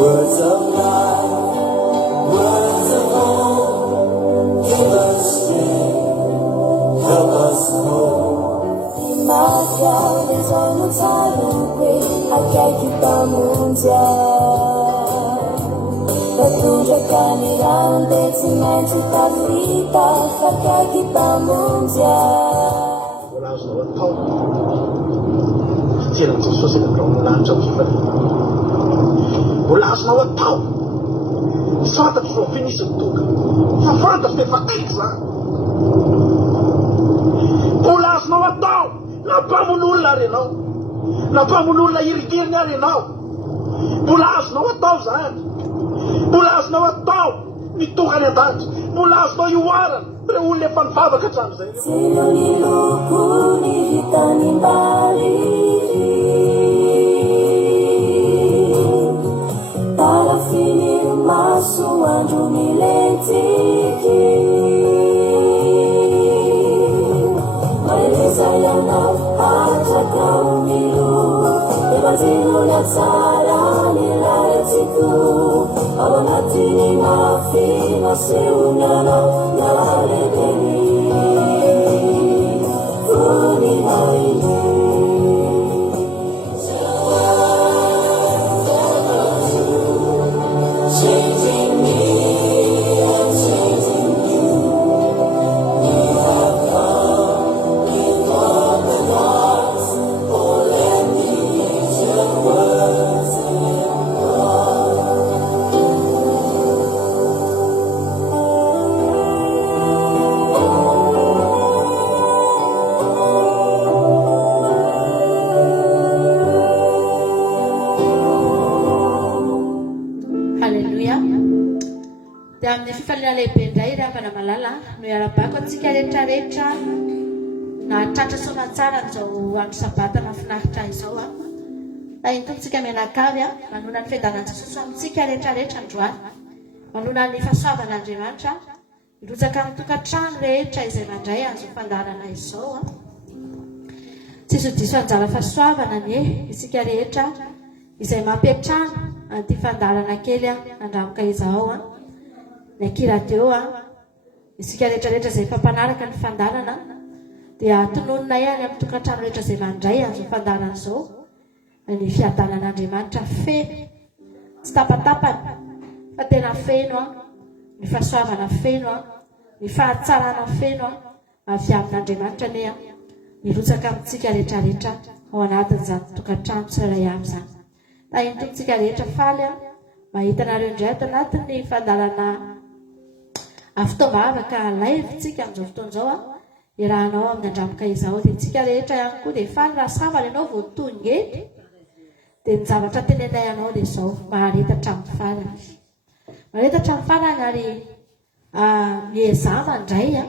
Words of life, words of hope, give us strength, help us hope. My God is on the silent way, hakaikipamoja. Batujekani ande tsimaintsy tafita, hakaikipamoja. Volazonao atao fitianan Jesosy lanitra kifany. Volazonao atao fantatro fa finisy toka fa fantatro fa efa ety zany. Volazonao atao nampamon'olona renao, nampamon'olona irigiriny ary ianao. Volazonao atao zany, volazonao atao mitokany an-danitra, volazonao ioarana ireo olona efa mivavaka hatramin'izay. Sino ny loko ny hitany mbary, parafiny maso andro ny lentiky. Maeleza ianao hatraka omilo, evanjelo la tsara ny laretiko. Ao anatiny mafy masehony anao nalebeny, voninao iny. Changing me and changing you, you have come in all the lights. Oh, let me hear your words in God. Halleluja. Dia amin'ny fifaliana lehibe indray ravana malala no iarabako antsika rehetrarehetra na tratra soamantsara n'izao andro sabata mahafinaritra izao a. Da iny tompontsika menakavy a manona ny fiadanan'i Jesosy amintsika rehetrarehetra androany, manona ny fahasoavan'Andriamanitra hirotsaka amin'ny tokantrano rehetra izay mandray azo fandarana izao a. Tsisy ho diso anjara fahasoavana ny isika rehetra izay mampiatrana an'ity fandarana kely andramoka izao a. Ny akiradio a, isika rehetrarehetra izay fampanaraka ny fandarana dia tononona ihany amin'ny tokantrano rehetra izay mandray azo fandarana izao ny fiadanan'Andriamanitra feno, tsy tapatapana fa tena feno a, ny fahasoavana feno a, ny fahatsarana feno a, avy amin'Andriamanitra ne a, nirotsaka amintsika rehetrarehetra ao anatin'izany tokantrano tsirairay amin'izany. Da iny tompontsika rehetra faly a mahita anareo indray ato anatin'ny fandarana fotoam-bavaka live-tsika amin'izao fotoan'izao a, irahanao amin'ny andramoka izao. Dia tsika rehetra ihany koa dia faly raha savana ianao vao tonga eto dia ny zavatra tenenay anao dia izao, maharetatra amin'ny farany, maharetatra amin'ny farany ary miezama indray a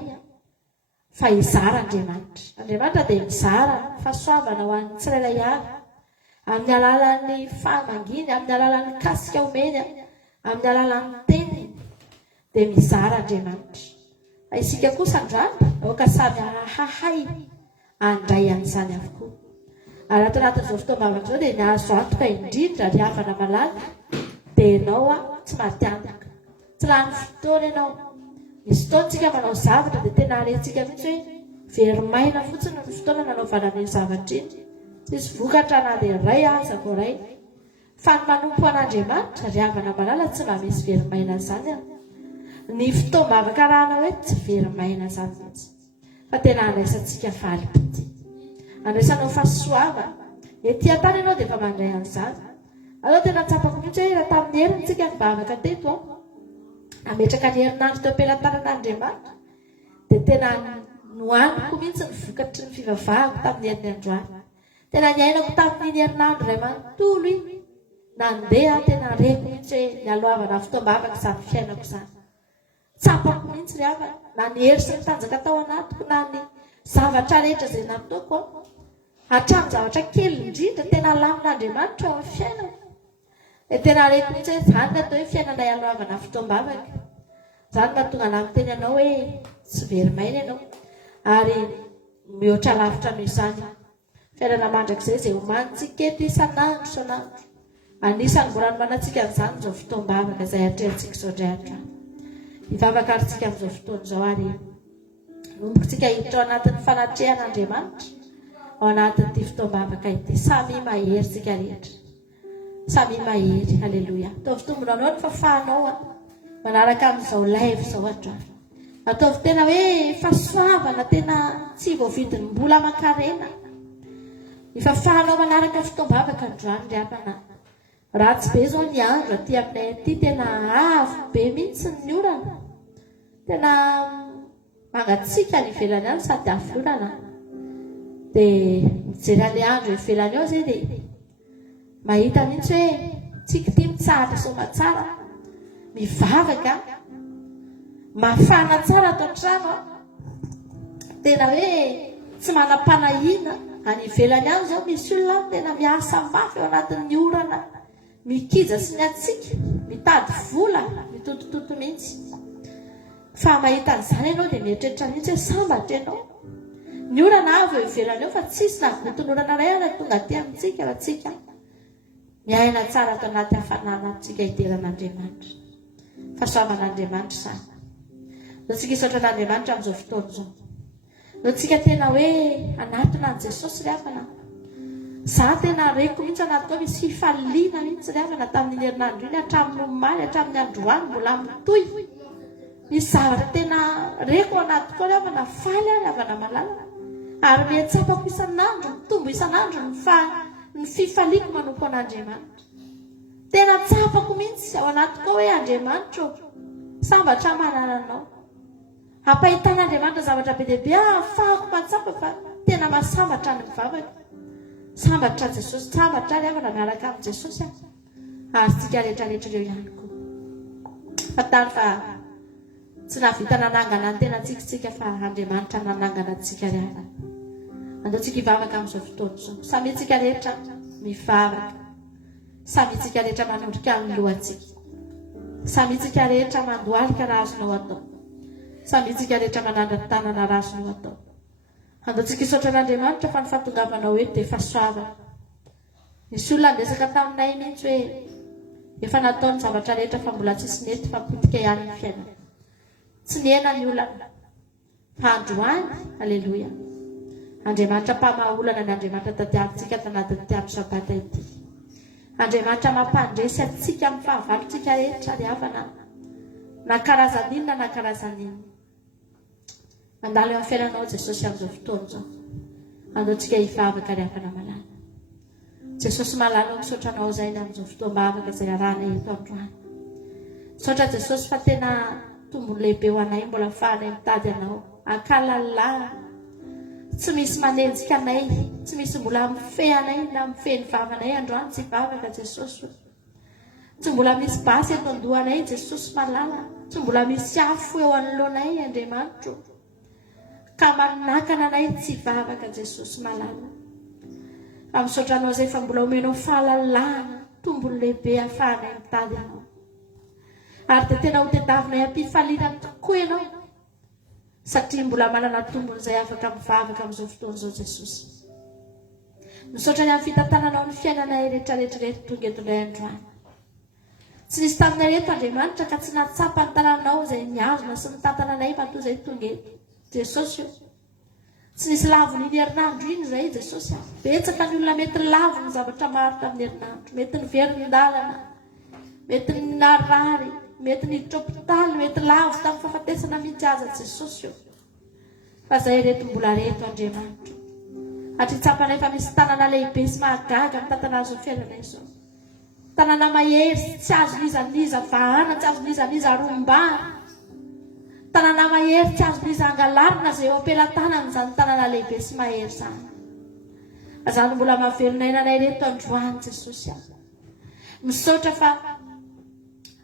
fa hizara Andriamanitra. Andriamanitra dia mizara fahasoavana ho an'ny tsirairay avy amin'ny alalan'ny fahamanginy, amin'ny alalan'ny kasika omeny, amin'ny alalan'ny teniny dia mizara Andriamanitra. Fa isika kosa androany aoka samy hahay andray an'izany avokoa. Ary ato anatin'izao fotoam-bavaka izao dia nahazo antoka indrindra ry havana malala dia ianao a tsy matianaka, tsy lany fotoana ianao. Misy fotoantsika manao zavatra dia tena harentsika mihitsy hoe verimaina fotsiny ny fotoana nanaovana ny zavatra iny, tsisy vokatra na dia iray aza vao iray. Fa ny manompo an'Andriamanitra ry havana malala tsy mba misy verimaina zany a. Ny fotoam-bavaka rahana hoe tsy verimaina zany mihitsy, fa tena andraisantsika falim-pity, andraisanao fahasoavana. Ety an-tany ianao dia efa mandray an'izany. Aleo tena tsapako mihitsy hoe raha tamin'ny herintsika mivavaka teto ametraka ny herinandro teo am-pelantanan'Andriamanitra dia tena nohaniko mihitsy ny vokatry ny fivavahako tamin'ny herin'ny androany. Tena niainako tamin'iny herinandro iray manontolo iny, nandeha tena reko mihitsy hoe nialoavana fotoam-bavaka izany fiainako izany. Tsapako mihitsy ry havana, na ny hery sy ny tanjaka tao anatiko, na ny zavatra rehetra izay nataoko hatramin'ny zavatra kely indrindra tena lamin'Andriamanitra ao amin'ny fiainako. Dia tena reko mihitsy hoe izany natao hoe fiainana ialoavana fotoam-bavaka. Izany mahatonga anahy miteny ianao hoe tsy verimaina ianao ary mihoatra lavitra noho izany. Fiainana mandrakizay izay homanintsika eto isan'andro isan'andro Anisan'ny mbola manatsika an'izany izao fotoam-bavaka izay atrehantsika izao drehatra. Hivavaka arintsika amin'izao fotoana izao ary nombokontsika hiditra ao anatin'ny fanatrehan'Andriamanitra ao anatin'ity fotoam-bavaka ity. Samy mahery tsika rehetra. Samy mahery. Halleloia. Ataovy tombona anao ny fahafahanao manaraka amin'izao live izao androany. Ataovy tena hoe fahasoavana tena tsy voavidin'ny mbola aman-karena. Ny fahafahanao manaraka fotoam-bavaka androany ry havana. Ratsy be zao ny andro aty aminay aty, tena avo be mihitsy ny orana. Tena mangatsika ny ivelany any sady aflonana. Dia mijery an'ilay andro ivelany ao izay dia mahita mihitsy hoe tsika ity mitsahatra somatsara, mivavaka, mafana tsara ato an-trano. Tena hoe tsy manam-panahina. Any ivelany any izao misy olona tena miasa mafy ao anatin'ny orana, mikija sy ny atsika, mitady vola, mitotototo mihitsy. Fa mahita an'izany ianao dia mieritreritra mihitsy hoe sambatra ianao. Ny orana avy eo ivelany eo fa tsisy naviton'orana iray ary tonga aty amintsika fa tsika miaina tsara ato anaty hafanana tsika hideran'Andriamanitra. Fahasoavan'Andriamanitra izany. Zao tsika hisaotra an'Andriamanitra amin'izao fotoana izao. Zao tsika tena hoe anatona an' Jesosy ry havana. Za tena reko mihitsy anaty ao misy fifaliana mihitsy ry havana tamin'ny herinandro iny hatramin'ny omaly hatramin'ny androany mbola mitohy. Misy zavatra tena reko anaty ao ry havana, faly ary havana malala. Ary mihatsapako isan'andro, mitombo isan'andro ny fifaliako manompo an'Andriamanitra. Tena tsapako mihitsy ao anatiko hoe Andriamanitra sambatra manana anao. Ampahitan'Andriamanitra zavatra be dehibe ahafahako matsapa fa tena masambatra ny mivavaka. Sambatra Jesosy, sambatra ry havana miaraka amin'ny Jesosy azontsika rehetrarehetra ireo ihany koa. Fatany fa tsy nahavita nanangana ny tena tsika fa Andriamanitra nanangana antsika ry havana. Andaontsika hivavaka amin'izao fotoana izao. Samy tsika rehetra mivavaka. Samy tsika rehetra manondrika amin'ny lohantsika. Samy tsika rehetra mandohalika raha azonao atao. Samy tsika rehetra manandran-tanana raha azonao atao. Andaontsika hisaotra an'Andriamanitra fa ny fahatongavanao eto dia fahasoavana. Nisy olona andesaka taminay mihitsy hoe efa nataony zavatra rehetra fa mbola tsisy nety fa potika ihany ny fiainana. Tsy niena ny olana. Fa androany, halleloia. Andriamanitra mpamahaolana ny Andriamanitra tadiavintsika tanatin'ity amin'ny sabata ity. Andriamanitra mampandresy atsika amin'ny fahavalontsika rehetra ry havana. Na karazan'inona na karazan'inona. Mandalo eo amin'ny fiainanao Jesosy amin'izao fotoana izao. Andaontsika hivavaka ry havana malala. Jesosy malala misaotra anao izay amin'izao fotoam-bavaka izay arahana eto androany. Misaotra Jesosy fa tena tombony lehibe ho anay, mbola fahanay mitady anao. Ankalalana. Tsy misy manenjika anay, tsy misy mbola mifehy anay na mifehy ny vavanay androany tsy hivavaka Jesosy. Tsy mbola misy basy eto andohanay Jesosy malala. Tsy mbola misy afo eo anoloanay Andriamanitra. Ka manakana anay tsy hivavaka Jesosy malala. Misaotra anao izay fa mbola omenao fahalalana, tombony lehibe ahafahanay mitady anao. Ary dia tena ho tediavinay ampifaliana tokoa ianao. Satria mbola manana tombony izay afaka mivavaka amin'izao fotoana izao Jesosy. Misaotra ny amin'ny fitantananao ny fiainanay rehetrarehetra tonga eto indray androany. Tsy nisy taminay eto Andriamanitra ka tsy natsapa ny tananao izay niazona sy ny tantananay matoa izay tonga eto. Jesosy io. Tsy nisy lavony iny herinandro iny izay Jesosy. Betsaka ny olona mety lavo ny zavatra maro tamin'ny herinandro. Mety ny verin-dalana, mety ny narary, mety ny hopitaly, mety lavo tamin'ny fahafatesana mihitsy aza Jesosy io. Fa izay reto mbola reto Andriamanitra. Hatritsapanay fa misy tanana lehibe sy mahagaga amin'ny tantana azo ny fiainana izao. Tanana mahery tsy azo lizaliza vahana, tsy azo lizaliza rombana. Tanana mahery tsy azo liza angalarina izay eo ampelantanana izany tanana lehibe sy mahery izany. Azany mbola mahavelona nanay reto androany Jesosy. Misaotra fa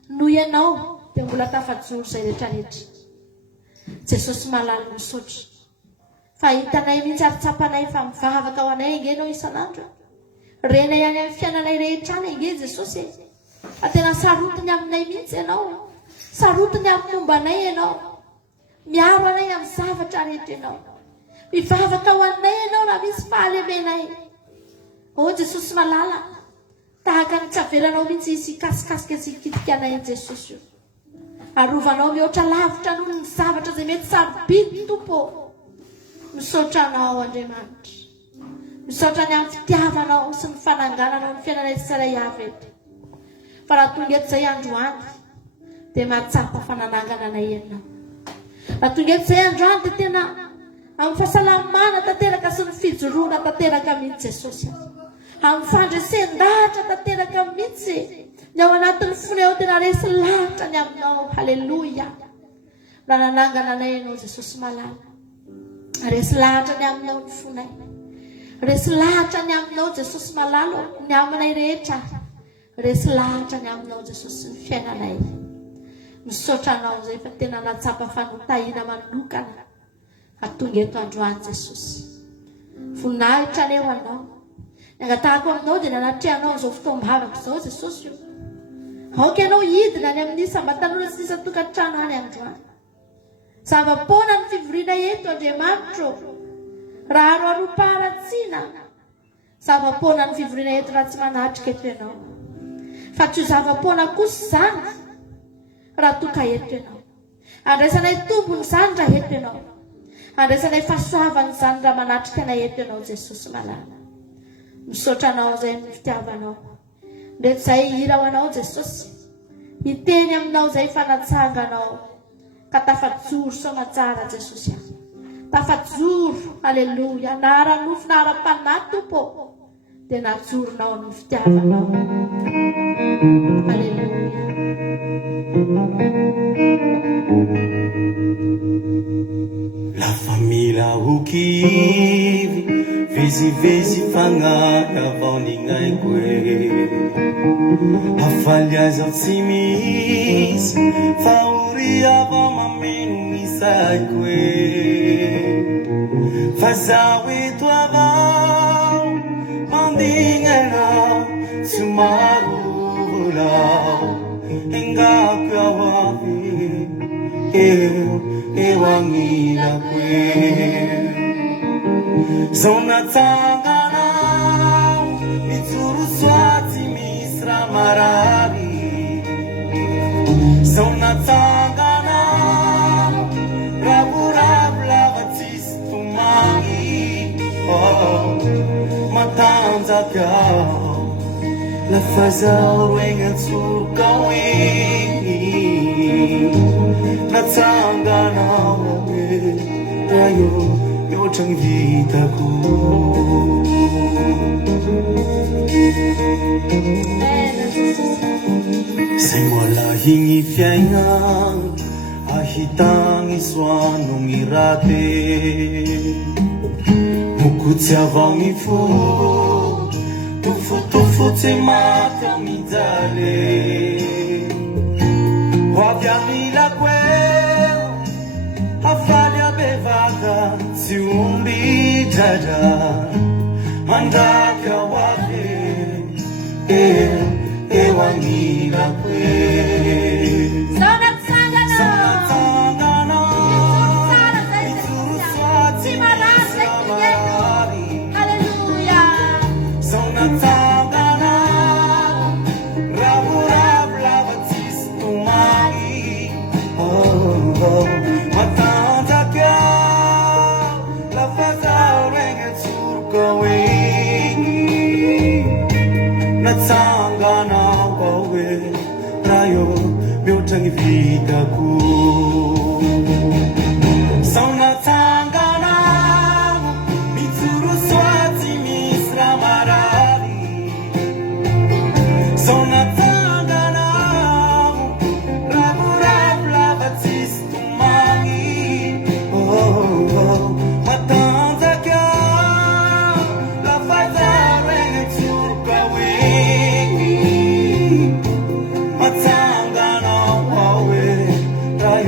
noho ianao dia mbola tafajoro izay rehetrarehetra. Jesosy malala misaotra. Fa hitanay mihitsy ary tsapanay fa mivavaka ho anay engenao isan'andro. Renay any amin'ny fiainanay rehetra any enge Jesosy. Fa tena sarotiny aminay mihitsy ianao. Sarotiny amin'ny mombanay ianao. Miaro anay amin'ny zavatra rehetra ianao. Mivavaka ho anay ianao raha misy fahalemenay. O Jesosy malala. tahaka ny tsy avelanao mihitsy izy ikasikasika sy ikitikanay Jesosy io. Arovanao mihoatra lavitra noho ny zavatra izay mety sarobidy tompo. Misaotra anao Andriamanitra. Misaotra ny amin'ny fitiavanao sy ny fanangananao ny fiainanay tsirairay avy eto. Fa raha tonga eto izay androany dia mahatsapa fananangana anay ianao. Raha tonga eto izay androany dia tena amin'ny fahasalamana tanteraka sy ny fijoroana tanteraka mihitsy Jesosy. Amin'ny fandresen-dahatra tanteraka mihitsy ny ao anatin'ny fonao tena resy lahatra ny aminao. Halleloia. Raha nanangana anay ianao Jesosy malala. Resy lahatra ny aminao ny fonay. Resy lahatra ny aminao Jesosy malala ny aminay rehetra. Resy lahatra ny aminao Jesosy ny fiainanay. Misaotra anao izay fa tena natsapa fanontahina manokana. Atonga eto androany Jesosy. Voninahitra aneo anao. Nangatahako aminao dia nanatrehanao izao fotoam-bavaka izao Jesosy io. Aoka ianao hidina any amin'ny sambatanora sy isan-tokantrano any androany. Zava-poana ny fivoriana eto Andriamanitra. Raha aroarom-paharatsiana. Zava-poana ny fivoriana eto raha tsy manatrika eto ianao. Fa tsy zava-poana kosa izany raha toka eto ianao. Andraisanay tombony izany raha eto ianao. Andraisanay fahasoavana izany raha manatrika anay eto ianao Jesosy malala. Misaotra anao izay amin'ny fitiavanao. Ndraiky izay hira ho anao Jesosy. Hiteny aminao izay fanatsanganao. Ka tafajoro soamatsara Jesosy. Tafajoro, halleluia. Nahara-nofo nahara-panahy tompo. Dia najoronao amin'ny fitiavanao. Halleluia. Lafa mila hokivy vezivezy fagnaka avao ny gnaiko e. Hafaly aza tsy misy fa ori avao mameno ny saiko e. Fa zaho eto avao mandignana tsy marolao. Engako ao avy eu agnilako e. Zao natsanganao mijoro soaty misy raha marary. Zao natsanganao ravoravo lava tsisy tomagny. Matanjaka lafa zaho roegny antsoroka egny. Natsanganao raha io mihoatra ny vitako. Zay mbola igny fiaigna ahitagny soano gny raty. Mokotsy avao gny fo tofotofo tsy maty amijaly. Ho avy amilako eo hafaly abevaka tsy omby dratra. Mandraka ho avy eo agnilako e. Zao natsangana mijoro soaty misy marary. Halleluia. Zao natsangana ravoravo lava tsisy tomagny. Matanjaka lafa zaho roegny antsoroka egny. Natsanganao ao e raha io mihoatra ny vitako. Zao natsanganao mijoro soaty misy raha marary. Zao natsanganao ravoravo lava tsisy tomagny. Matanjaka lafa zaho roegny antsoroka egny. Matsanganao ao e raha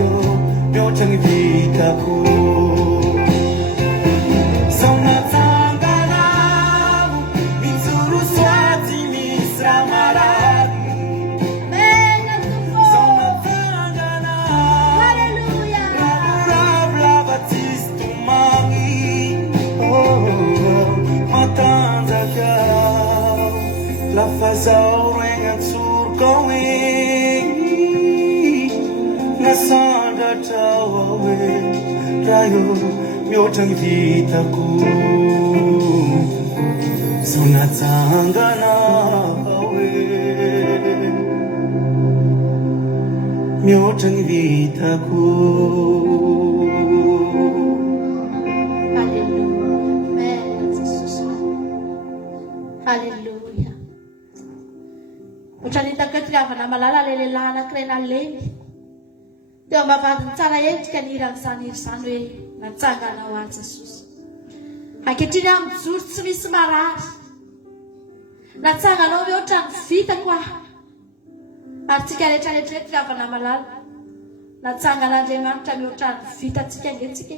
Nasanda tawawe rayo miotang vitaku sunatangana we miotang vitaku. Hallelujah. Utanita katriavana malala lehilahy anankiray nalemy dia mavadiny tsara endrika ny iran'izany izany hoe natsangana ho an'i Jesosy. Ankehitriny aho mijoro tsy misy marary. Natsanganao mihoatra ny vitako aho. Ary tsika rehetrarehetra triavana malala. Natsangan'Andriamanitra mihoatra ny vitantsika ngentsika.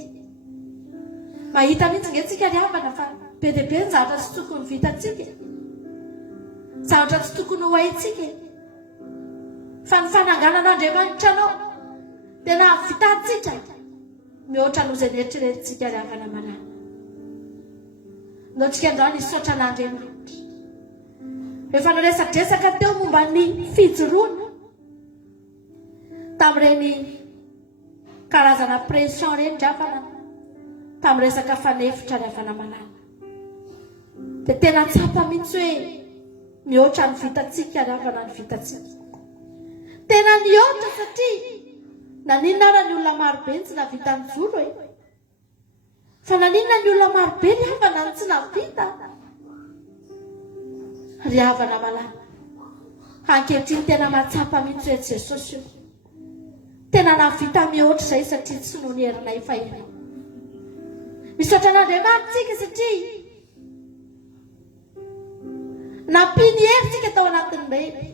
Mahita mihitsy ngentsika riavana fa be dia be ny zavatra tsy tokony vitantsika. Zavatra tsy tokony ho haintsika. Fa ny fananganan'Andriamanitra anao dia nahavitantsika mihoatra noho izay neritreretintsika riavana malala. Naotsika androany nisaotra an'Andriamanitra. Rehefa naresadresaka teo momba ny fijoroana tamin'ireny karazana pression ireny riavana tamin'ny resaka fanefitra riavana malala. Dia tena tsapa mihitsy hoe mihoatra ny vitantsika riavana ny vitantsika. Tena nihoatra satria naninona ara ny olona marobe ny tsy navita ny joro e. Fa naninona ny olona marobe riavana ny tsy navita. Riavana malala. Ankehitriny tena mahatsapa mihitsy hoe Jesosy io. Tena navita mihoatra izay satria tsy noho ny herinay fa iray. Misaotra an'Andriamanitra satria nampiny herintsika tao anatin'ny reny.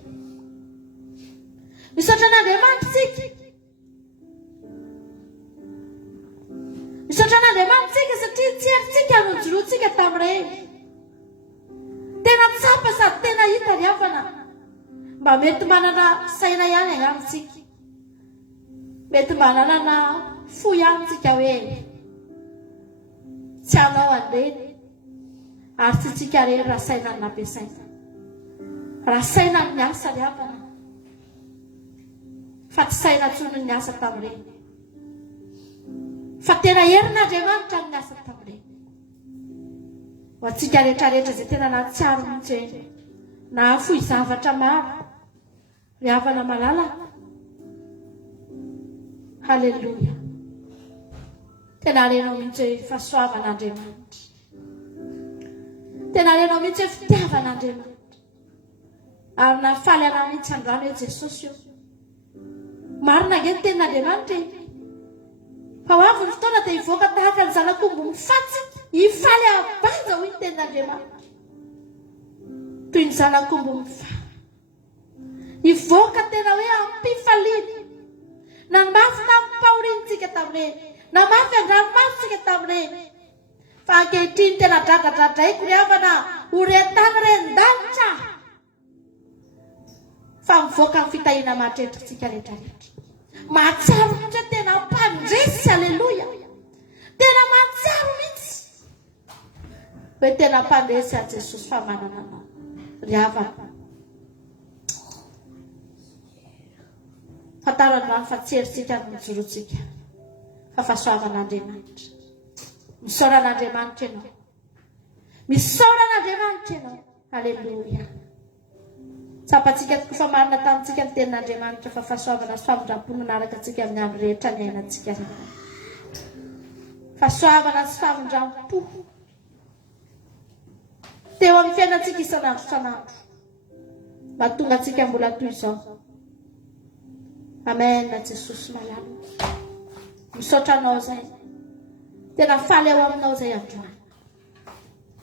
Misaotra an'Andriamanitra misaotra an'Andriamanitra satria tsy herintsika no joroantsika tamin'ireny. Tena tsapa sady tena hita riavana. Mba mety manana saina ihany agnamitsika. Mety manana fo ihany tsika hoe tsy anao andreny. Ary tsy tsika reny raha saina ny nampiasaina. Raha saina ny asa riavana. Fa tsy saina tsony ny asa tamin'ireny. Fa tena herin'Andriamanitra ny asa tamin'ireny. Ho antsika rehetrarehetra izay tena nahatsiaro mihitsy hoe nahafohy zavatra maro riavana malala. Halleluja. Tena renao mihitsy hoe fahasoavan'Andriamanitra. Tena renao mihitsy hoe fitiavan'Andriamanitra. Ary nafaly anao mihitsy androany hoe Jesosy io. Marina nge ny tenin'Andriamanitra. Fa ho avy ny fotoana dia hivoaka tahaka ny zanak'omby mifatsy. Hifaly abanja hoy ny tenin'Andriamanitra. Toy ny zanak'omby mifaly. Hivoaka tena hoe ampifaliana. Na mafy tamin'ny Paolintsika tamin'ireny. Na mafy andranomasitsika tamin'ireny. Fa ankehitriny tena dragadradraiko riavana horetana ren-danitra. Fa mivoaka ny fitahiana matretritsika rehetrarehetra. Mahatsiaro mihitsy hoe tena mpandresy. Alleluia. Tena mahatsiaro mihitsy hoe tena mpandresy a Jesosy fa manana anao riavana. Fatarandroany fa tsy heritsika no mijorotsika. Fa fahasoavan'Andriamanitra. Misaora an'Andriamanitra ianao. Misaora an'Andriamanitra ianao. Alleluia. Tsapatsika tokoa fa marina tamintsika ny tenin'Andriamanitra fa fahasoavana sy famindrampony manaraka antsika amin'ny andro rehetra ny ainantsika. Fahasoavana sy famindrampo teo amin'ny fiainantsika isan'andro isan'andro. Mahatonga antsika mbola toy izao. Amen. Jesosy malala. Misaotra anao zay. Tena faly ao aminao zay androany.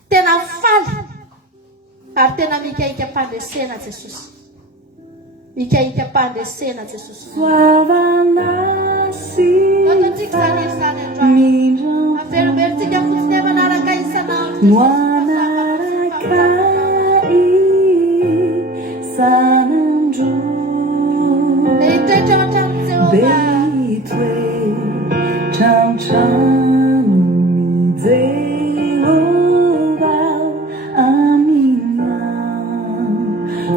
Tena faly. Ary tena mikaika mpandresena Jesosy. Mikaika mpandresena Jesosy. Soavana si averomerintsika fotsiny manaraka isan'andro. Manaraka isan'andro. Eitoetra hatramin'ny Jehova. Tram-trano Jehova amina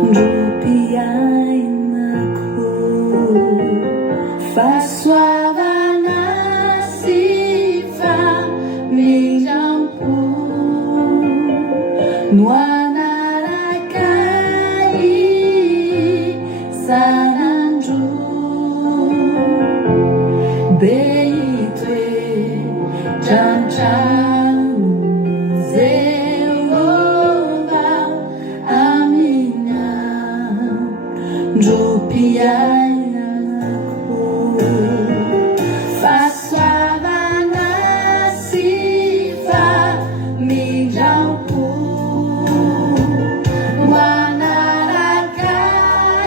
ndro piaina fahasoavana sy famindrapo no anaraka isanandro be itoedranodrano Jehova amina ndro-piainako fahasoavana sy famindrapo no anaraka isanandro.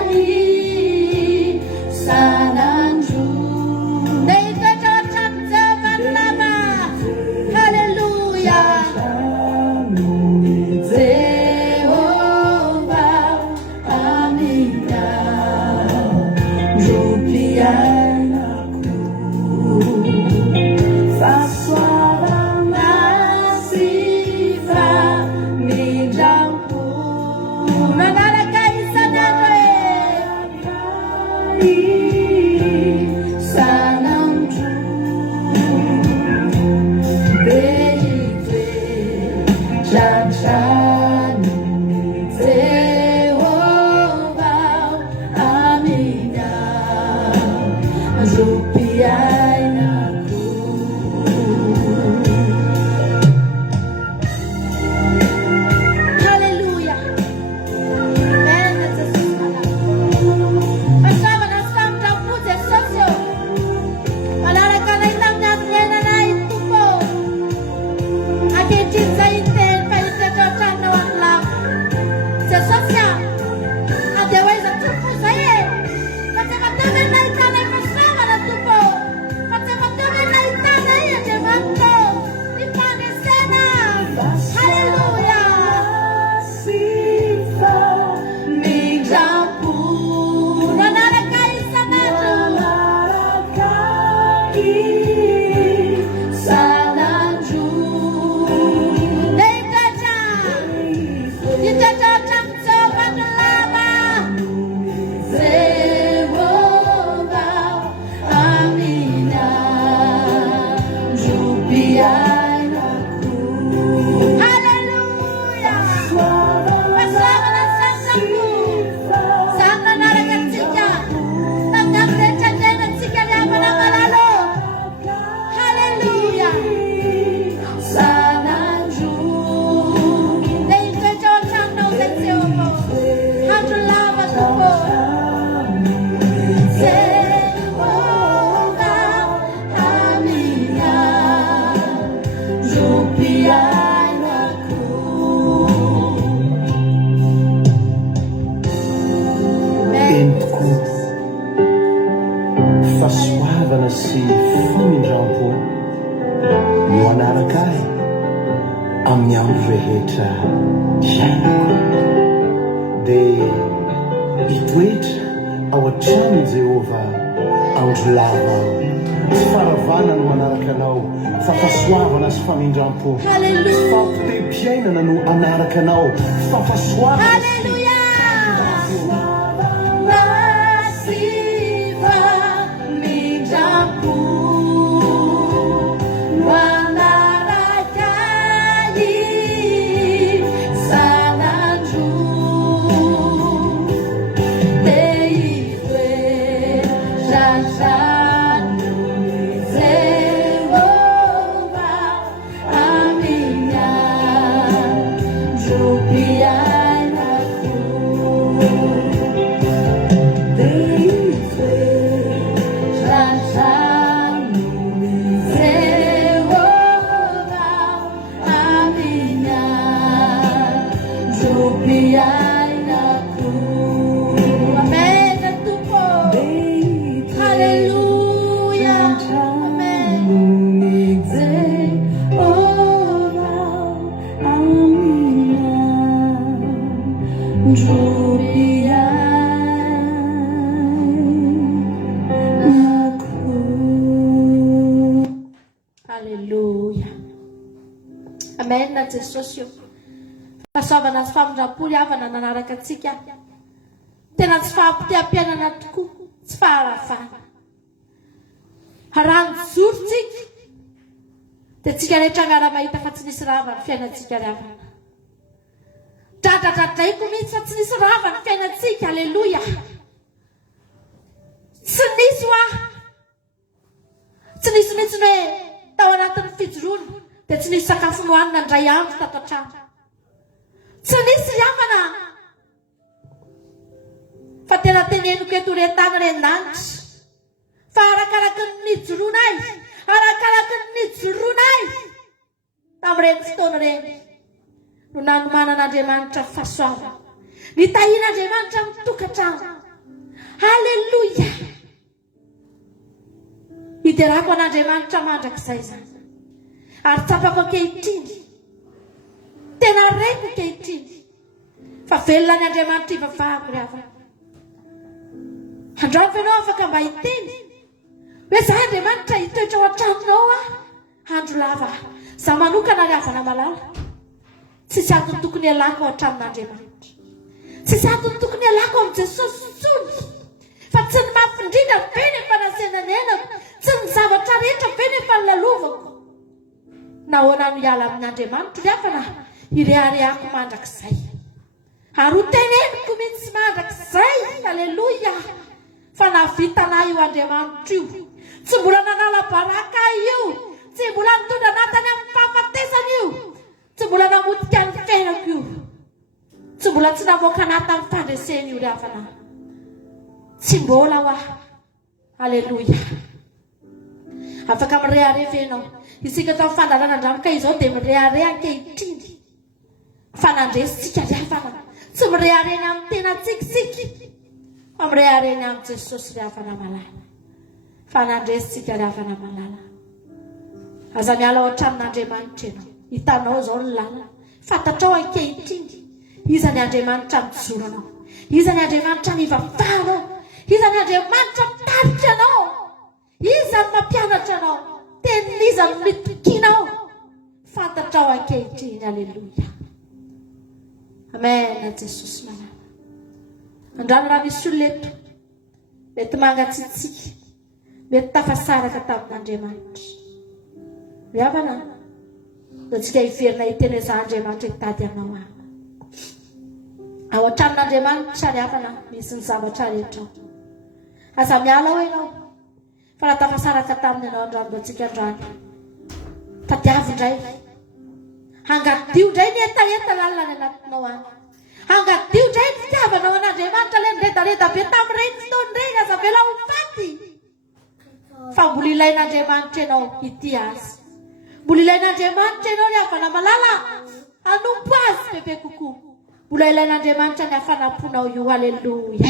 Fahasoavana sy famindrampo no anaraka ahy amin'ny andro rehetra iainako dia hitoetra ao an-tranon'i Jehova andro lava tsy faravana no manaraka anao fa fahasoavana sy famindrampo fampite-piainana no anaraka anao fa fahasoavana Jesosy fahasoavana sy famindrampo avana nanaraka antsika tena tsy fahampitea-piainana tokoa tsy faharafana Rano zorontsika dia tsika rehetra angara mahita fa tsy nisy rava ny fiainantsika ry havana. Dradradradraiko mihitsy fa tsy nisy rava ny fiainantsika. Aleloia. Tsy nisy tsy nisy mihitsy ny hoe tao anatin'ny fijoroana dia tsy nisy sakafo nohanina ndray andro tato an-trano. Tsy nisy ry havana. Fa tena teneniko eto retany rendanitra fa arakaraky ny nijoroanay, arakaraky ny nijoroanay tamin'ireny fotoana ireny no nanomanan'Andriamanitra fahasoavana, nitahian'Andriamanitra mitokantrano. Haleloia. Iterako an'Andriamanitra mandrakizay zany ary tsapako ankehitriny, tena reko ankehitriny fa velona ny Andriamanitra ivavahako ry havana. Androany ianao afaka mba hiteny hoe za Andriamanitra hitoetra ao an-tranonao andro lava. Za manokana ry havana malala, tsisy antony tokony hialako ao an-tranon'Andriamanitra, tsisy antony tokony hialako amin'i Jesosy intsony. Fa tsy ny mampindrindra ve nefa nasenanenako, tsy ny zavatra rehetra ve nefa nilalovako. Nahoana no hiala amin'Andriamanitra ry havana, ireharehako mandrakizay ary ho teneniko mihitsy mandrakizay. Aleloia. Fa navitanay io Andriamanitra io, tsy mbola nanala baraka io, tsy mbola nitondra natany amin'ny fahafatesana io, tsy mbola namotika ny fiainako io, tsy mbola tsy namoaka nata amin'ny fandresena io ry havana. Tsy mbola ho aho. Aleloia. Afaka mirehareva ianao. Isika tao fandarana andramika izao dia mirehareha ankehitriny fa nandresitsika ry havana. Tsy mirehareny amin'ny tena tsikitsika fa mirehareny amin'ny Jesosy ry havana malala. Fa nandresitsika ry havana malala. Aza miala ao an-tranon'Andriamanitra ianao. Hitanao zao ny lalana. Fantatrao ankehitriny iza ny Andriamanitra mijoro anao, iza ny Andriamanitra nivavanao, iza ny Andriamanitra mitarika anao, iza ny mampianatra anao, teniniza ny mitokinao. Fantatrao ankehitriny. Aleluia. Amen. Jesosy malala. Andrano raha misy olona eto mety mangatsitsika, mety tafasaraka tamin'Andriamanitra ry havana, dia tsika hiverina hiteny za Andriamanitra hitady anao ao an-tranon'Andriamanitra ry havana. Misy ny zavatra rehetra. Aza miala ho ianao fa raha tafasaraka taminy ianao androany mba tsika androany. Tadiavo indray, hangadio indray ny etaeta lalina ny anatinao any, hangadio indray ny fitiavanao an'Andriamanitra le niredareda be tamin'ireny fotoana ireny. Aza vela ho faty fa mbola ilain'Andriamanitra ianao ity azy, mbola ilain'Andriamanitra ianao ry havana malala hanompo azy bebe kokoa. Mbola ilain'Andriamanitra ny hafanaponao io. Aleluia.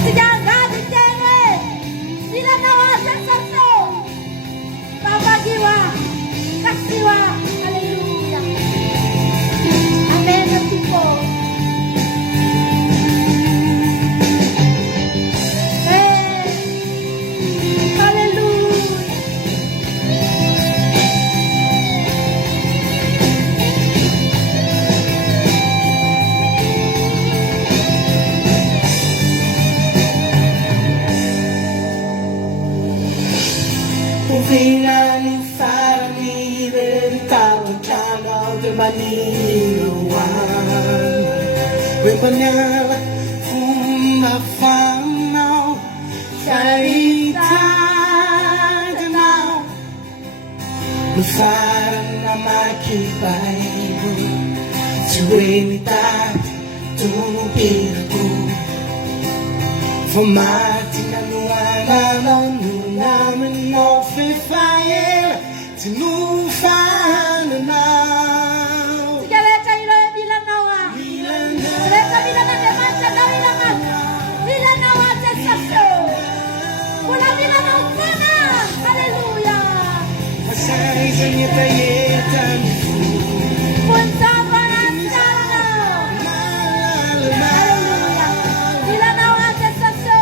Tsika angady teny hoe milanao azy asasao mamagiwa kasiwa. Aleluia. Amen. People. Vinani farani veritado chano de manino wan we panela fuma fano sarita now the fire na makibayo suenidad to pirku for Martin and Luana namin no fire to move fire now. Sigareta ilo e Vilanawa. Sigareta Vilanawa Vilanawa Vilanawa Tesaso. Wala Vilanawa sana. Hallelujah. Masay sa ngita-yitan. Punta para sana. Hallelujah. Vilanawa Tesaso.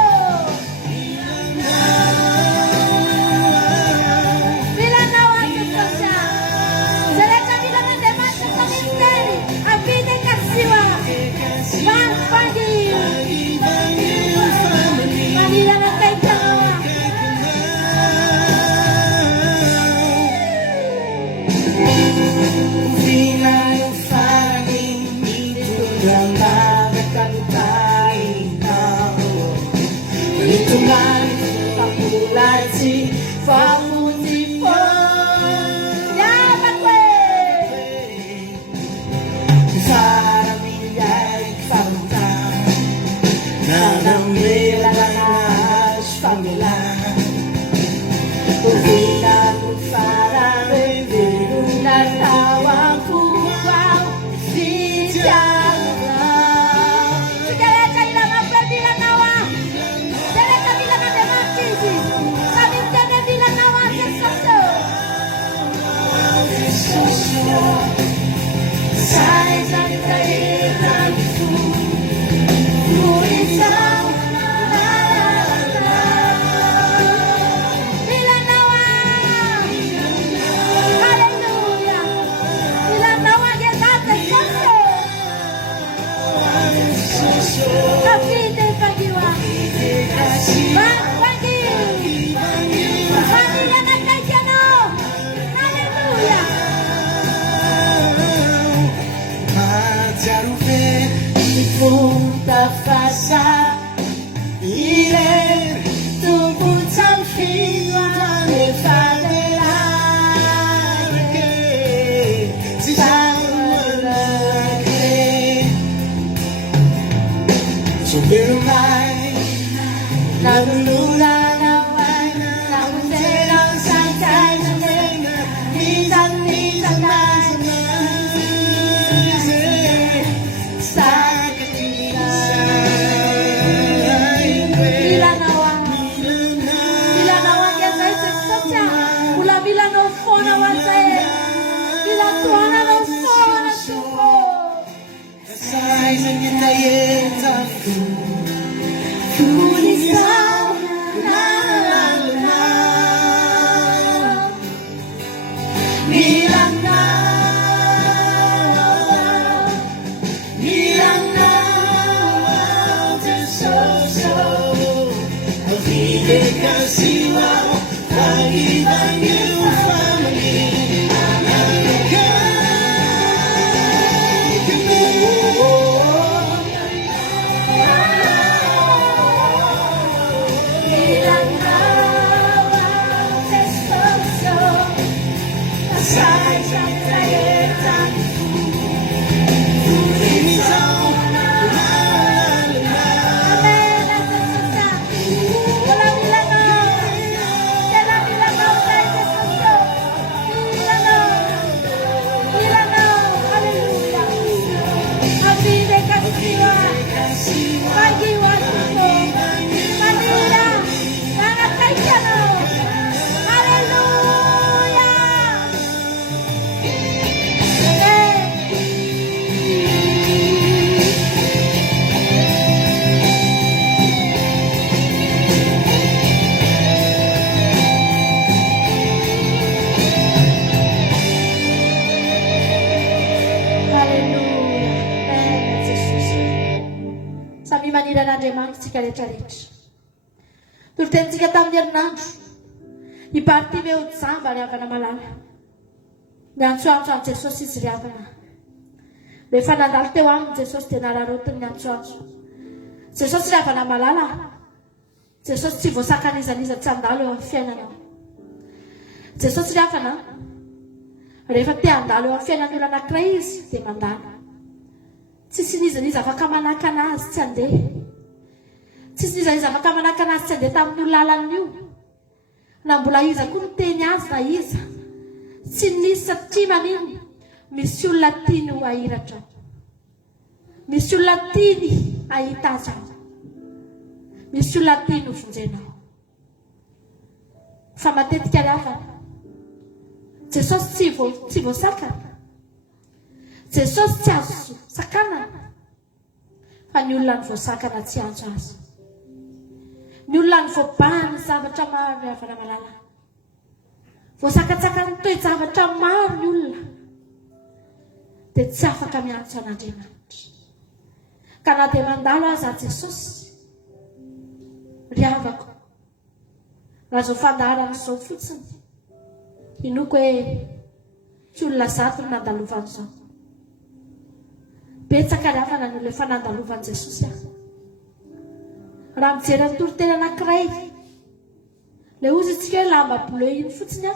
tafasa ile tubutan fiwane fadelake sisamanake Subirumay nagulula naman namuntelang santay na mena minsan na maniranaandriamanitsika rehetrarehetra torotenitsika tamin'ny herinandro hiparty ve ho jamba ry havana malala miantsoantso an' Jesosy izy ry havana rehefa nandalo teo aminy Jesosy dia nararotiny miantsoantso Jesosy ry havana malala Jesosy tsy voasakan'izaniza tsy andalo eo amin'ny fiainanao Jesosy ry havana rehefa te handalo eo amin'ny fiainan'ny olona anankiray izy dia mandalo tsisy nizaniza afaka manaka anazy tsy andeha tsisy nizaniza afaka manaka anazy tsy andeha tamin'ny olona lalan'io na mbola iza koa ny teny azy na iza tsy nisy satria maniny misy olona tiany ho ahiratra misy olona tiany ahita azy misy olona tiany ho vonjenao fa matetika ry havana Jesosy tsy voasakana Jesosy tsy azo sakanana fa ny olona ny voasakana tsy antso azy ny olona ny voabahana zavatra maro ny havana malala voasakatsaka ny toe-javatra maro ny olona dia tsy afaka miantso an'Andriamanitra ka na dia mandalo aza Jesosy ry havako raha zao fandaharana izao fotsiny inoko hoe tsy olona zato no nandalovan'izao betsaka ry havana ny olona efa nandalovan'i Jesosy raha mijery ny toriteny anankiray le ozy itsika hoe lamba bleu iny fotsiny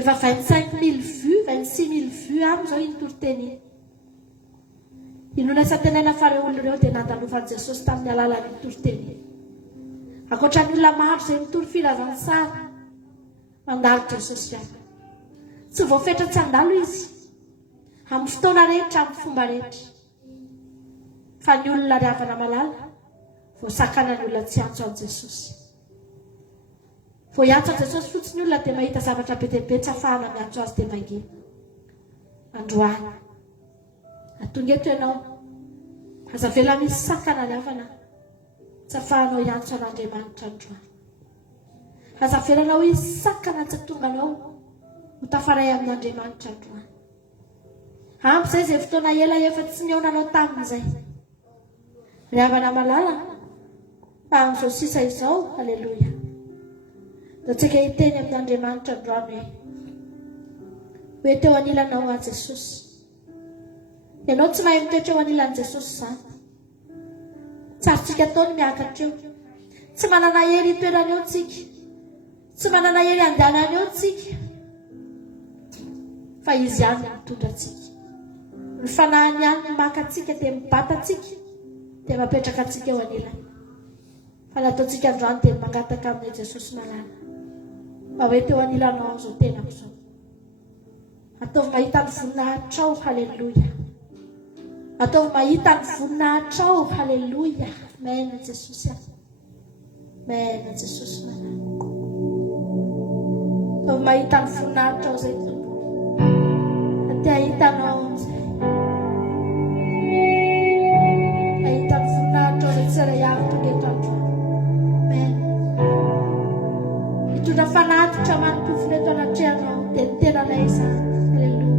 efa 25,000 vues 26,000 vues amin'izao iny toriteny iny inona isa tenaina fa reo olona ireo dia nandalovan'i Jesosy tamin'ny alalan'iny toriteny ankoatra ny olona maro izay mitory filazany sara mandalo Jesosy ry havana tsy voafetra tsy andalo izy amin'ny fotoana rehetra amin'ny fomba rehetra fa ny olona ry havana malala voasakana ny olona tsy antso an' Jesosy vao iantso an' Jesosy fotsiny olona dia mahita zavatra be dia be tsy ahafahana miantso azy dia mangina androany atonga eto ianao aza vela misy sakana ry havana tsy ahafahanao iantso an'Andriamanitra androany aza velanao hisakana tsy atonganao ho tafaray amin'Andriamanitra androany ampy izay izay fotoana ela efa tsy niaonanao tamin'izay ry havana malala fa amin'izao sisa izao aleloia da tsika hiteny amin'Andriamanitra androany hoe teo anilanao a Jesosy ianao tsy mahay mitoetra eo anilan'i Jesosy izany. Tsarotsika ataony miakatra eo. Tsy manana hery itoerana eo tsika. Tsy manana hery andehanana eo tsika. Fa izy ihany mitondra atsika. Ny fanahiny ihany ny maka atsika dia mibata atsika dia mapetraka atsika eo anilany. Fa ny ataontsika androany dia mangataka amin'ny Jesosy malala. Mba hoe teo anilanao zao tenako zao. Ataovy mahita ny voninahitra ao, halleluia. Ataovy mahita ny voninahitra ao, halleluia. Amen Jesosy. Amen Jesosy malala. Ataovy mahita ny voninahitra ao zay tompo. Ate ahitanao zay. Ahita ny voninahitra ao zay tsara ihany eto androany. Amen. Mitondra fanatitra manompofona eto anatrehanao dia ny tenanay izany. Halleluia.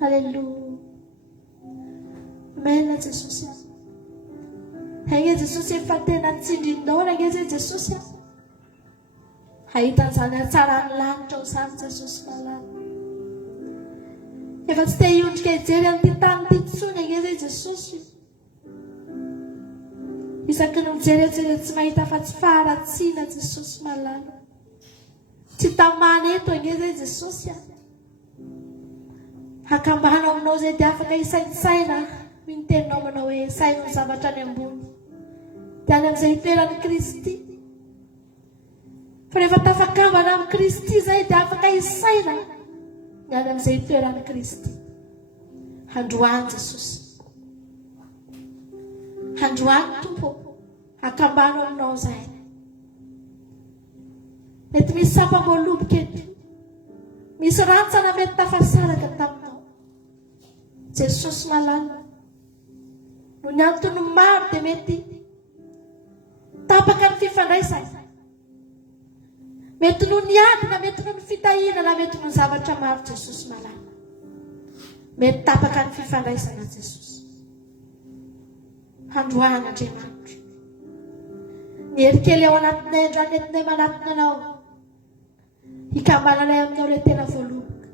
Haleluya. Amen Jesosy. Haigny Jesosy efa tena tsindrinao raha Jesosy. Hahitan'ny zany atsarany lanitra zany Jesosy malala. Efa tsy te hiondrika hijery an'ity tany ity tsony Jesosy. Isaky ny mijery tsy mahita fa tsy faharatsiana Jesosy malala. Tsy tamana eto Jesosy. Hakambahanao aminao zay dia afaka isaintsaina ny teninao manao hoe saina ny zavatra any ambony. Dia any amin'izay toeran'i Kristy. Fa rehefa tafakambana amin'ny Kristy zay dia afaka isaina ny any amin'izay toeran'i Kristy. Androany Jesosy. Androany Tompo. Hakambahanao aminao zay. Mety misy sapa-moaloboka eto. Misy rantsana mety tafasaraka taminao. Jesosy malala. No ny antony maro dia mety tapaka ny fifandraisana. Mety no ny adina, mety no ny fitahina, na mety no ny zavatra maro Jesosy malala. Mety tapaka ny fifandraisana Jesosy. Androany Andriamanitra. Ny herikely ao anatinay androany entinay manatona anao. Hikambananay aminao ilay tena voaloboka.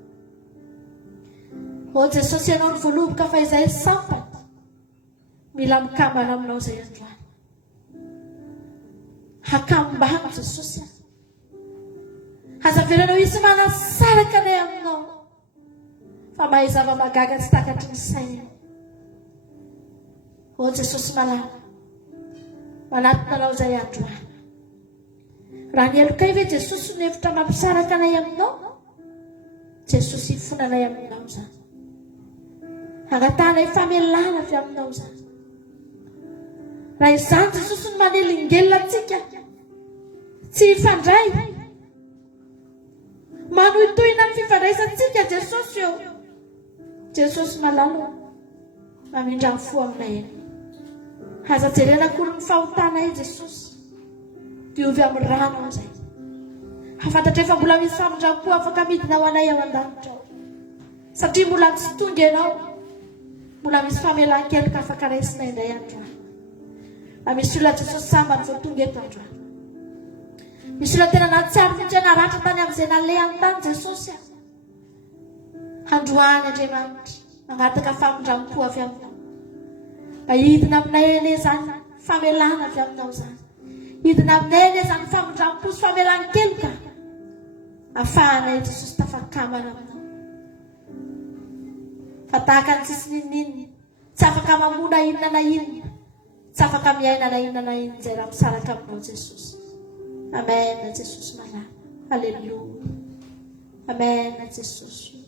O Jesosy ianao ny voaloboka fa izay sampany. Mila mikambana aminao zay androany. Hakambana Jesosy. Hazaveranao isy manasaraka anay aminao. Fa mahay zava-magaga tsy takatry ny saina. O Jesosy malala. Manatona anao zay androany. Raha ny elokay ve Jesosy ny hevitra mampisaraka anay aminao? Jesosy hifonanay aminao zany. Hangatanay famelana avy aminao zany. Raha izany Jesosy ny manelingelina antsika. Tsy hifandray. Manohitohina ny fifandraisantsika Jesosy eo. Jesosy malala. Mamindra ny fo aminay eny. Aza jerena akory ny fahotanay Jesosy. Diovy amin'ny rano zay. Afantatra efa mbola misy famindram-po afaka midina ho anay ao an-danitra. Satria mbola tsy tonga ianao. Mbola misy famelan-keloka afaka raisinay indray androany. Misy olona Jesosy sambany vao tonga eto androany. Misy olona tena natsiary mihitsy naratra tany amin'izay nalehany tany Jesosy. Androany Andriamanitra. Mangataka famindram-po avy aminao. Hidina aminay ene zany famelana avy aminao zany. Hidina aminay ene zany famindram-po sy famelan-keloka. Afahanay Jesosy tafakambana aminao. Fa tahaka ny tsisy ninnininy. Tsy afaka mamona inona na inona. Tsy afaka miaina na inona na inona zay raha misaraka aminao Jesosy. Amen Jesosy malala. Halleluja. Amen Jesosy.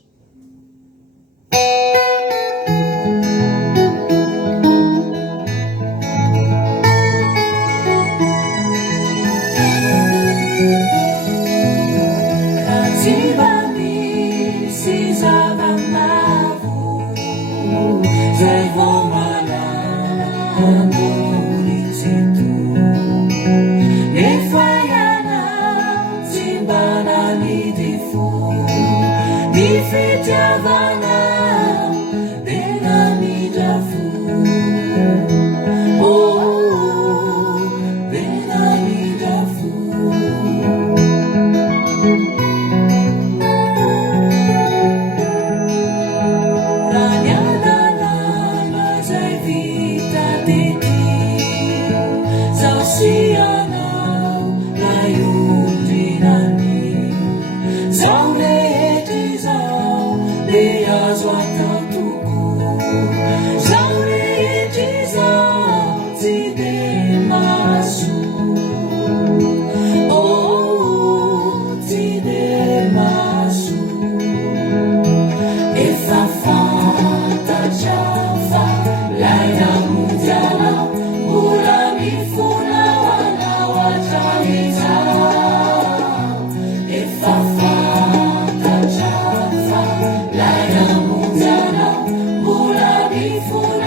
Before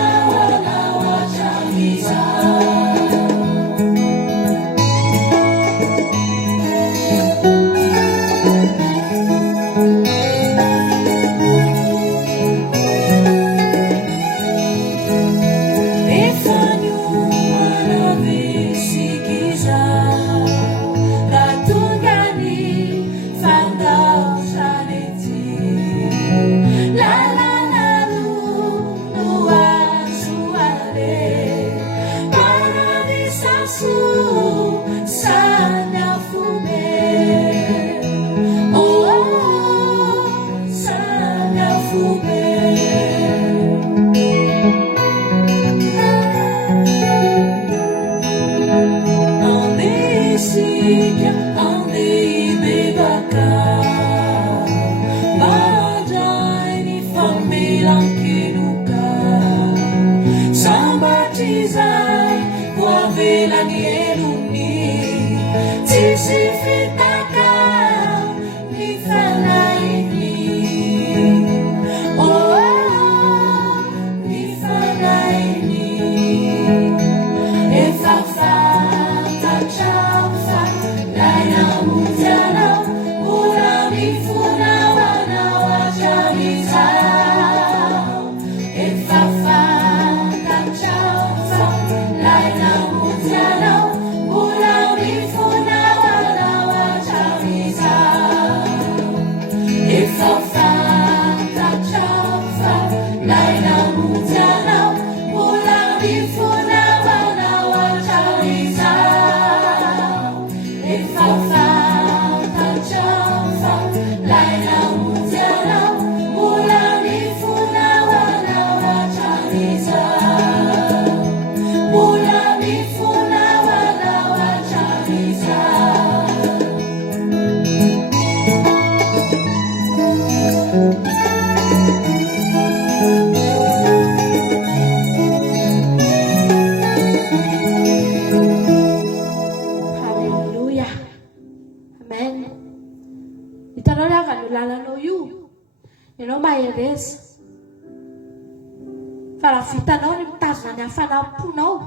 Vitanao ny mitazona ny hafanamponao.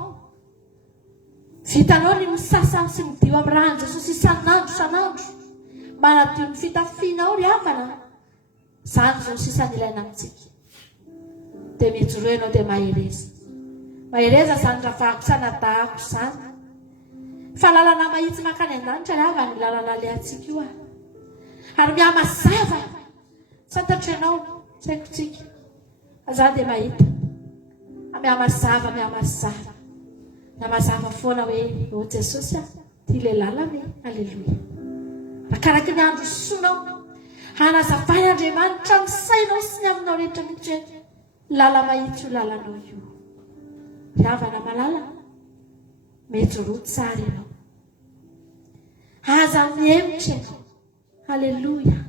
Vitanao ny misasa sy midio amin'ny rahan'i Jesosy isan'andro. Manadio ny fitafianao ry havana. Izany izao sisany ilaina amintsika. Dia mijoro ianao dia mahereza. Mahereza izany ravahako sanadahako izany. Fa lalana mahitsy mankany an-danitra ry havana ny lalana alehantsika io. Ary mihamazava. Santatro ianao, saikotsika. Aza dia mahita. Mihamazava foana hoe o Jesosy ty le lalana. Aleluia. Akaraky ny andro sonao hanazavany Andriamanitra ny sainao sy ny aminao rehetra mihitsy hoe lala mahitsy io lalanao io. Ravana malala mijoro tsara ianao. Aza mihemitra ianao. Aleluia.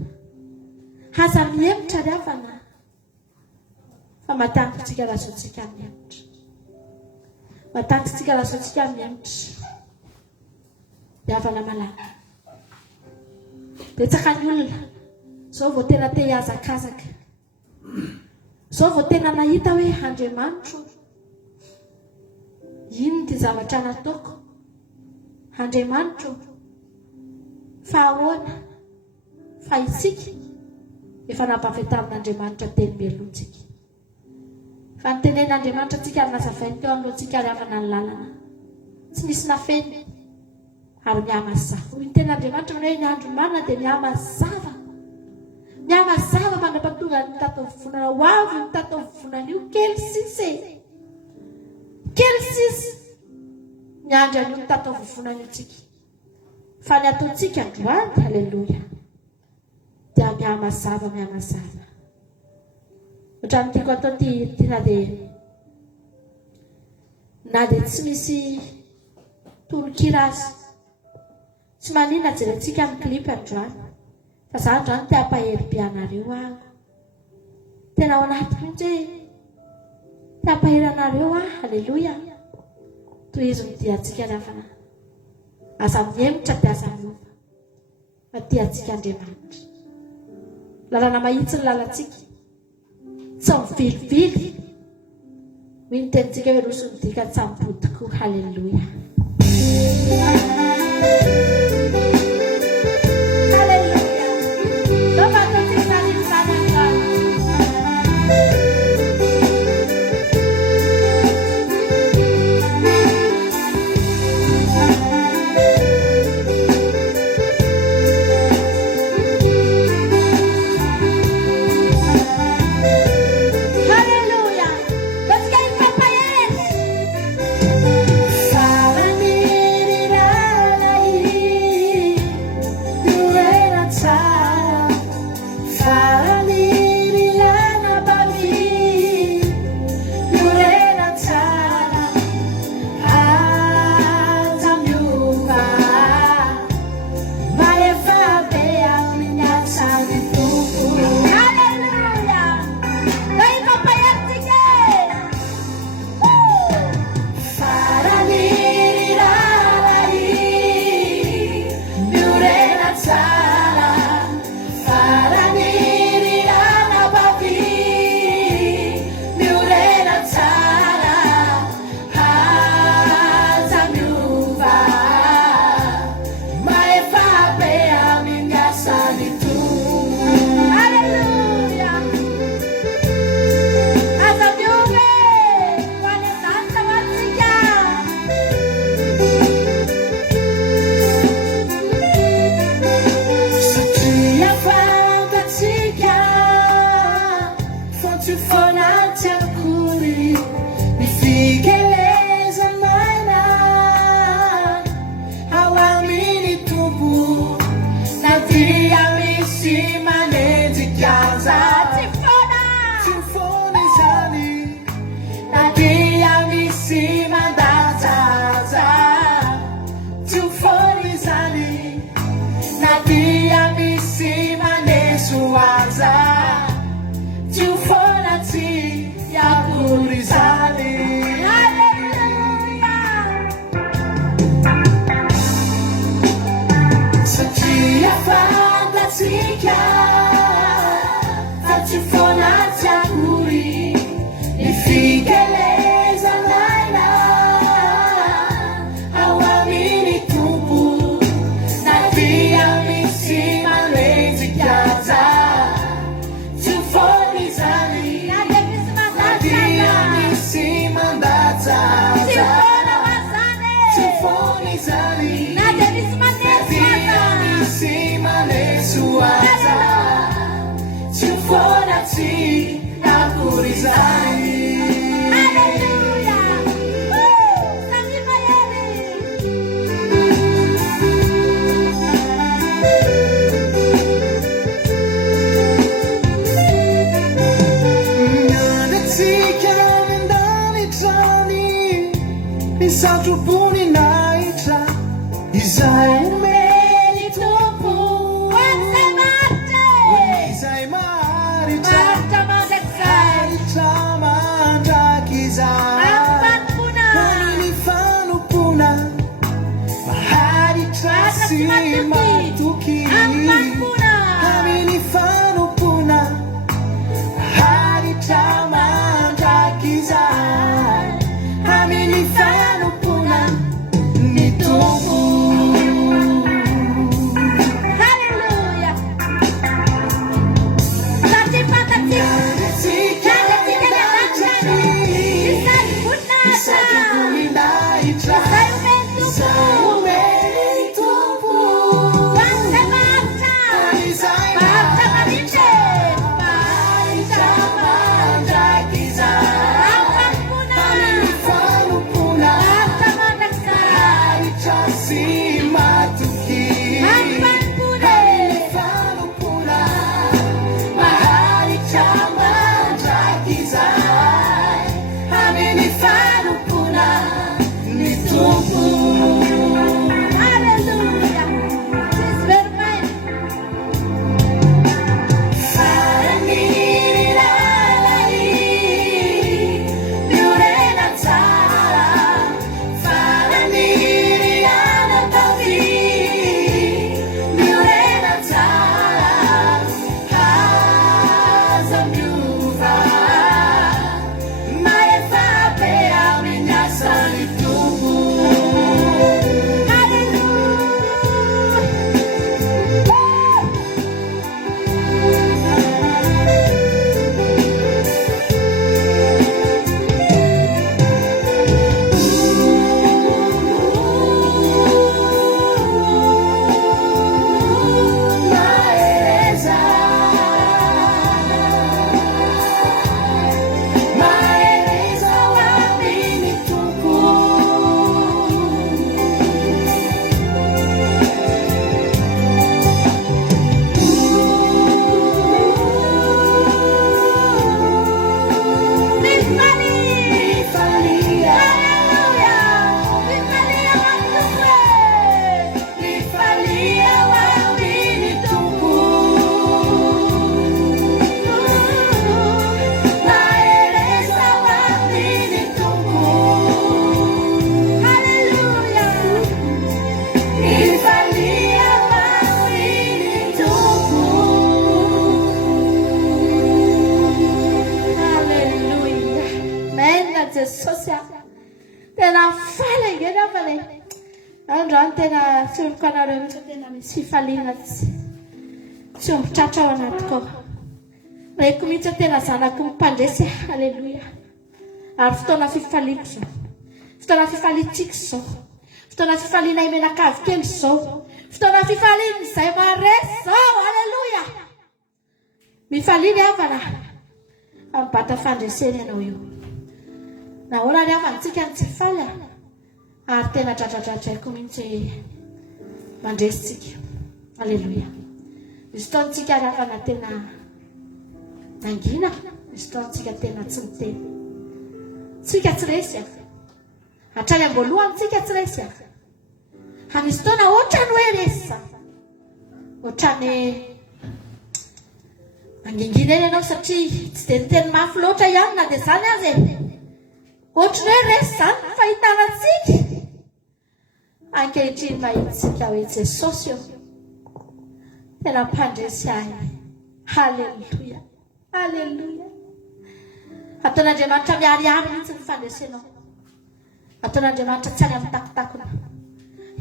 Aza mihemitra ry havana. Fa matantsika rahasotsika mihemitra. Matantsika rahasotsika mihemitra. Havana malala. Betsaka ny olona zao vao tena te hiazakazaka. Zao vao tena nahita hoe Andriamanitra ino ty zavatra nataoko. Andriamanitra fa ahoana fa isika efa nampavy tamin'Andriamanitra teny melontsika. Fa nitenen'Andriamanitra tsika nazavainy teo amin'loantsika ry havana ny lalana. Tsy misy nafeny. Ary mihamazava. Ny ten'Andriamanitra hoe ny andro marina dia mihamazava. Mihamazava mandrapatonga ny tatovonana ho avy ny tatovonana io kely sisy. Kely sisy. Ny andro an'io ny tatovonana io tsika. Fa ny ataontsika androany. Aleluia. Dia mihamazava. Ohatrany tiako atao ty na dia tsy misy tolokira azy. Tsy manina jerentsika amin'ny klipy androany. Fa za androany te hampahery be anareo aho. Tena ao anaty mihitsy hoe te hampahery anareo aho. Aleluia. Toy izy midiantsika ry havana. Aza mihemitra dia aza miova. Matiantsika Andriamanitra. Lalana mahitsy ny lalantsika. Tsy mivilivily. Hoy ny tenintsika hoe roso ny dika tsy mipodiko. Aleluia. Sabanirira fatufona chakuri nifikeleza maana hawamini tubu na dia misima nezijaza tifoni zani na dia misima dazaza tifoni zani na dia misima nesuaza tifona ti ya kurizani. Satia fantasia fatufona chakuri ifikeleza naina hawamini tubu na pia misima nezijaza tufoni zani na pia misima ndazaza tufoni zani misima nesuaza tufona ti na kurizani. Isatu puni naita Isai umeli tupu Isai marita Marita mandakiza Nifanu puna Maharita sima tuki Nifanu puna Maharita mandakiza Nifanu puna nitubu. Hallelujah. Androany tena tsioloka anareo mihitsy tena misy fifaliana tsy ombitratra ao anatiko ao. Reko mihitsy tena zanako mipandresy. Haleloia. Ary fotoana fifaliako zao. Fotoana fifaliantsika zao. Fotoana fifalianay menakavy kely zao. Fotoana fifalian'izay maresy zao. Haleloia. Mifalia ny havana. ambata fandreseny ianao io. Nahoana ry amantsika ny tsy faly ary tena tratratratraiko mihitsy mandresitsika. Alleluia. Misy taontsika rafana tena nangina, misy taontsika tena tsy miteny. Tsika tsy resy hatrany amboalohantsika tsy resy hanisy taona ohatrany hoe resy ohatrany angingina eny ianao satria tsy de niteny mafy loatra ihany na dia zany azy ohatrany hoe resy zany fahitanatsika. Ankehitriny mahitsika hoe Jesosy eo tena mpandresy ahy. Halleluia, halleluia. Ataon'Andriamanitra miariary mihitsy ny fandresenao. Ataon'Andriamanitra tsy any amin'ny takotakona,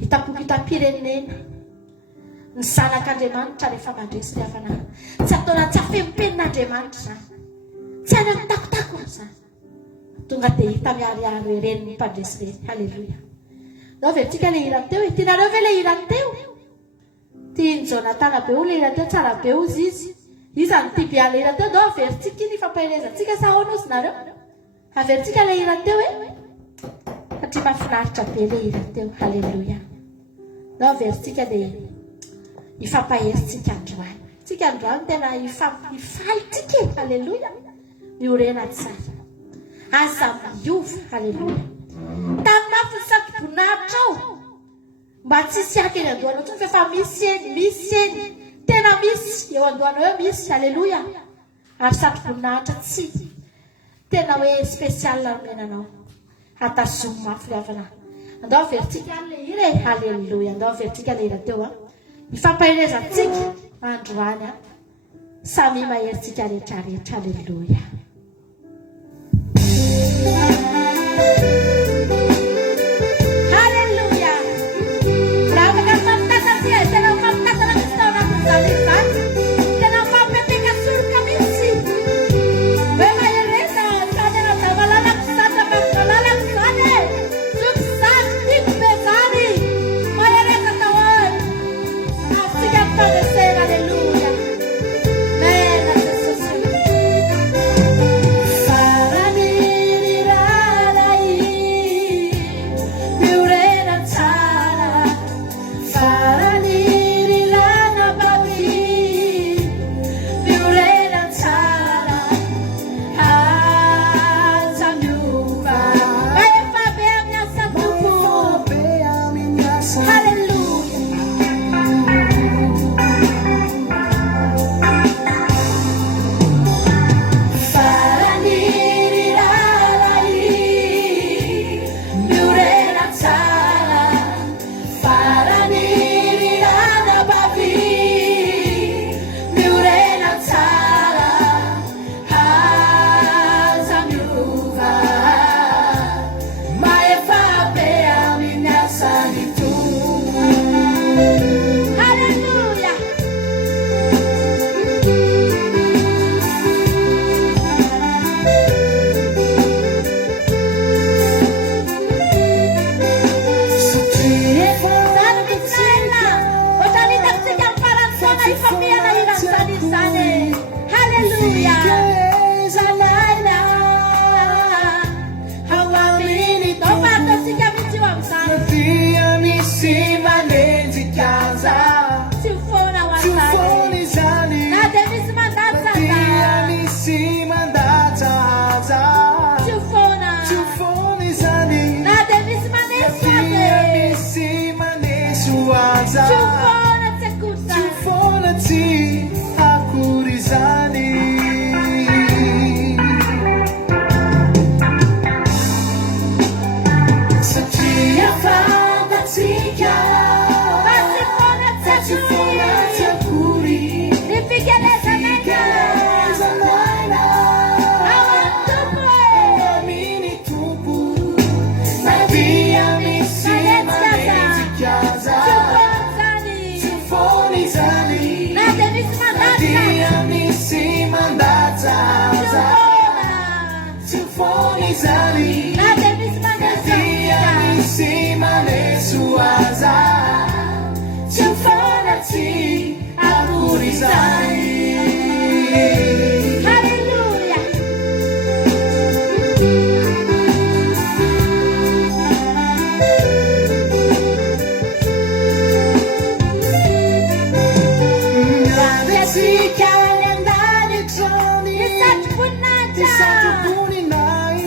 hitapoky hitam-pirenena ny zanak'Andriamanitra rehefa mandresy ny havana. Tsy ataona tsy afempen'Andriamanitra zany, tsy any amin'ny takotakona zany. Tonga dia hita miariary hoe reny ny mpandresy reny. Halleluia. Zao ve tsika le hira teo tianareo ve le hira teo? Tiany Jonathan be o le hira teo, tsara be ozy izy. Iza ny tia be le hira teo dao averitsika iny ifampahelezantsika sa ahoana ozy nareo? Averitsika le hira teo satria mahafinaritra be le hira teo. Halleluia. Dao averitsika dia ifampaheritsika androany. Tsika androany tena ifalitsika. Halleluia. Miorena tsara. Aza miova. Halleluia. Tany mafy ny sato-boninahitra ao mba tsisy aky eny andohanao tsony fa misy eny tena misy eo andohanao eo misy. Halleluia. Ary sato-boninahitra tsy tena hoe spesial menanao hatazomo mafy le havana. Andao averitsika le hira. Halleluia. Andao averitsika le hira teo ifampahelezantsika androany samy maherintsika rehetrarehetra. Halleluia. Hallelujah.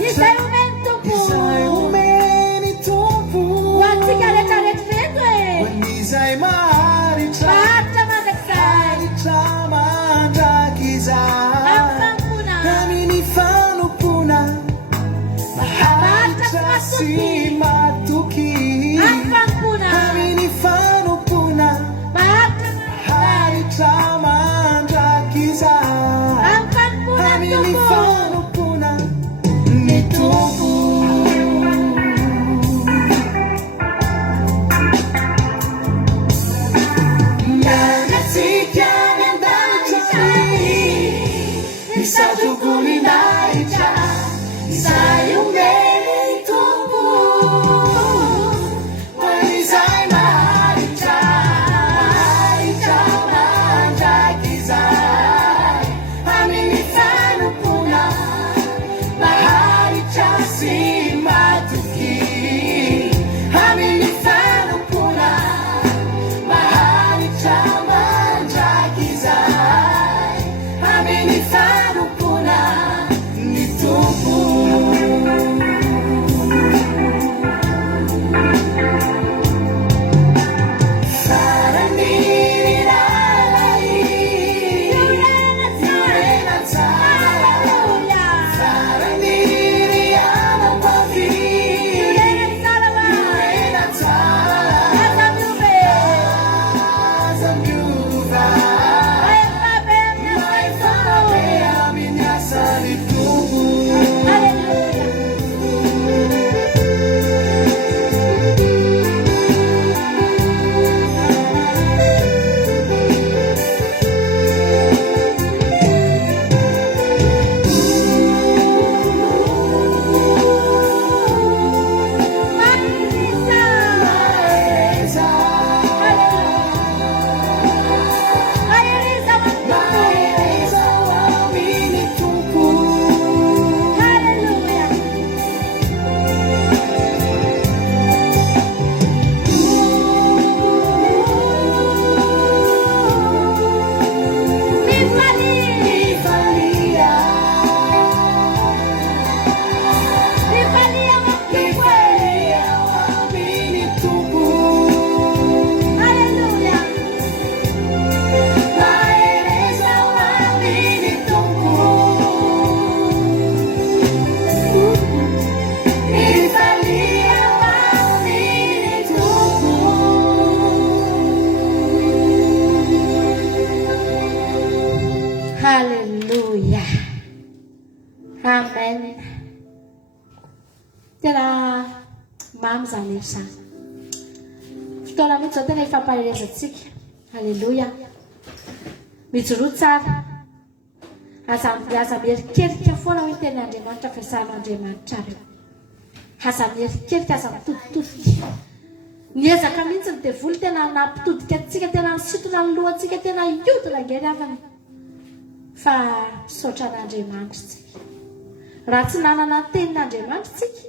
izay omeny tompo ho antsika rehetrarehetra reto izay maharitra mandrakizay aminy fanompona maharitra sy matoky aminy fanompona maharitra mandrakizay aminy fanompona ny tompo mianatsika ny andanitra isa tokony nahitra izay omeny tompo hoan'izay maharitra mandrakizay aminy fanompona maharitra sy matoky aminy fanompona maharitra mandrakizay aminy fanompona ny tompo farany riralay orena tsara farany rianam-pavy orena tsara azamiova maifabe amin'ny asany tompo Halleluja. Amen. Tena mamy zany ery zany. Fotoana mihitsy zao tena ifampaherezantsika. Halleluja. Mijoro tsara. Aza mierikerika foana hoe tena Andriamanitra fiasan'Andriamanitra reo. Aza mierikerika, aza mitoditodika. Niezaka mihitsy ny devoly tena nampitodika antsika, tena nisintona ny lohantsika, tena iodina angery avany. Fa misaotra an'Andriamanitra tsika. Raha tsy nanana ny tenin'Andriamanitra tsika,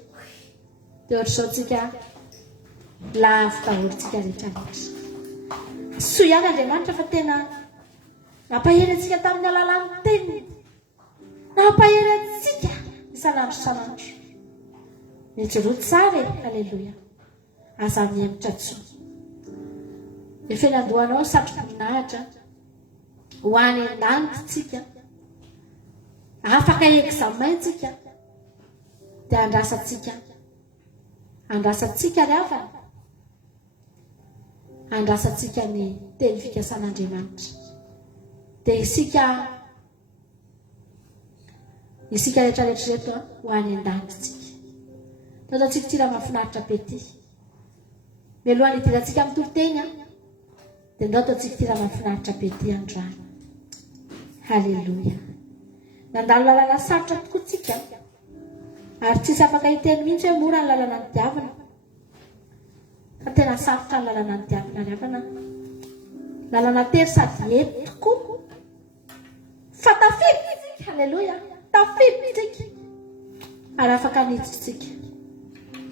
dia ohatr'izao tsika lavo daholo tsika rehetrarehetra. Soa ihany Andriamanitra fa tena nampahery antsika tamin'ny alalan'ny teniny. Nampahery antsika isan'andro isan'andro. Mijoro tsara e, halleluja. Aza mihemitra tsoa. Efa nandohanao satroboninahitra ho any an-danitra tsika. Afaka examen tsika. Dia andrasantsika ry havana. Andrasantsika ny teny fikasan'Andriamanitra. Dia isika rehetrarehetra reto ho any an-danitra tsika. Taotatsika tira mahafinaritra be ty. Mialohan'ny idirantsika amin'ny toloteny dia ndao ataontsika tira mahafinaritra be ty androany. Halleluja. Nandalo lalana sarotra tokoa tsika. Ary tsisy afaka hiteny mihitsy hoe mora ny lalana ny diavana. Fa tena sarotra ny lalana ny diavana ry havana. Lalana tery sady eto tokoa. Fa tafimy tsika. Halleluja. Tafimy tsika. Ary afaka niditsika.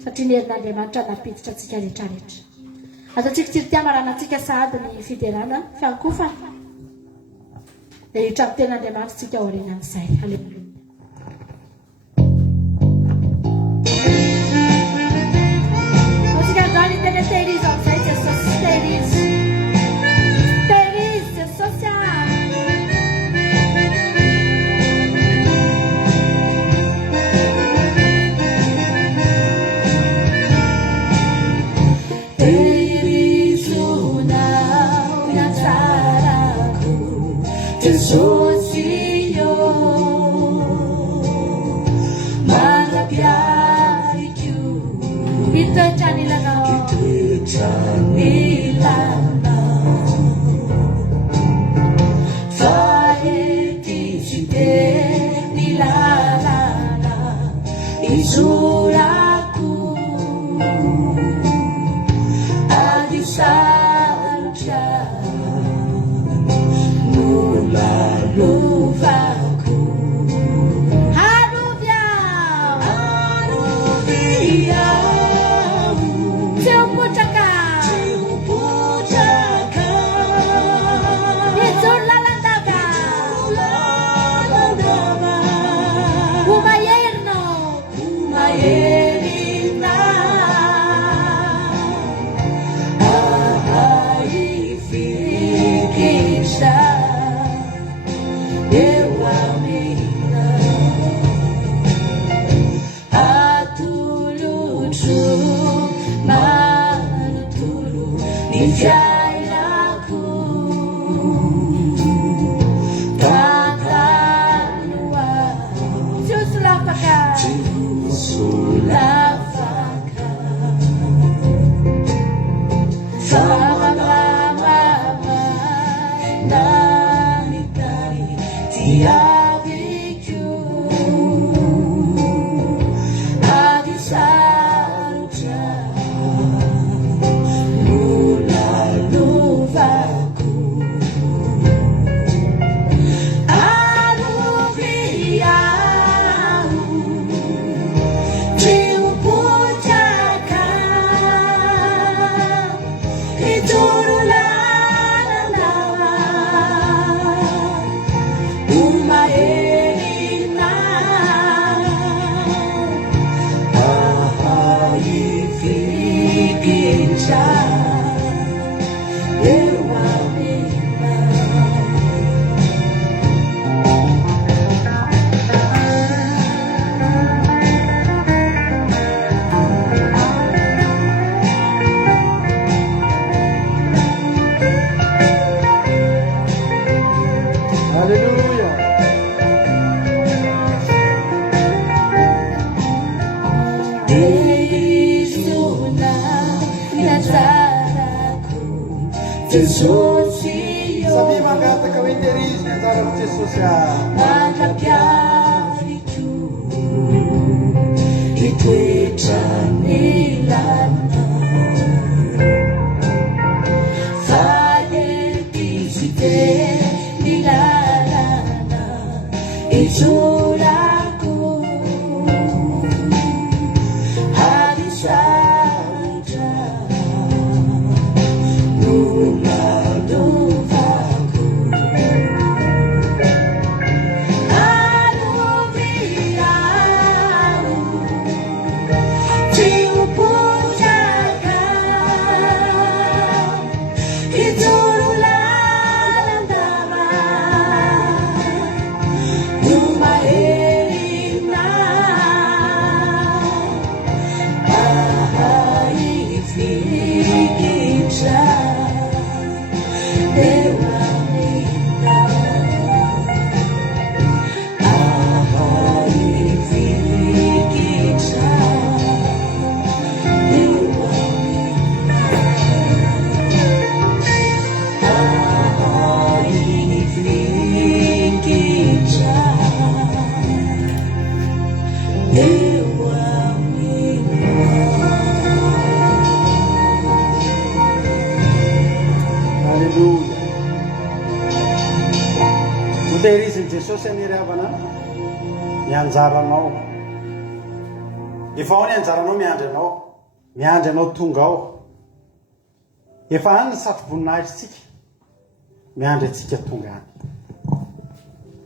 Satria ny herin'Andriamanitra napiditra antsika rehetrarehetra. Ataontsika tiritia-marana antsika sahady ny fiderana fiankofana. Rehetra amin'ny tenin'Andriamanitra tsika aoriana amin'izay. Halleluja. Sabi mangataka hoe tehiriziny anjara ho Jesosy mandrapiaviko hitoetra ny lalana fahetizite ny lalana ijorako harisarotra noladovako anoviao tiopotaka ijorolandava nomaherina ahaifikitra tehiriziny Jesosy aniravana mianjaranao efa ao ny anjaranao miandry anao tonga ao efa any ny safivoninahitrytsika miandry atsika tonga any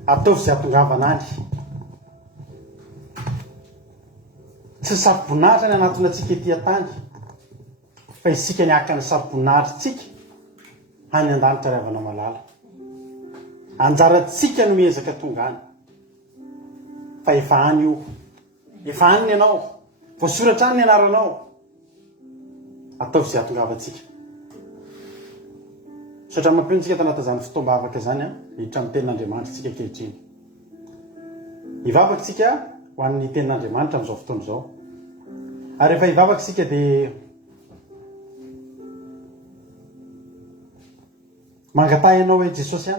ataovy izay atongavana any tsy safivoninahitra ny anatona atsika etỳ tany fa isika ny aka ny safivoninahitrytsika hany an-danitra ravana malala anjaratsika no miezaka tonga any fa efa any io efa any ny ianao voasoratra any ny anaranao ataovy izay atongavatsika satria mampionytsika tanatazany fotoam-bavaka zany hiditra amin'ny tenin'Andriamanitra tsika kehitriny hivavatsika ho an'ny tenin'Andriamanitra amin'izao fotoana izao Ary rehefa hivavaka sika dia mangatay ianao hoe Jesosy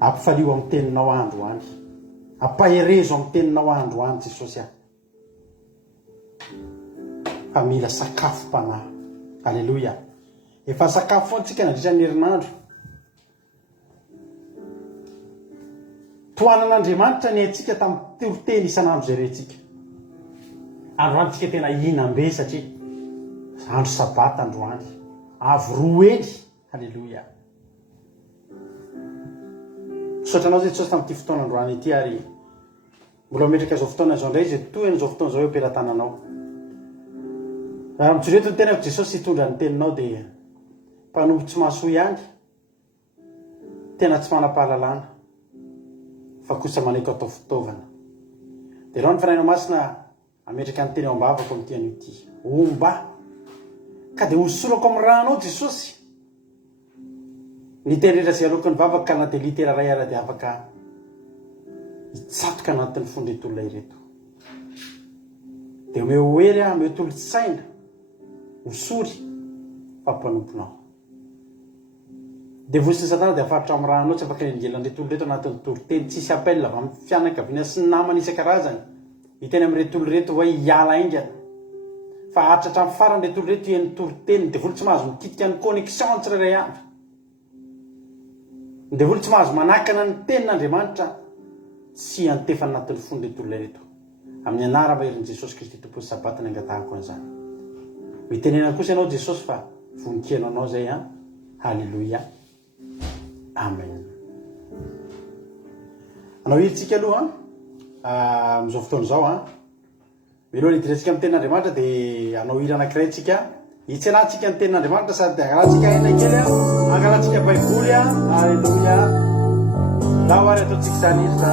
ampifalio amin'ny teninao androany, ampaherezo amin'ny teninao androany Jesosy fa mila sakafo mpanahy. Alleluia. Efa sakafo foana tsika nandritra ny herinandro. Toanan'Andriamanitra ny antsika tamin'ny toroteny isan'andro zay rentsika. Androany tsika tena ihinam-be satria andro sabata androany. Avy roeny. Alleluia. Sotranao zay Jesosy tamin'ity fotoana androany ity ary mbola metraka zao fotoana zao indray zay toy zao fotoana zao eo ampelantananao. Raha mijereto ny tenako Jesosy hitondra ny teninao dia mpanompotsy mahasoa ihany, tena tsy manam-pahalalana fa kosa manaiky atao fitaovana. Dia rao ny fanahinao masina ametraka ny teny ao ambavako amin'ity an'ity. Omba ka dia hosorako amin'ny ranao Jesosy. Ny teny rehetra izay aloka ny vavaka ka na dia litera ray ara dia afaka hitsatoka anatin'ny fondretolona ireto. Dia omeo hoery omeo tolo-tsaina hosory fampanomponao. Dia vosiny Satana dia afaritra amin'ny ranao, tsy afaka ingelan'iretoolo reto anatin'ny toroteny, tsisy appel avy amin'ny fianakaviana sy ny namana isan-karazany hiteny amin'iretoolo reto hoe hiala aingana. Fa hatratra amin'ny farany iretoolo reto hien'ny toroteny, dia voly tsy mahazo mikitika ny connexion tsirairay avy. Dia voly tsy mahazo manakana ny tenin'Andriamanitra sy antefana anatin'ny fondretolona reto. Amin'ny anarana maherin'i Jesosy Kristy Tompon'ny sabata ny angatahako an'izany. Mitenena kosa ianao Jesosy fa voninkianao anao zay Halleluia. Amen. Anao hiritsika aloha amin'izao fotoana izao miloha hidirantsika amin'ny tenin'Andriamanitra dia anao hira anankiray tsika hitserantsika ny tenin'Andriamanitra sady angalatsika ena kely angalatsika baiboly Halleluia. Raha ary ataontsika izany hira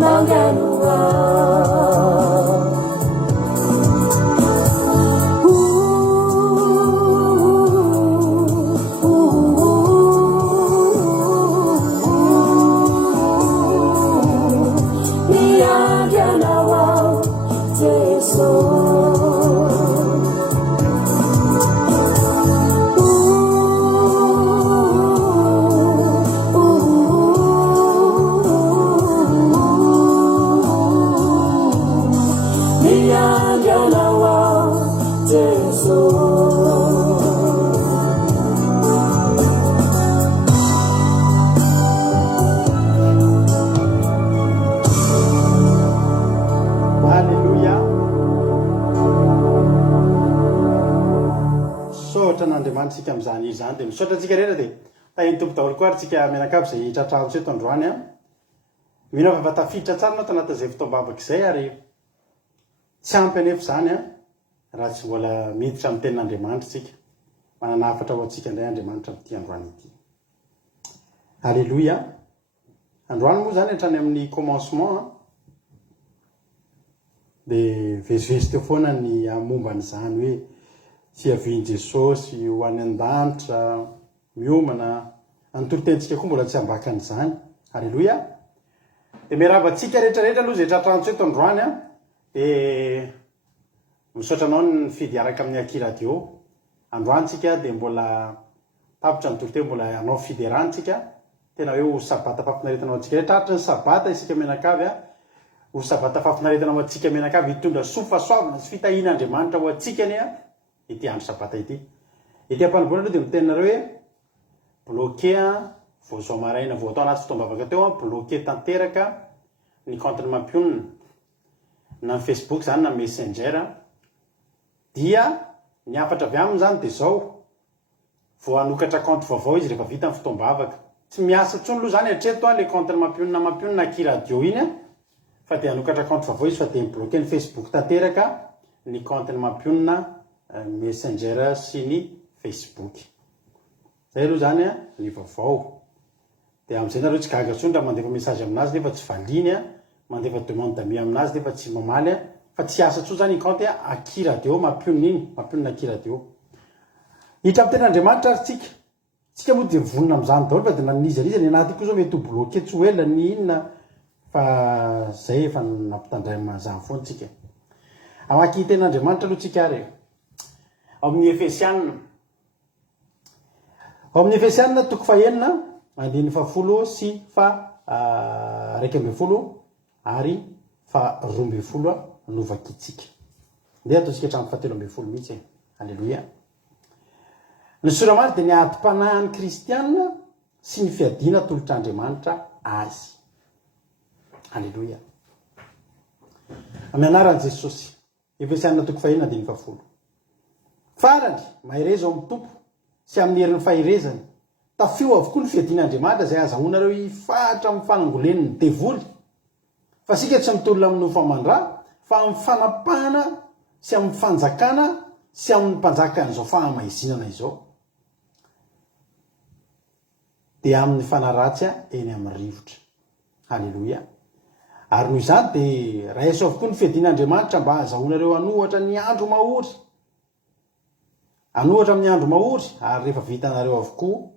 Manganua. 'Ooh, n'andriamanitsika am'izany izy zany dia misaotra antsika rehetra dia tahiny tompo daholo koa ary tsika mianakavy izay hitratrahako seto androany a mino fa tafiditra tsara anao tanatin'izay fotoam-bavaka izay ary tsy ampy anefa zany a raha tsy mbola miditra amin'ny tenin'andriamanitra tsika manana hafatra ho antsika indray andriamanitra amin'ity androany ity. Alléluia. Androany moa zany hatrany amin'ny commencement dia vezivezy teo foana ny momba n'izany hoe fiavian Jesosy ho any an-danitra miomana an'torotentsika koa mbola tsy ambakan'izany. Alléluia. Dia miarabantsika rehetrarehetra aloha zay tratrantsika eto androany a dia misaotra anao ny fidiaraka amin'ny akiradio androantsika dia mbola tapitra ny toroteny mbola anao fiderantsika tena hoe ho sabata fampinaretanao antsika rehetra tratra ny sabata isika menakavy a ho sabata fampinaretanao antsika menakavy hitondra sofasoavana sy fitahian'andriamanitra ho antsika ane a ity andro sabata ity. Ity ampanimboana aloha dia mitenareo hoe bloqué vao zao maraina vao atao anaty fotoam-bavaka teo a bloqué tanteraka ny compte mampionina na Facebook zany na Messenger dia ny afatra avy aminy zany dia zao vao anokatra compte vaovao izy rehefa vita ny fotoam-bavaka tsy miasa tsony aloha zany hatreto a le compte mampionina akiradio iny a fa dia anokatra compte vaovao izy fa dia mibloqué ny Facebook tanteraka ny compte mampionina Messenger sy ny Facebook. Zay aloha zany a ny vaovao. Dia amin'izay nareo tsy gaga tsony raha mandefa message aminazy nefa tsy valiny a mandefa demande d'amis aminazy nefa tsy mamaly a fa tsy asa tsony zany ny compte a akiradio mampionina iny mampionina akiradio. Hitra amin'ny ten'andriamanitra ary tsika moa dia vonona amin'izany daholo fa dia nanizaniza ny anaty koa zao mety ho bloqué tsy ho ela ny inona fa zay efa nampitandray amin'izany foana tsika. Amaky ten'andriamanitra aloha tsika ary amin'ny Efesianina. Amin'ny Efesianina toko fahenina andiny fafolo sy raika ambin'ny folo ary roa ambin'ny folo novakitsika. Ndeha ataontsika hatramin'ny fahatelo ambin'ny folo mihitsy. Alléluia. Ny soramary dia ny adi-panahin'ny kristianina sy ny fiadiana tolotr'Andriamanitra azy. Alléluia. Amin'ny anaran'i Jesosy. Efesianina toko fahenina andiny fafolo. Farany mahireza ao amin'ny tompo sy amin'ny herin'ny fahirezany tafio avokoa ny fiadian'Andriamanitra izay azahoanareo hifahatra amin'ny fanangolen'ny devoly fa sika tsy mitolona amin'ny nofamandrà fa amin'ny fanapahana sy amin'ny fanjakana sy amin'ny mpanjakan'izao fahamahizinana izao dia amin'ny fanaratsy eny amin'ny rivotra. Halleluia. Ary noho izany dia raiso avokoa ny fiadian'Andriamanitra mba azahoanareo hanohatra ny andro mahory. Hanohatra amin'ny andro mahory ary rehefa vitanareo avokoa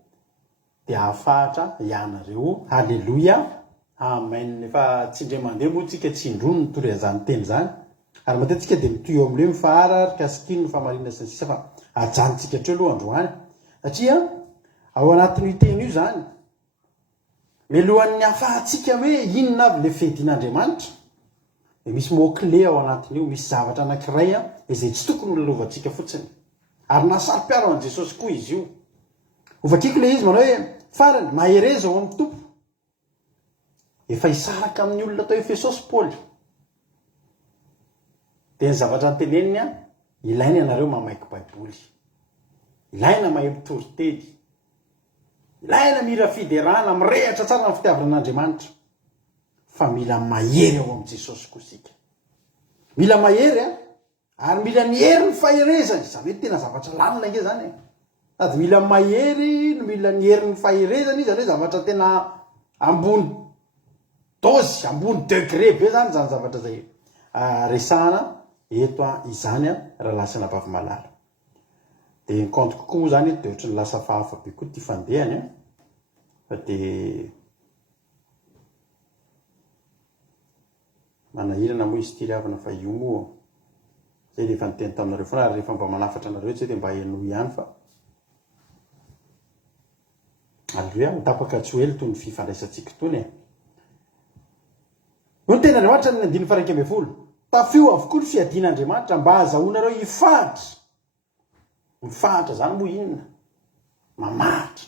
dia hafahatra ianareo. Halleluia. Amen. Efa tsy indray mandeha moa tsika tsy indrono ny tory an'izany teny zany. Ary matetika dia mitoy eo amin'ilay mifaharary kasikiny ny famarina sy ny sisa fa ajanontsika hatreo aloha androany. Satria ao anatin'io teny io zany mialohan'ny hafahantsika hoe inona avy le fiadian'Andriamanitra dia misy mot-clé ao anatin'io, misy zavatra anankiray izay tsy tokony ho lalaovantsika fotsiny. Ary nasaro-piaro an'i Jesosy koa izy io. Ho vakiko le izy manao hoe farany mahereza ao amin'ny tompo. Efa hisaraka amin'ny olona tao Efesosy Paoly. Dia ny zavatra teneniny ilaina ianareo mamaky baiboly. Ilaina mahay mitory-teny. Ilaina mira fiderana mirehatra tsara amin'ny fitiavanan'Andriamanitra. Fa mila mahery ao amin'i Jesosy koa sika. Mila mahery ary mila ny hery ny faherezany. Izany hoe tena zavatra lamina nge zany. Sady mila mahery, mila ny hery ny faherezany izany hoe zavatra tena ambony dozy, ambony degré be zany zavatra zay resahana eto izany raha lasana bavy malala. Dia ny compte kokoa moa zany dia ohatry ny lasa fahafa be koa ty fandehany fa dia manahirana moa izy ty ry havana fa io moa zay rehefa nyteny taminareo foana ary rehefa mba manafatra anareo tsy hoe dia mba henoy ihany fa alleluia mitapaka tsy ho ely toy ny fifandraisantsika tony e. No ny ten'Andriamanitra ny andiny faraika amby folo tafio avokoa ny fiadian'Andriamanitra mba ahazahoanareo hifahatra. Mifahatra zany moa inona? Mamahatra,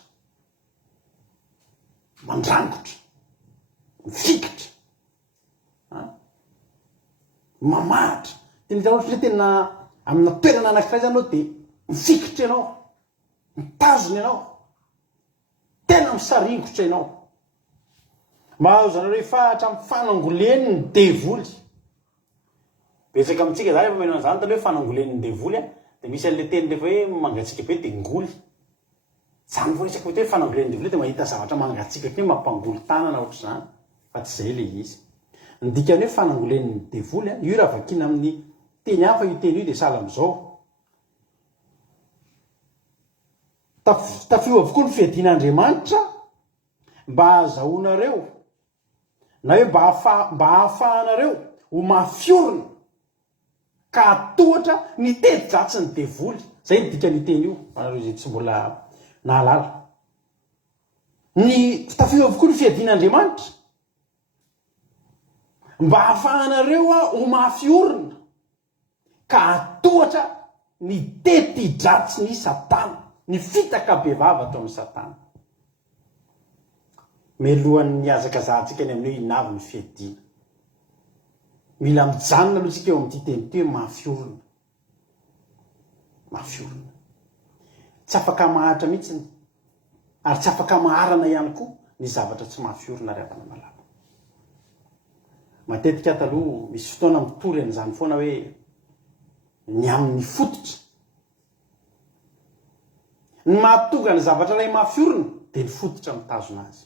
mandrangotra, mifikitra, mamahatra. Tena hitanao tena amina toerana anankiray zany anao dia mifikitra ianao, mitazona ianao, tena misaringotra ianao. Mba ahazanareo hifahatra amin'ny fanangolen'ny ny devoly. Betsaka amintsika zany efa menao zany taloha hoe fanangolen'ny ny devoly dia misy an'ilay teny rehefa hoe mangatsika be dia ngoly. Zany foana isaka hoe fanangolen'ny devoly dia mahita zavatra mangatsika kely mampangolo tanana ohatra zany fa tsy izay ilay izy. Ny dikany hoe fanangolen'ny ny devoly io raha vakina amin'ny teny hafa io teny io dia sahala amin'izao. Tafio avokoa ny fiadian'Andriamanitra mba ahazahoanareo na hoe mba ahafahanareo ho mafiorina ka atohatra ny teti-dratsy ny devoly. Zay ny dikany teny io anareo izay tsy mbola nahalala. Ny tafio avokoa ny fiadian'Andriamanitra mba ahafahanareo ho mafiorina ka atohatra ny teti-dratsy ny Satana, ny fitakabevava atao amin'ny Satana. Melohan'ny azakazahantsika ny amin'ny hoe inavy ny fiadiana. Mila mijanona aloha tsika eo amin'ity teny ity hoe mafiorina. Mafiorina. Tsy afaka mahatra mihitsy ary tsy afaka maharana ihany koa ny zavatra tsy mafiorina ary avana malala. Matetika taloha misy fotoana mitory an'izany foana hoe ny amin'ny fototra. Ny mahatonga ny zavatra iray mafiorina dia ny fototra mitazona azy.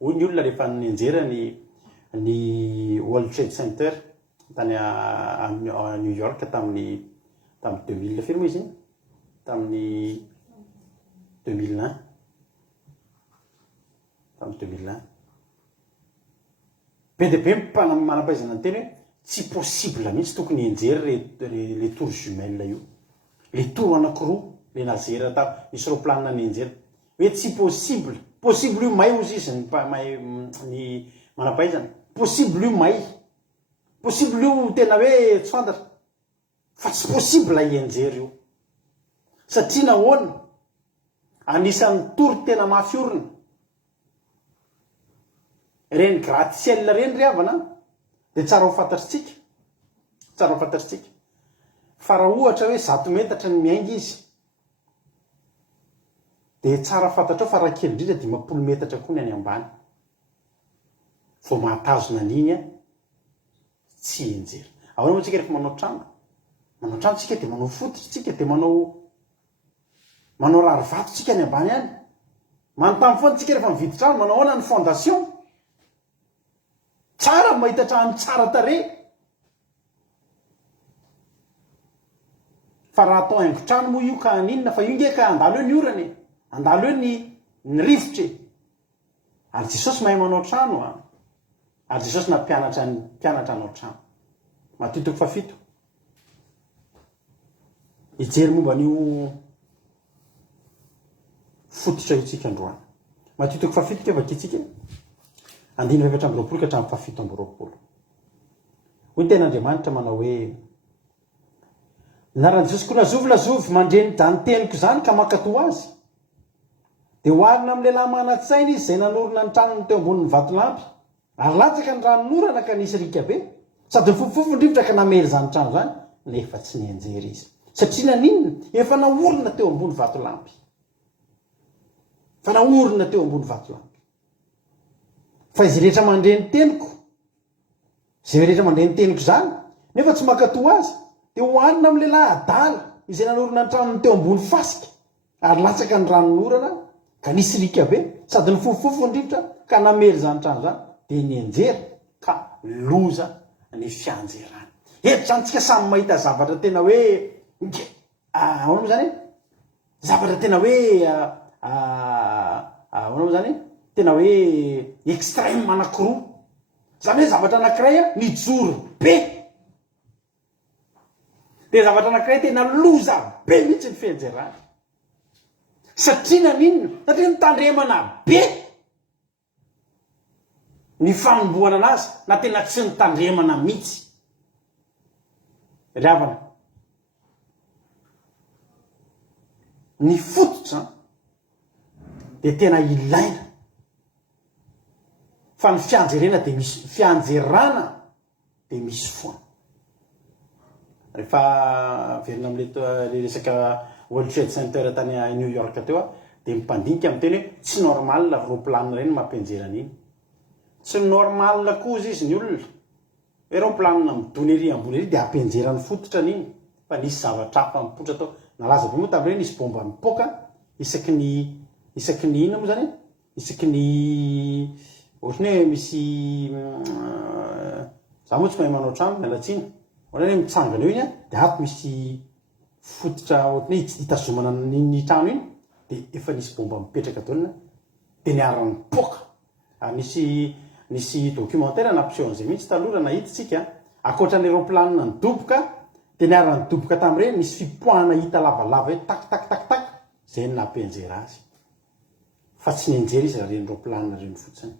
Hoy ny olona rehefa nianjera ny World Trade Center tany a New York tamin'ny 2000 firy moa izy iny? Tamin'ny 2001. Tamin'ny 2001. Be dia be manam-pahaizana ny teny hoe tsy possible mihitsy tokony hianjery le tour jumelle io. Le tour anankiroa le nazera tao nisy roplanina nianjera. Hoe tsy possible. Possible io may ozy izy ny manam-pahaizana. Possible io may. Possible io tena hoe tsy fantatra. Fa tsy possible hianjery io. Satria nahoana anisan'ny tour tena mafiorina. Reny gratte-ciel reny ry havana dia tsara ho fantatritsika. Tsara ho fantatritsika. Fa raha ohatra hoe 100 metatra ny miainga izy dia tsara fantatra fa raha kely indrindra 50 metatra koa ny any ambany. Vao mahatazona an'iny tsy hianjera. Ahoana moa tsika rehefa manao trano? Manao trano tsika dia manao fototra tsika dia manao rarivato tsika any ambany any. Manontany foana tsika rehefa mividy trano manao ahoana ny fondation? Tsara mahita trano tsara tarehy. Fa raha atao haingo trano moa io ka aninona fa io nge ka andalo eo ny orany. Andalo eo ny rivotra. Ary Jesosy mahay manao trano ary Jesosy na mpianatra anao trano. Mateo 7. Hijery momba an'io fototra io tsika androany. Mateo 7 ke vakitsika 9:20 ka hatramin'ny 7:20. Hoy ny ten'Andriamanitra manao hoe naran'i Jesosy koa lazovy mandreny zany teniko zany ka makato azy. Dia hoarina amin'ny lehilahy manan-tsaina izy izay nanorina ny tranony teo ambonin'ny vatolampy. Ary latsaka ny ranonorana ka nisy rika be. Sady mifofofofon-drivotra ka namery zany trano zany nefa tsy nianjery izy. Satria naninona? Efa naorina teo ambony vatolampy. Fa naorina teo ambony vatolampy. Fa izy rehetra mandreny teniko. Izay rehetra mandreny teniko zany nefa tsy makato azy. Dia hoanina amin'ny lehilahy adala izay nanorina ny tranony teo ambony fasika. Ary latsaka ny ranonorana ka nisy rika be. Sady nifofofofo ny rivotra ka namery zany trano zany. Dia nianjera ka loza ny fianjerana. Eto zany tsika samy mahita zavatra tena hoe ahoana moa zany? Zavatra tena hoe ahoana moa zany? Tena hoe extrême anankiroa. zany hoe zavatra anankiray a nijoro be de zavatra anankiray tena loza be mihitsy ny fianjerana satria naninona satria nitandremana be ny fanomboana anazy na tena tsy nitandremana mihitsy ry havana ny fototra de tena ilaina fa ny fianjerena de misy fianjerana de misy foana rehefa verina am'le resaka World Trade Center tany a New York teo a de mipandinika amin'ny teny hoe tsy normal roplanina reny mampianjerana iny tsy normal koza izy ny olona hoe roplanina midony ery ambony ery de ampianjerany fototra n'iny fa nisy zavatra hafa mipotra tao nalaza be moa tam'ireny nisy bomba mipoka isaky ny ina moa zany isaky ny ohatrany hoe misy za moa tsy mahay manao trano mialatsiny ohatrany hoe mitsangana eo iny a de ato misy fototra ohatrany hoe hitazomana ny trano iny de efa nisy bomba mipetraka taolina de niarany poka nisy documentaire nampiseho an'izay mihitsy taloha nahititsika akoatran'ny aeroplanina nidoboka de niarany doboka tam'ireny nisy fipoahana hita lavalava hoe tak zay nampianjera azy fa tsy nianjera izy raha reny roplanina reny fotsiny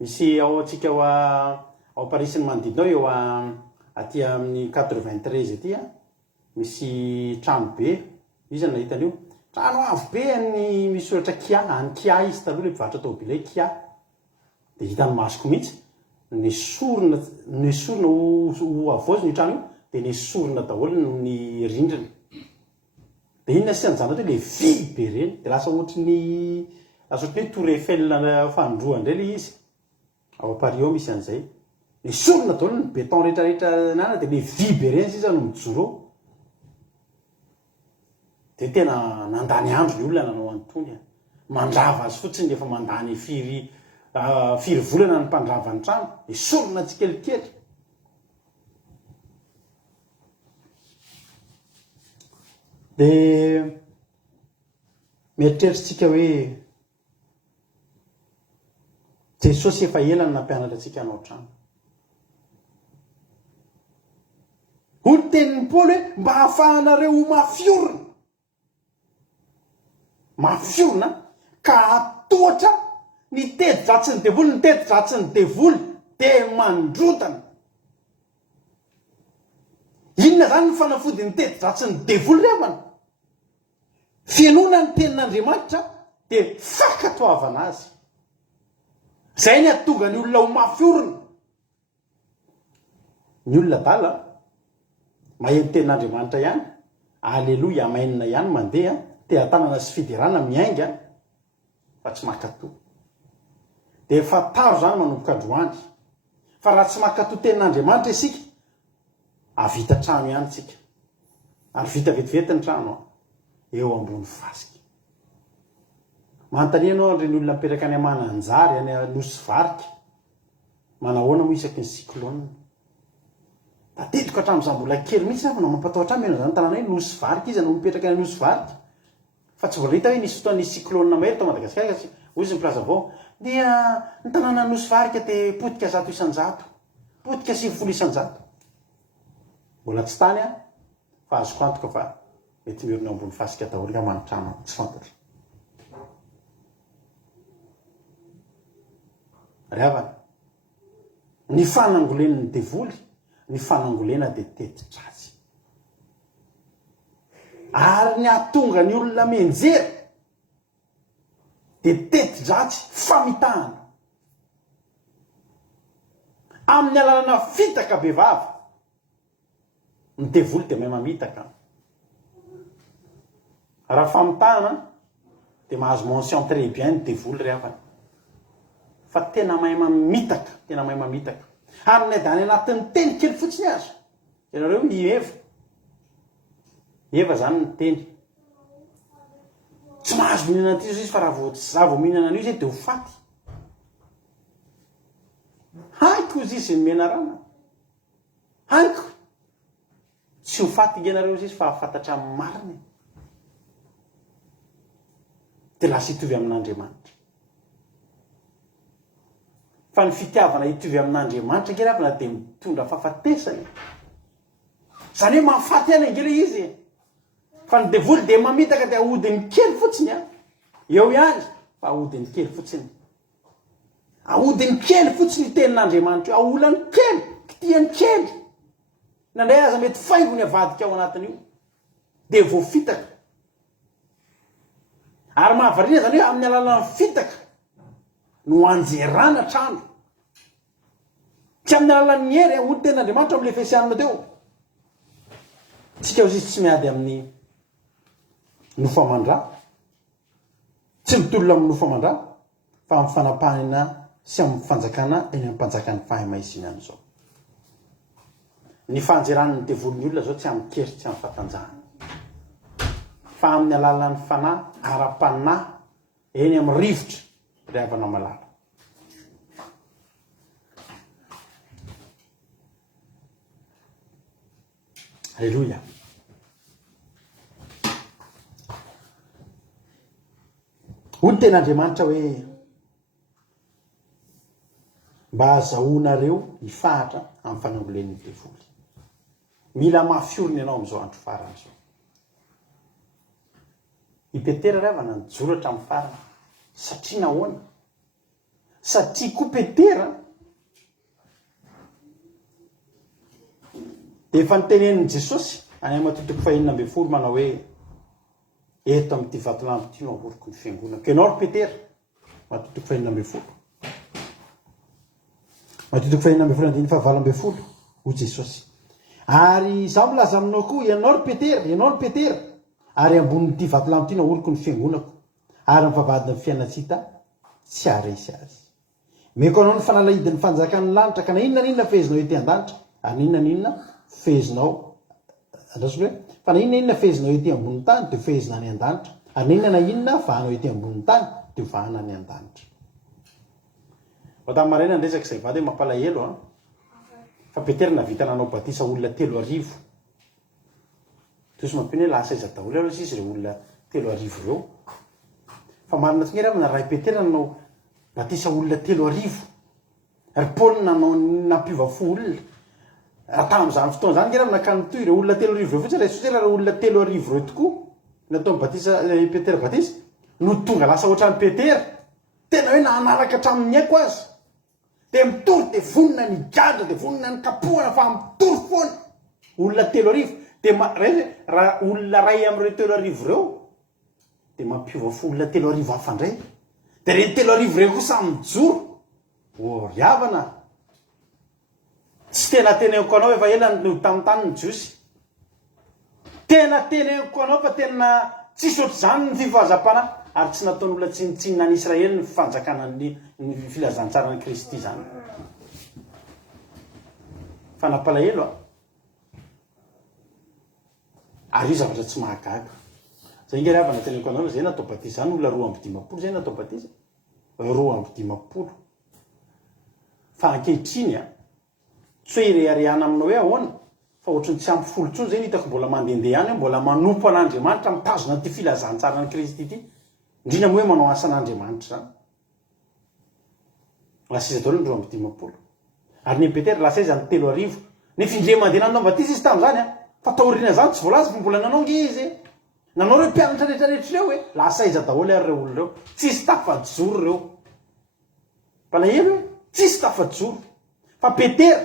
misy ao atsika ao Paris ny manodidina eo aty amin'ny 93 aty a misy trano be izy nahitan'io trano avo be ny misy ohatra Kia any Kia izy taloha le mpivarotra tômôbila Kia de hitany masoko mihitsy nesorina ho avozy ny trano io de nesorina daholo ny rindrina de inona sy anjana hoe le vy be reny de lasa ohatry hoe Tour Eiffel fandroa indray le izy ao Paris ao misy an'izay nesorina daholo ny beton rehetrarehetra nana de le vy be reny sisa no mijoro de tena nandany andro ny olona nanao antony mandrava azy fotsiny efa mandany firy volana ny mpandravany trano de sorona tsikelikely de mieritreritsika hoe Jesosy efa elany nampianatra atsika hanao trano hoy tenin'ny Paoly hoe mba hahafahanareo mafiorina ka atoatra ny tedi-dratsy ny devoly ny tedi-dratsy ny devoly de mandrotana inona zany ny fanafody ny tedi-dratsy ny devoly revana fianona ny tenin'Andriamanitra de fakatoavana azy zay ny atonga ny olona ho mafiorina ny olona dala maheno tenin'Andriamanitra ihany aleloia amainina ihany mandeha te atanana sy fiderana miainga fa tsy makato de efa taro zany manomboka androany fa raha tsy makato tenin'Andriamanitra isika avita trano ihany tsika ary vita vetivety ny trano eo ambony fasika manontany ianao reny olona mipetraka any Amananjary any Nosy Varika manahoana moa isaky ny cyclone tatediko hatramin'izany mbola kely mihitsy manao mampatahotra aminy zany tanàna hoe Nosy Varika izy no mipetraka any Nosy Varika fa tsy vola hita hoe nisy fotoana ny cyclone mahery tao Madagasikara ozy ny plaza vao dia ny tanàna Nosy Varika de potika 100 isan-jato potika 90 isan-jato mbola tsy tany fa azoko antoka fa mety miorina ambony fasika daholo ka manotrano tsy fantatra ryhavana ny fanangolen'ny devoly ny fanangolena de teti-dratsy ary ny atonga ny olona menjery de teti-dratsy famitahana amin'ny alalana fitaka be vava ny devoly de mahay mamitaka raha famitahana de mahazo mention très bien ny devoly ryhavana fa tena mahay mamitaka ary ny dany anatin'ny teny kely fotsiny azo ianareo ny eva zany ny teny tsy mahazo mihinana ty izy fa raha vao mihinana an'io zay de ho faty haiko izy izy mena rana haiko tsy ho faty ianareo izy fa hafantatra amin'ny mariny de lasa hitovy amin'Andriamanitra fa ny fitiavana hitovy amin'Andriamanitra ngeravana dia mitondra fahafatesany zany hoe mahafaty any angela izy fa ny devoly dia mamitaka dia ahodiny kely fotsiny eo ihany fa ahodiny kely fotsiny ahodiny kely fotsiny tenin'Andriamanitra io aolany kely kitiany kely nandray aza mety faingony avadika ao anatin'io dia voafitaka ary mahavariana zany hoe amin'ny alalan'ny fitaka no anjerana trano tsy amin'ny alalan'ny hery aody tenin'Andriamanitra amin'ilay Efesianina teo tsika izy tsy miady amin'ny nofamandra tsy mitolona amin'ny nofamandra fa amin'ny fanapahana sy amin'ny fanjakana eny amin'ny mpanjakany fahamaizina an'izao ny fanjeran'ny devolin'ny olona zao tsy amin'ny kery tsy amin'ny fatanjahana fa amin'ny alalan'ny fanahy ara-panahy eny amin'ny rivotra ray havana malala Alleluia. Hoy ten'Andriamanitra hoe mba azahoanareo hifahatra amin'ny fanambolen'ny devoly. Mila mafiorina ianao amin'izao andro farany izao. I Petera ravana nijoratra amin'ny farany satria nahoana? Satria koa Petera dia efa nitenenin'i Jesosy any Matotoko 4:12 manao hoe eto amin'ity vatolampy ity no ahoriko ny fiangonako. Ianao ry Petera, Matotoko 4:12. Matotoko 4:12 ho Jesosy. Ary izaho milaza aminao koa, ianao ry Petera, ary ambonin'ity vatolampy ity no ahoriko ny fiangonako, ary mivavahadina ny fiainantsika tsy haharesy azy. Meko anao ny fanalahidin'ny fanjakan'ny lanitra ka na inona fehezinao ety an-danitra, ary inona fehezinao andrasolo hoe fa na inona fehezinao ety ambony tany dia fehezina any an-danitra, ary inona vahanao ety ambony tany dia vahana any an-danitra. Tamin'ny maraina ndresaka izay vady hoe mampalahelo fa Petera navita nanao batisa olona 3,000. Tosy mampiny hoe lasa iza daholo aloha izy ireo olona 3,000 ireo. Fa marina tsy ngery na ray Petera nanao batisa olona 3,000. Ary Paul nanao nampiova fo olona. Tamin'izany fotoana zany ngery nakany toy ireo olona 3,000 ireo fotsiny ray sosera ireo olona 3,000 ireo tokoa natao batisa Petera batisa no tonga lasa ohatran'ny Petera. Tena hoe nanaraka hatramin'ny aiko azy. Dia mitory dia vonina ny gadra dia vonina ny kapohana fa mitory foana olona 3,000 dia raha olona ray amin'ireo 3,000 ireo dia mampiova fo olona 3,000 hafa indray dia ireny 3,000 ireo kosa mijoro riavana tsy tena teneniko anao efa ela no tamin'ny tany ny Jiosy tena teneniko anao fa tena tsisy ohatr'izany ny fifahazam-panahy ary tsy nataon'olona tsinitsinina any Israely ny fanjakana ny filazantsarany Kristy zany fa nampalahelo ary io zavatra tsy mahagaga zay ngery avana teneniko anao zay natao batisa zany olona 2,5 zay natao batisa 2,5 fa ankehitriny tsy hoe ireharehana aminao hoe ahoana fa ohatrany tsy ampy folo tsony zay hitako mbola mandehandeha any mbola manompo an'Andriamanitra mitazona ty filazantsarany Kristy ity indrindra moa hoe manao asan'Andriamanitra zany lasa izy daholo ny 2,5 ary ny Petera lasa izy ny 3,000 ny findre mandeha nanao batisa izy tamin'izany fa taoriana zany tsy voalaza fa mbola nanao nge izy nanao reo mpianatra rehetrarehetra reo hoe lasa iza daholo ary reo olona reo tsisy tafajoro reo palahelo hoe tsisy tafajoro fa Petera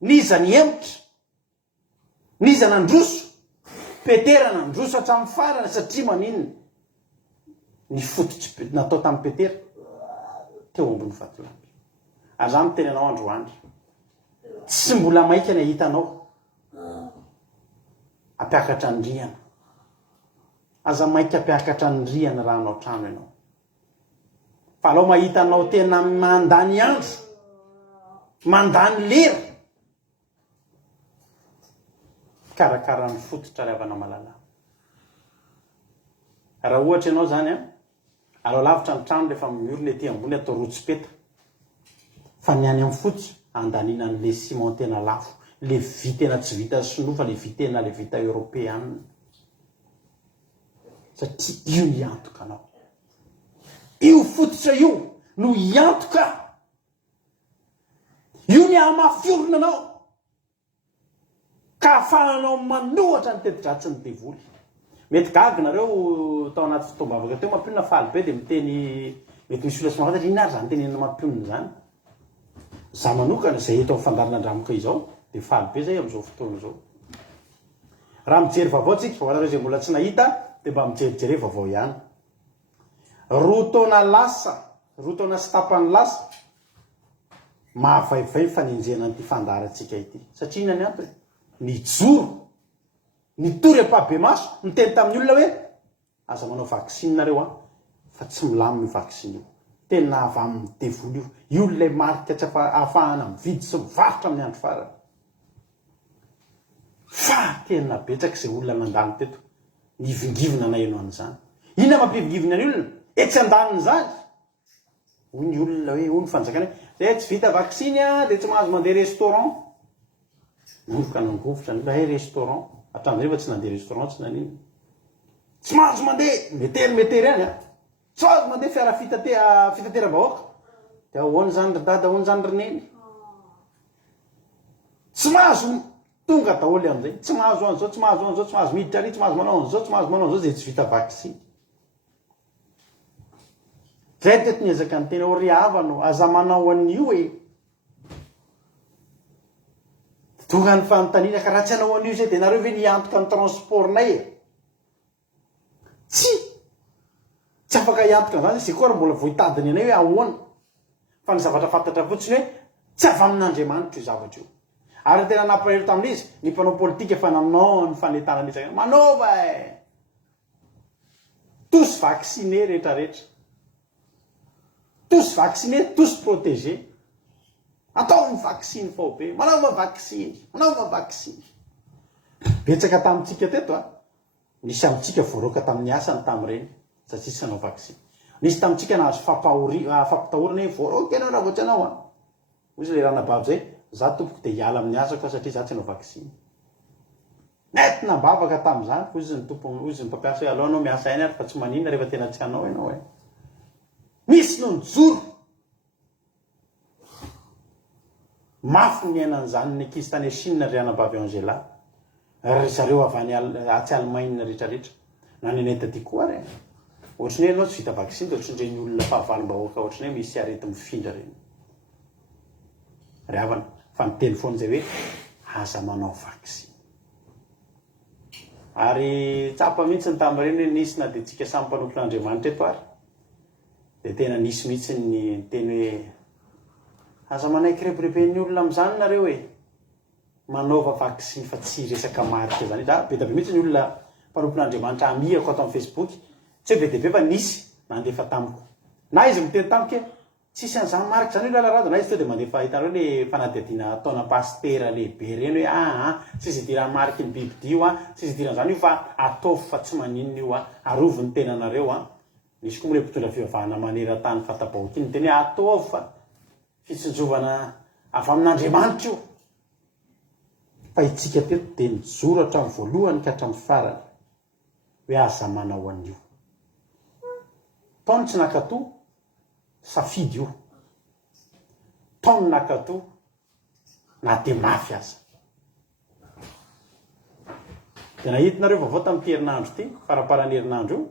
niza ny emotra niza nandroso Petera nandroso hatramin'ny farany satria maninona ny fototsy natao tamin'ny Petera teo ambony vatolampy ary zany miteny anao androandro tsy mbola maika ny hitanao ampiakatra ny riana aza maika ampiakatra ny riana raha anao trano ianao fa alao mahita anao tena mandany andro mandany lera karakara ny fototra ry havana malala raha ohatra ianao zany alao lavitra ny trano rehefa miorina ety ambony atao rotsopeta fa ny any amin'ny fototra andaniana n'le ciment tena lafo le vy tena tsy vita sinoa fa le vy tena le vita européenne satria io ny antoka anao io fototra io no iantoka io ny amafiorona anao ka ahafahanao manohatra ny tetidratsy ny devoly. Mety gagy nareo tao anaty fotoam-bavaka teo mampionona faly be dia miteny mety misy olona sy mahafantatra ino ary zany tenenina mampionona zany. Za manokana izay eto amin'ny fandarinandramoka izao dia faly be zay amin'izao fotoana izao. Raha mijery vaovao tsika fa hoanareo izay mbola tsy nahita dia mba mijerijery vaovao ihany. Roa taona lasa, roa taona sy tapany lasa mahavaivay fanenjena an'ity fandarantsika ity. Satria inona ny antony? Nijoro, nitory ampabe maso, niteny tamin'ny olona hoe aza manao vaksiny nareo fa tsy milamy ny vaksiny io. Tena avy amin'ny devoly io. Io ilay marika tsy ahafahana mividy sy mivarotra amin'ny andro farany. Fa tena betsaka izay olona nandalo teto nivingivina na eno an'izany. Inona mampivingivina ny olona? Etsy andaniny zany. Hoy ny olona hoe, hoy ny fanjakana hoe tsy vita vaksiny dia tsy mahazo mandeha restaurant. Ka nangovotra ny hoe restaurant. Hatramin'izay fa tsy nandeha restaurant, tsy nanino. Tsy mahazo mandeha metery any tsy mahazo mandeha fiara fitateram-bahoaka. Dia ahoana zany ry dada, ahoana zany ry neny? Tsy mahazo tonga daholo amin'izay. Tsy mahazo an'izao, tsy mahazo an'izao, tsy mahazo miditra ary, tsy mahazo manao an'izao, tsy mahazo manao an'izao izay tsy vita vaksiny. Zay teto niezaka ny tena ry havano aza manao an'io tonga ny fanontaniana ka raha tsy hanao an'io zay dia nareo ve niantoka ny transportnay tsy afaka hiantoka an'izany izay koa raha mbola voitadiny anay hoe ahoana. Fa ny zavatra fantatra fotsiny hoe tsy avy amin'Andriamanitra io zavatra io. Ary tena nampahero tamin'izy ny mpanao politika fa nanao ny fanentanana izay manaova tous vaccinés rehetrarehetra. Tous vaccinés, tous protégés. Atao ny vaksiny fao be, manaova vaksiny. Betsaka tamintsika teto nisy amintsika voaroaka tamin'ny asany tamin'ireny satria tsy nanao vaksiny. Nisy tamintsika nahazo fampitahorana hoe voaroaka ianao raha voatsy anao Hoy izy le ranabavy zay, za tompoko dia hiala amin'ny asako satria za tsy hanao vaksiny. Nety nambavaka tamin'izany, hoy izy ny tompony, hoy izy ny mpampiasa hoe alao anao miasa iny ary fa tsy maninona rehefa tena tsy hanao ianao misy no nijoro. Mafy ny ainan'izany ny ankizy tany Chine ry anabavy Angela. Ry zareo avy any atsy Allemagne rehetrarehetra. Na nenay taty koa ary. Ohatrany hoe ianao tsy vita vaksiny dia ohatrany ireny olona fahavalom-bahoaka ohatrany hoe misy arety mifindra reny. Ry havana, fa niteny foana izay hoe aza manao vaksiny. Ary tsapa mihitsy ny tamin'ireny hoe nisy na dia tsika samy mpanompon'Andriamanitra eto ary. Dia tena nisy mihitsy ny teny hoe aza manaiky repirepen'ny olona amin'izany nareo manaova vaksiny fa tsy resaka marika zany. Be dia be mihitsy ny olona mpanompon'Andriamanitra amihako ato amin'ny Facebook. Tsy be dia be fa nisy nandefa tamiko. Na izy miteny tamiko hoe tsisy an'izany marika zany hoe lalaraza. Na izy to dia mandefa hitanareo le fanadihadiana ataona pastera lehibe reny hoe tsisy idiran'ny mariky ny bibidio tsisy idiran'izany io fa ataovy fa tsy maninona io arovo ny tenanareo Nisy koa le mpitondra fivavahana maneran-tany fatabahoaka iny teny ataovy fa fitsinjovana avy amin'Andriamanitra io. Fa itsika teto dia nijoro hatramin'ny voalohany ka hatramin'ny farany hoe aza manao an'io. Taony tsy nakatoa, safidy io. Taony nakatoa, na dia mafy aza. Dia nahitinareo vaovao tamin'ity herinandro ity, faraparan'ny herinandro io.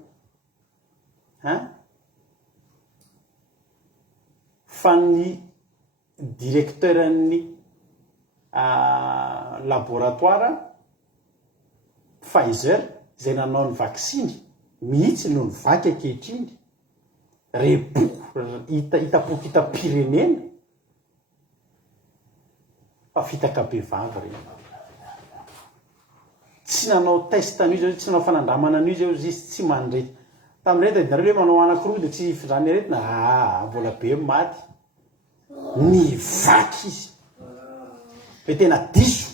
Fa ny directeuran'ny laboratoire Pfizer izay nanao ny vaksiny mihitsy no ny vaky ankehitriny hitapoky hita-pirenena fa fitaka be vavy reny. Tsy nanao test an'io zao, tsy nanao fanandramana an'io zao izy tsy mandrety. Tamin'ireny dia hoe manao anankiroa dia tsy fidrany aretina, mbola be maty. Ny vaky izy. Hoe tena diso.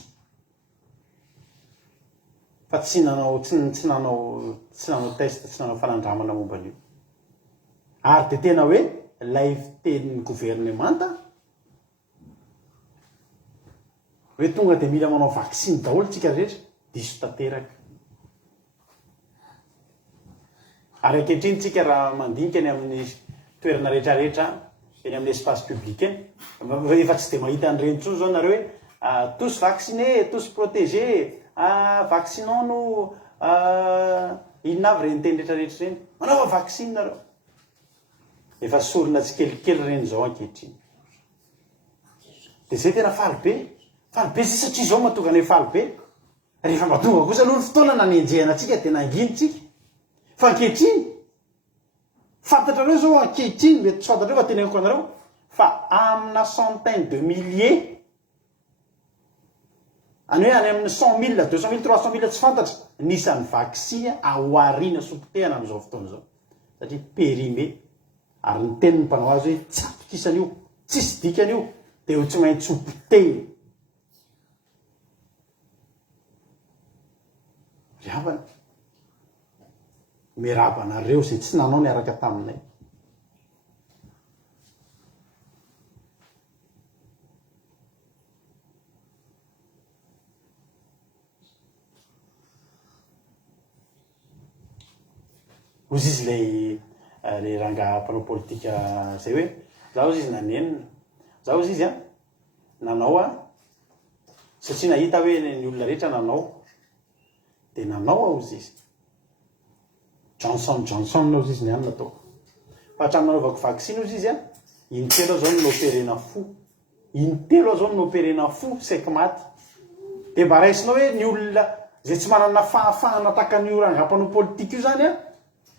Fa tsy nanao test, tsy nanao fanandramana momba an'io. Ary dia tena hoe ilay fitenin'ny gouvernemanta hoe tonga dia mila manao vaksiny daholo tsika rehetra, diso tanteraka. Ary ankehitriny tsika raha mandinika ny amin'ny toerana rehetrarehetra eny amin'ny espace public eny efa tsy dia mahita an'ireny tsony zao nareo hoe tous vacciné tous protégé vaccinons no inona avy reny teny rehetrarehetra reny manao vaccine nareo efa sorona tsy kelikely reny zao ankehitriny dia zay tena faly be zay satria zao mahatonga ny hoe faly be rehefa mahatonga kosa aloha ny fotoana nanenjehana antsika dia nanginontsika fa ankehitriny fantatrareo zao ankehitriny mety tsy fantatreo fa teneniko anareo fa amina centaine de milliers any hoe any amin'ny 100 000 200 000 300 000 tsy fantatra nisan'ny vaksiny aoarina sopotehana amin'izao fotoana zao satria périmé ary ny tenin'ny mpanao azy hoe tsy apikisana io tsisy dikana io dia ho tsy maintsy sopotehina riavana mirabanareo zay tsy nanao niaraka taminay ozy izy lay ranga mpanao politika zay hoe zaho izy nanenina zaho izy a nanao satria nahita hoe ny olona rehetra nanao dia nanao ozy izy Johnson ozy izy niany natao fa hatramin'ny nanaovako vaksiny ozy izy intelo zao nopérena fo intelo zao nopérena fo saiky maty dia mba raisinao hoe ny olona zay tsy manana fahafahana takan'io rangam-panao politika io zany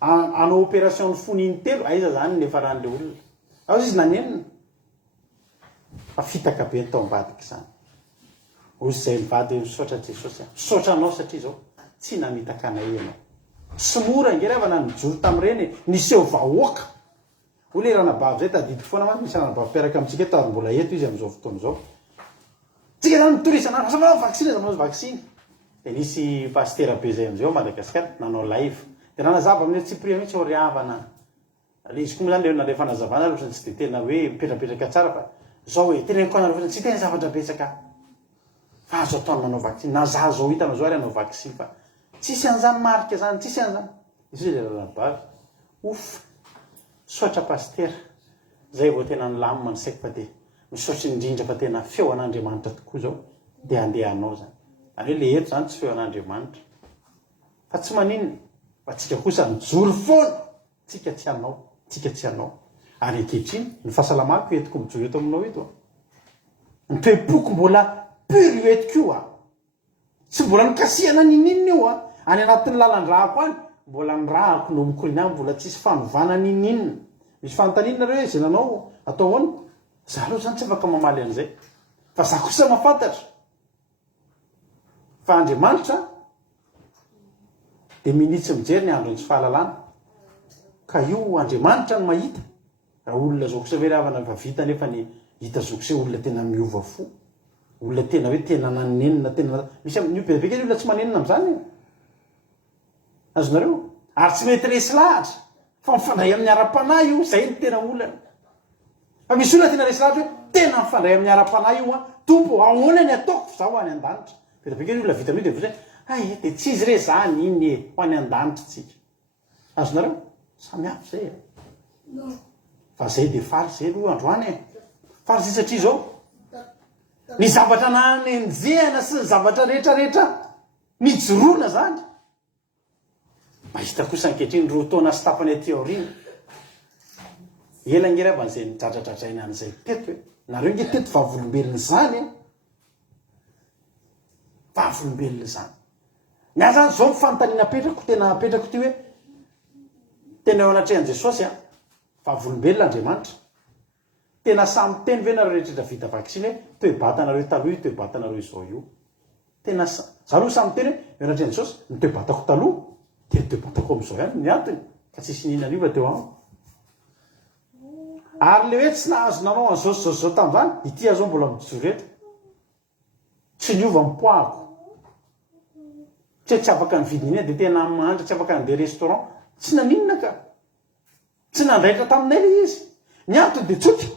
anao opération ny fony intelo aiza zany nefa ran'le olona ao izy nanenina fa fitaka be ny tao mbadika zany ozy zay mivady misaotra jesosy misaotra anao satria zao tsy namitaka anay ianao sy mora ngerevana nijoro tamin'ireny niseho vahoaka ho le ranabavy zay tadidiko foana ma misy ranabavy mpiaraka amintsika eto ary mbola eto izy amin'izao fotoana zao tsika zany mitorisana asa manao vaksiny aza manao vaksiny dia nisy pastera be zay am'izay ao Madagasikara nanao live dia nanazava amin'ny tsipria mihitsy ao riavana le izy koa moa zany le nale fanazavana loatra tsy dia tena hoe mipetrapetraka tsara fa zao hoe teneniko anareo fotsiny tsy tena zavatra betsaka fa azo ataony manao vaksiny na za zao hitanao zao ary anao vaksiny fa tsisy an'izany marika zany tsisy an'izany izy le ranabavy ofa soatra pastera zay vao tena nilamina ny saiko fa dia misaotry indrindra fa tena feo an'Andriamanitra tokoa zao dia andehanao zany any hoe le eto zany tsy feo an'Andriamanitra fa tsy maninona fa tsika kosa mijoro foana tsika tsy anao ary ankehitriny ny fahasalamako etiko mijoro eto aminao eto ny toe-poko mbola pur etiko tsy mbola nikasiana ninina io any anatin'ny lalan-drahako any mbola nyrahako no mikorina any mbola tsisy fanovana ninina misy fanontaniana reo zay nanao atao hoany za reo zany tsy afaka mamaly an'izay fa za kosa mahafantatra fa Andriamanitra dia minitsy mijery ny andro ny tsy fahalalana ka io Andriamanitra no mahita raha olona zao kosa hoe ravana fa vita nefa ny hita zao kosa olona tena miova fo olona tena hoe tena nanenina tena misy ny bebeke olona tsy manenina amin'izany azonareo ary tsy mety resy lahatra fa mifandray amin'ny ara-panahy io zay ny tena olana fa misy olona tena resy lahatra hoe tena mifandray amin'ny ara-panahy io tompo ahoana ny ataoko zaho ho any an-danitra bebeke olona vita mio dia vozay dia tsy izy re zany iny ho any an-danitra tsika azonareo samihafa zay fa zay dia faly zay aloha androany faly zay satria zao ny zavatra nanenjehana sy ny zavatra rehetrarehetra nijoroana zany mahita kosa ankehitriny roa taona sy tapany aty aoriana ela ngerabanyzay nidradradradraina an'izay teto hoe nareo nge teto vavolombelona zany vavolombelona zany ny zany zao mifanontaniana petrako tena petrako ty hoe tena eo anatrehan Jesosy vavolombelona Andriamanitra tena samy teny ve nareo rehetrarehetra vita vaksiny hoe toe-batanareo taloha io toe-batanareo izao io tena za aloha samy teny hoe eo anatrehan Jesosy ny toe-batako taloha dia toe-batako amin'izao ihany ny antony ka tsisy ninana io va teo amiko ary le hoe tsy nahazo nanao an'izao tamin'izany ity azao mbola mijoreta tsy niova mipoahako tsy afaka nividina dia tena mandra tsy afaka ndeha restaurant tsy naninona ka tsy nandraitra taminay le izy ny antony dia tsotra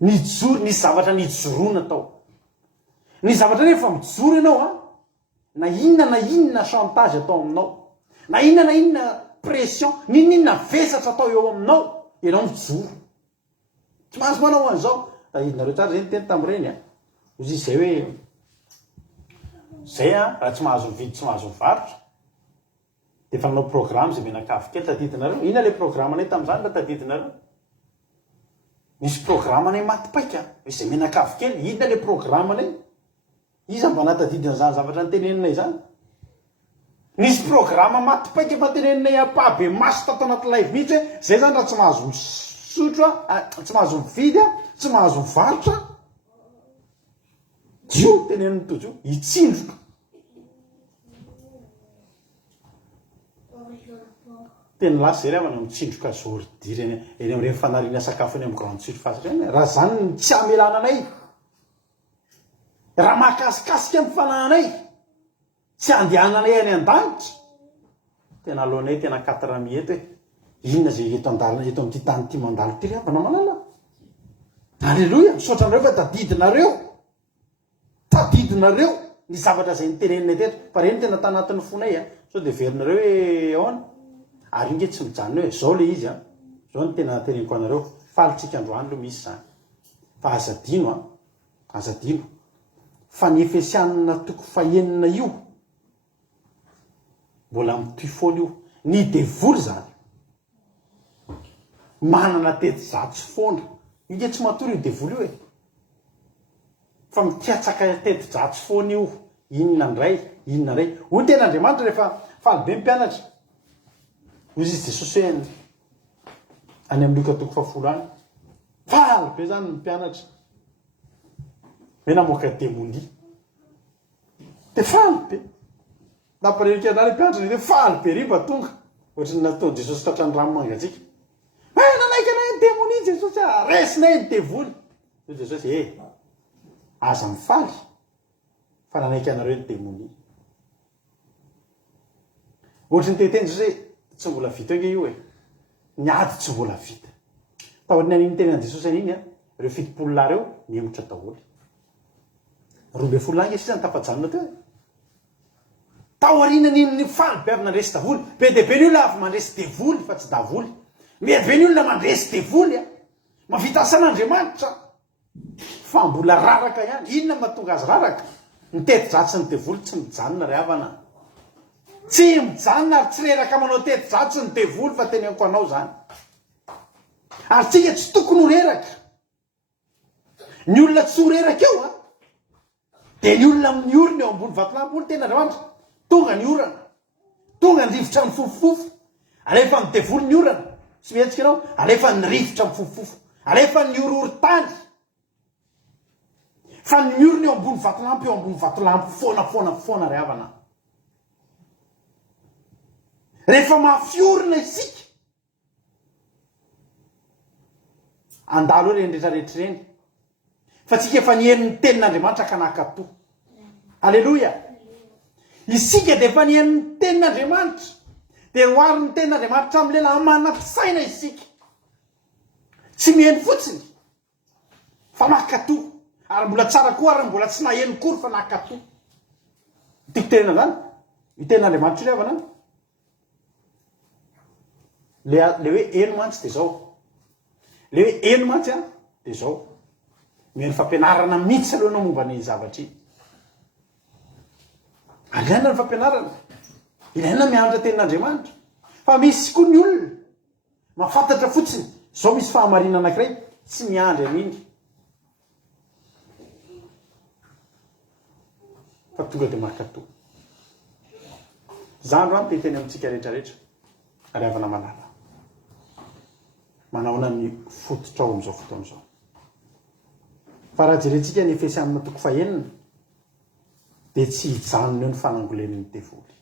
ny zavatra nijoroana tao ny zavatra rehefa mijoro ianao na inona chantage atao aminao na inona pression ninona vesatra atao eo aminao ianao mijoro tsy mahazo manao an'izao da idinareo tsara zay teny tamin'ireny a ozy izy zay hoe zay a raha tsy mahazo mividy tsy mahazo mivarotra de fa nanao programme zay menakavy kely tadidinareo ina le programme anay tamin'izany la tadidinareo misy programme anay maty-paika zay menakavy kely ina le programme anay iza mba natadidina zany zavatra nyteneninay zany nisy programme maty-paika fateneninay apabe maso tato anaty live mihitsy hoe zay zany raha tsy mahazo misotro tsy mahazo mividy a tsy mahazo mivarotra dio teneniny tojo hitsindroka teny lasy zay rehava mitsindroka zordiry eny am'ireny fanariana sakafo eny amin'ny grande surface reny raha zany tsy amelana anay raha mahakasikasika amin'ny fananay tsy andehananay any an-danitra tena alohanay tena 4 mieto hoe inona zay eto andalina eto amin'ity tany ty mandalo ty rehavana malala alleloia misaotra anareo fa tadidinareo ny zavatra zay niteneninay teto fa reny tena tanatin'ny fonay a sao de verinareo hoe ahoana ary inge tsy mijanona hoe zao le izy a zao ny tena teneniko anareo falitsika androany lo misy zany fa azadino fa ny efesianina toko fahenina io mbola mitoy foana io ny devoly zany manana tety zatsy foana inge tsy matory io devoly io e fa mitiatsaka tety zatsy foana io inona ndray ho tena andriamanitra rehefa falybe mpianatra ozy izy jesosy hoe any amin'ny Luka toko 10 any faly be zany mpianatra hoe namoaka demonia de faly be namparenika anary mpianatra de faly be riba tonga ohatrany natao jesosy tratra ny ranomangatsika nanaika anay demonia jesosy resinay ny devoly jesosy aza mifaly fa nanaika anareo ny demonia ohatrany teteny jesosy hoe tsy mbola vita enge io niady tsy mbola vita taorin'ny aniny tenany jesosy aniny a reo 70 lahy reo niemotra daholo 12 lahy nge sisa ny tafajanona teo taorinany faly be avy nandresy davoly be de be ny olona avy mandresy devoly fa tsy davoly mebe ny olona mandresy devoly a mavita asan'andriamanitra fa mbola raraka ihany inona mahatonga azy raraka mitety dratsy ny devoly tsy mijanona ry havana tsy mijanona ary tsy reraka manao tety dratsy ny devoly fa teneniko anao zany ary tsika tsy tokony ho reraka ny olona tsy ho reraka eo a de ny olona amin'ny orona eo ambony vatolampy olo tena andriamanitra tonga ny orana tonga ny rivotra ny fofofofo alefa ny devoly ny orana sy mihetsika anao alefa ny rivotra ny fofofofo alefa ny ororotany fa ny orona eo ambony vatolampy foana ry havana rehefa mafiorina isika andalo hoe reny rehetrarehetra reny fa tsika efa niheniny tenin'andriamanitra ka nakato alleloia isika de efa niheniny tenin'andriamanitra de hoarin'ny tenin'andriamanitra amin'le lahy manam-pisaina isika tsy miheny fotsiny fa nakato ary mbola tsara koa ary mbola tsy naheny kory fa nakato tiako tenena zany ny tenin'andriamanitra io rehavana le hoe eno mantsy de zao le hoe eno mantsy a de zao miheny fampianarana mihitsy alohanao momba ny zavatra iny ilaina ny fampianarana ilaina mianatra tenin'andriamanitra fa misy koa ny olona mafantatra fotsiny zao misy fahamarina anankiray tsy miandry an'iny fa tonga de makato zandro any teteny amintsika rehetrarehetra ary havana malala manaona ny fototra ao am'izao fotoan'izao fa raha jerentsika ny efesianina toko fahenina de tsy hijanona eo ny fanangoleniny devoly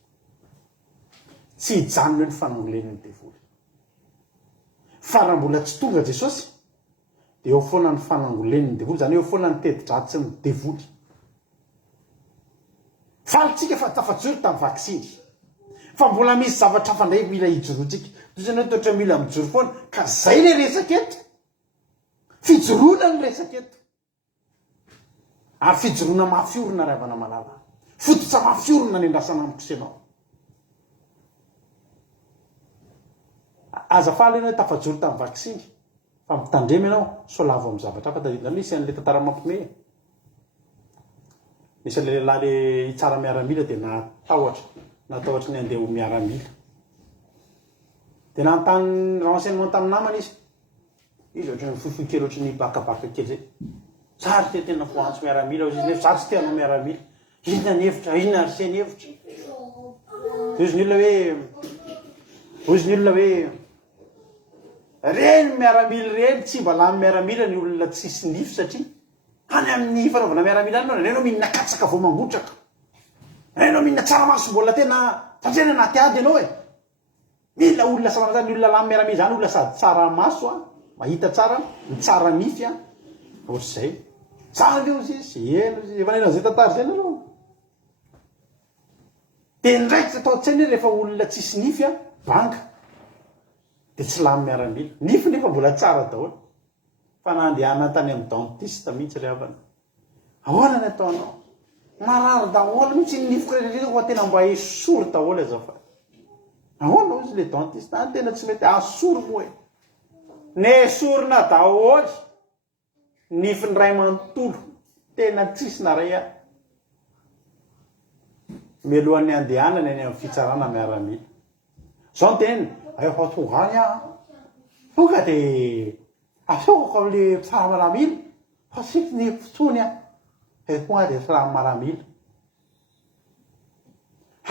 tsy hijanona eo ny fanangoleniny devoly fa raha mbola tsy tonga jesosy de eo foana ny fanangoleniny devoly zany eo foana ny tedi-dratsy ny devoly falitsika fa tafajory tamin'ny vaksiny fa mbola misy zavatra fandray mila hijorotsika tozany toetra mila mijoro foana ka zay le resaka eto fijoroana ny resaka eto ary fijoroana mafiorina ry havana malala fototra mafiorina ny andrasana amikosenao azafaly ianao tafajory tamin'ny vaksiny fa mitandremy ianao solavo amin'ny zavatra fa misy an'le tantara mampime misy an'le lehilahy le itsara miaramila dia natahotra ny andeha ho miaramila dia nantany renseignement tamin'ny namana izy ohatrany fohifohy kely ohatrany bakabaka kely zay tsara tena foantso miaramila izy nefa za tsy tianao miaramila inona ny hevitra inona arseny hevitra ozy ny olona hoe reny miaramila reny tsy mba lamy miaramila ny olona tsisy nify satria any amin'ny fanaovana miaramila any renao mihinana katsaka vao mangotraka renao mihinana tsaramaso mbola tena satria anaty ady ianao mila olona samanazany olona lamy miaramila zany olona sady tsaramaso mahita tsara ny tsara nify ohatr'izay tsara leo izy eno efa nenazay tantary zay nareo dia ndraiky atao tsainy rehefa olona tsisy nify banga dia tsy lamy miaramila nify nefa mbola tsara daholo fa nandehana tany amin'ny dentiste mihitsy ry havana ahoana ny ataonao marary daholo mihitsy ny nify rehetra fa tena mba esory daholo azafady ahoana izy le dentiste any tena tsy mety asory moa nesorina daholo nify ny ray manontolo tena tsisy naray melohan'ny andehanana eny amin'ny fitsarana miaramila zao ny teneny efa tongany tonga dia afiokako am'le mpitsara maramila fa sity ny fotsony tonga dia filamy maramila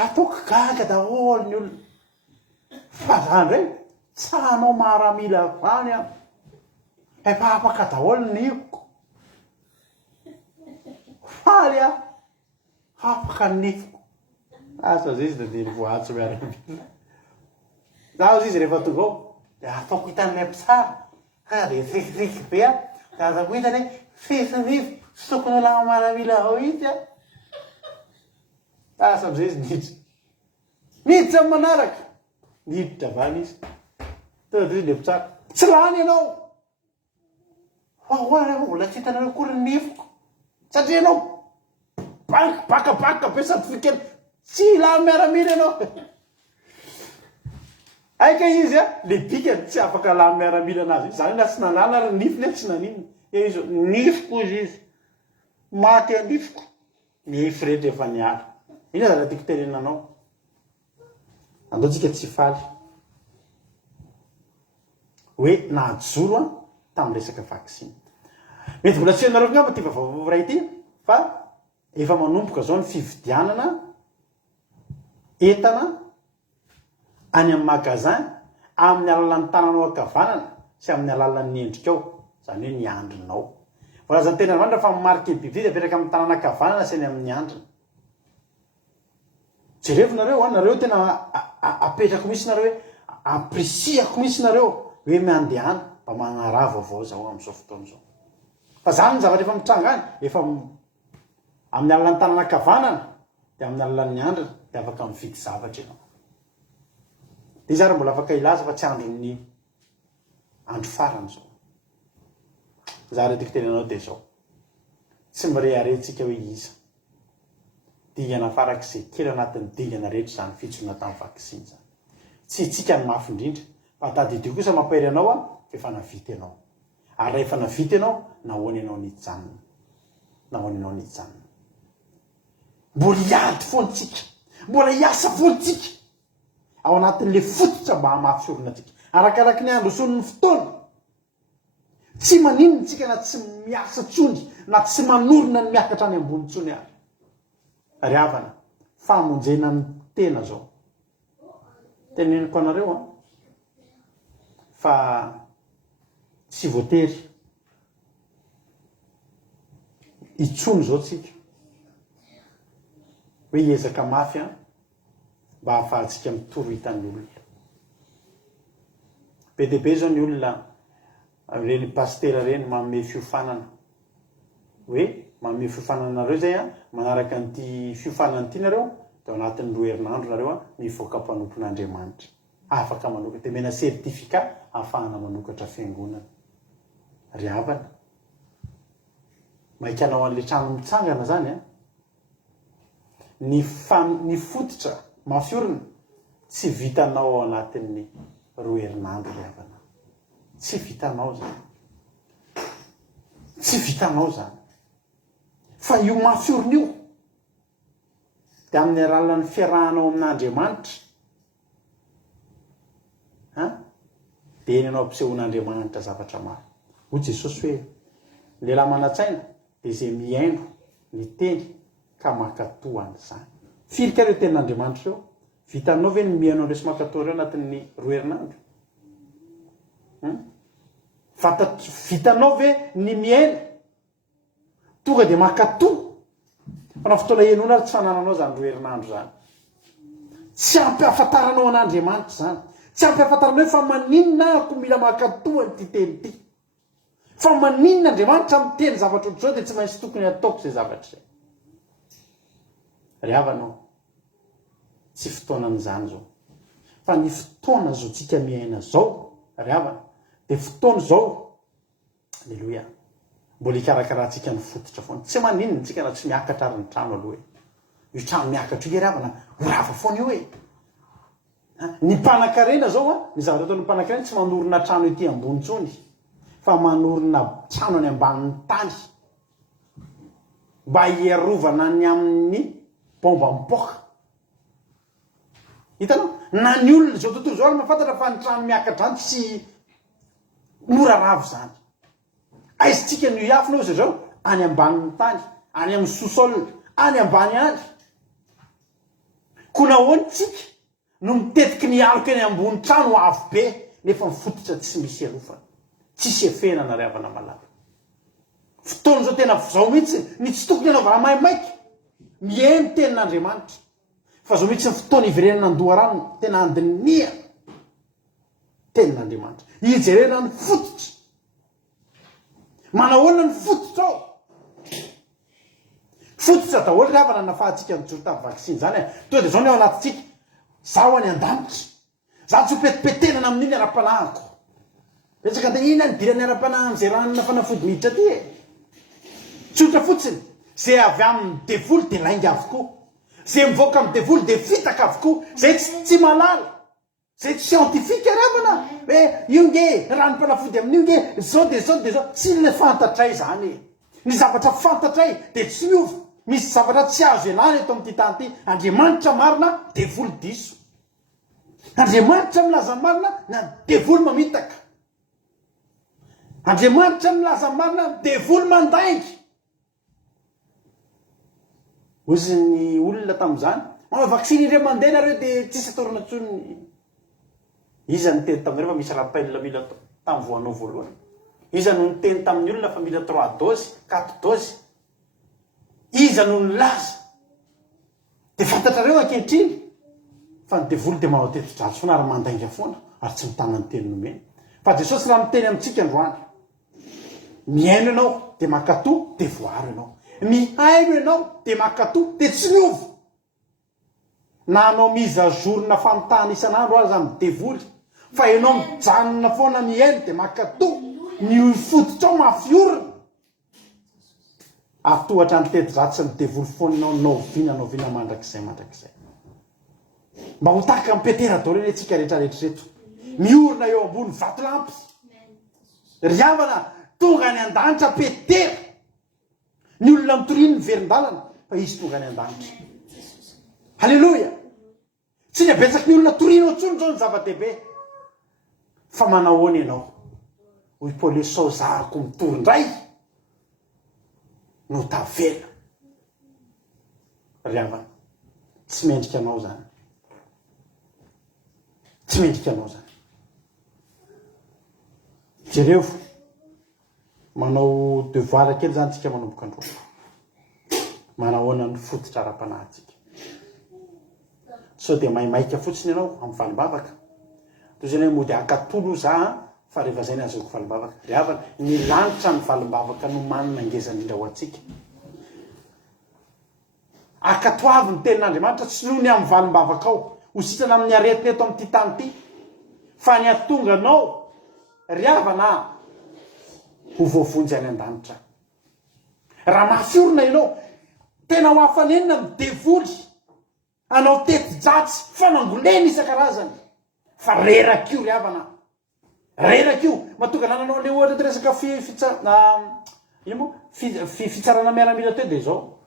ataoko gaga daholo ny olona fa zany ndray tsanao maramila vany efa afaka daholo niko faly afaka nifiko asa zay izy da dia nivoatso miaramila zaho izy rehefa tonga ao dia ataoko hitan'ilay mpitsara dia rikitriky be da azako hitany hoe fesinify sokony lama maramila ao itsy asa am'izay izy niditra amin'ny manaraka niditra vany izy tonga dia izy le mpitsara tsy rany ianao fa hoana mbola tsy hitanareo akory ny nifiko satria ianao bakabaka be sady fikely tsy lamy miaramila ianao aika izy le bikany tsy afaka lamy miaramila anazy zany na tsy nanana ary nify le tsy naninona izy nifiko izy maty anifiko nify rehetra efa niara ina zany tiako tenenanao andaotsika tsy faly hoe najoro tamin'ny resaka vaksiny mety mbola tsy hanareo ngamba ty vavao ray ity fa efa manomboka zao ny fividianana entana any amin'ny magazin amin'ny alalan'ny tananao ankavanana sy amin'ny alalan'ny endrikao zany hoe ny andrinao vola zany tena vandra fa marke bibidy apetraka amin'ny tanana ankavanana sy any amin'ny andrina jerevinareo nareo tena apetrako misy nareo hoe aprisiako misy nareo hoe miandehana mba manarava avao zao amin'izao fotoana zao fa zany ny zavatra efa mitranga any efa amin'ny alalan'ny tanana ankavanana dia amin'ny alalan'ny andrina dia afaka mividy zavatra ianao dia izy ary mbola afaka ilaza fa tsy andron'ny andro farany zao za re tiako tenanao dia zao tsy mireharentsika hoe iza dingana farak'izay kely anatin'ny dingana rehetra zany fitsona tamin'ny vaksiny zany tsy itsika ny mafy indrindra fa tadidio kosa mampahery anao efa navity ianao ary rehefa navity ianao nahoany ianao nijanona nahoany ianao nijanona mbola hiady foantsika mbola hiasa foantsika ao anatin'le fototra mba hamafy orona atsika arakaraky ny andro son'ny fotoana tsy maninona tsika na tsy miasa tsony na tsy manorona ny miakatra any ambony tsony ary havana famonjena ny tena zao teneniko anareo fa tsy voatery itsony zao tsika hoe hiezaka mafy mba hahafahantsika mitoro hitan'ny olona be dia be zao ny olona reny pastera reny manome fiofanana hoe manome fiofanana nareo zay manaraka n'ity fiofanana ity nareo dia anatin'ny 2 herinandro nareo mivoaka mpanompon'Andriamanitra afaka manokatra dia mena sertifika ahafahana manokatra fiangonana ry havana maikanao an'le trano mitsangana zany ny fototra mafiorina tsy vitanao ao anatin'ny roa herinandro ry havana tsy vitanao zany tsy vitanao zany fa io mafiorina io de amin'ny alalan'ny fiarahanao amin'Andriamanitra de eny anao ampisehoan'Andriamanitra zavatra maro hoy Jesosy hoe lehilahy manatsaina de zay miaino ny teny ka makatoany zany firika reo tenin'Andriamanitra reo vitanao ve ny miaino andresy makatoa reo anatin'ny roa herinandro vitanao ve ny miaino tonga de makatoa fanao fotoana enona ary tsy fanananao zany roa herinandro zany tsy ampiafantaranao an'Andriamanitra zany tsy ampiafantaranao fa maninona ako mila makatoa ny ty teny ty fa maninona Andriamanitra miteny zavatra ohatr'izao de tsy maintsy tokony ataoko zay zavatra zay ry havanao tsy fotoanan'izany zao fa ny fotoana zao tsika miaina zao ry havana de fotoana zao alleloia mbola ikarakarahantsika ny fototra foana tsy maninona tsika raha tsy miakatra ary ny trano aloha io trano miakatra io ry havana horava foana io hoe ny mpanan-karena zao ny zavatra ataon'ny mpanan-karena tsy manorina trano ety ambony tsony fa manorina trano any ambanin'ny tany mba hiarovana ny amin'ny bomba mipoka hitanao na ny olona zao tontolo zao ary mahafantatra fa ny trano miakatra any tsy mora ravo zany aizytsika ny iafina ozy zao any ambanin'ny tany any amin'ny sous-sol any ambany any ko nahoany tsika no mitetiky ny aloko eny ambony trano avo be nefa mifototra tsy misy arofana tsisy efenana ry havana malala fotoana zao tena zao mihitsy ny tsy tokony anaovana maimaiky mihaino tenin'Andriamanitra fa zao mihitsy ny fotoana iverenana andoharano tena andinia tenin'Andriamanitra hijerena ny fototra manahoana ny fototra ao fototra daholo ry havana nafahantsika mijoro tamin'ny vaksiny zany to de zao ny ao anatitsika zaho any an-danitra za tsy ho petipetena amin'iny ara-panahiko betsaka de ina ny dirany ara-panahy am'izay ranona fanafody miditra ty tsotra fotsiny zay avy amin'ny devoly de lainga avokoa zay mivoaka amin'ny devoly de fitaka avokoa zay tsy malala zay tsy scientifique ry havana hoe io nge rano mpanafody amin'io nge zao de zao de zao tsy le fantatray zany ny zavatra fantatray de tsy miova misy zavatra tsy azo elany eto amin'ity tany ty Andriamanitra marina devoly diso Andriamanitra milaza marina na devoly mamitaka Andriamanitra milaza marina devoly mandaingy ozy ny olona tamin'izany manao vaksiny ireo mandeha nareo de tsisy atorana tsony iza ny teny tamin'ireo fa misy rappel mila tamin'ny voanao voalohany iza no ny teny tamin'ny olona fa mila 3 dose 4 dose iza no ny laza de fantatrareo ankehitriny fa ny devoly de manao teti-dratsy foana ary mandainga foana ary tsy mitana ny teny nomena fa Jesosy raha miteny amintsika androany miaino ianao de makatoa de voaro ianao mihaino ianao de makatoa de tsy miova na anao mizazorona famitahana isan'andro aza amin'ny devoly fa ianao mijanona foana mihaino de makatoa ny fototra ao mafiorina atohatra ny teti-dratsy ny devoly foana ianao naoviana mandrakizay mba ho tahaka mipetera daholo eny antsika rehetrarehetra reto miorina eo ambony vatolampy ry havana tonga any an-danitra petera ny olona mitoriny ny verin-dalana fa izy tonga any an-danitra halleloia tsy ny abetsaky ny olona torino antsony zao ny zava-dehibe fa manahoany ianao hoy Paoly hoe sao zariko mitorindray no tavela ry havana tsy mendrika anao zany tsy mendrika anao zany jereo manao devoir kely zany tsika manomboka andro manahoana ny fototra ara-panahintsika sao de maimaika fotsiny ianao amin'ny valimbavaka toy zany hoe mody akatolo za fa rehefa zay ny azoko valimbavaka ry havana ny lanitra ny valimbavaka no manina ngezan'indra ho antsika akatoavy ny tenin'Andriamanitra tsy noho ny amin'ny valimbavaka ao ho sitrana amin'ny aretiny eto amin'ity tany ty fa ny atonga anao ry havana ho voavonjy any an-danitra raha mafiorina ianao tena ho hafanenina ny devoly anao teti-dratsy fanangolena isan-karazany fa rerak'io ry havana rerak'io matoka nananao le ohatra ty resaka ino moa fitsarana miaramila teo de zao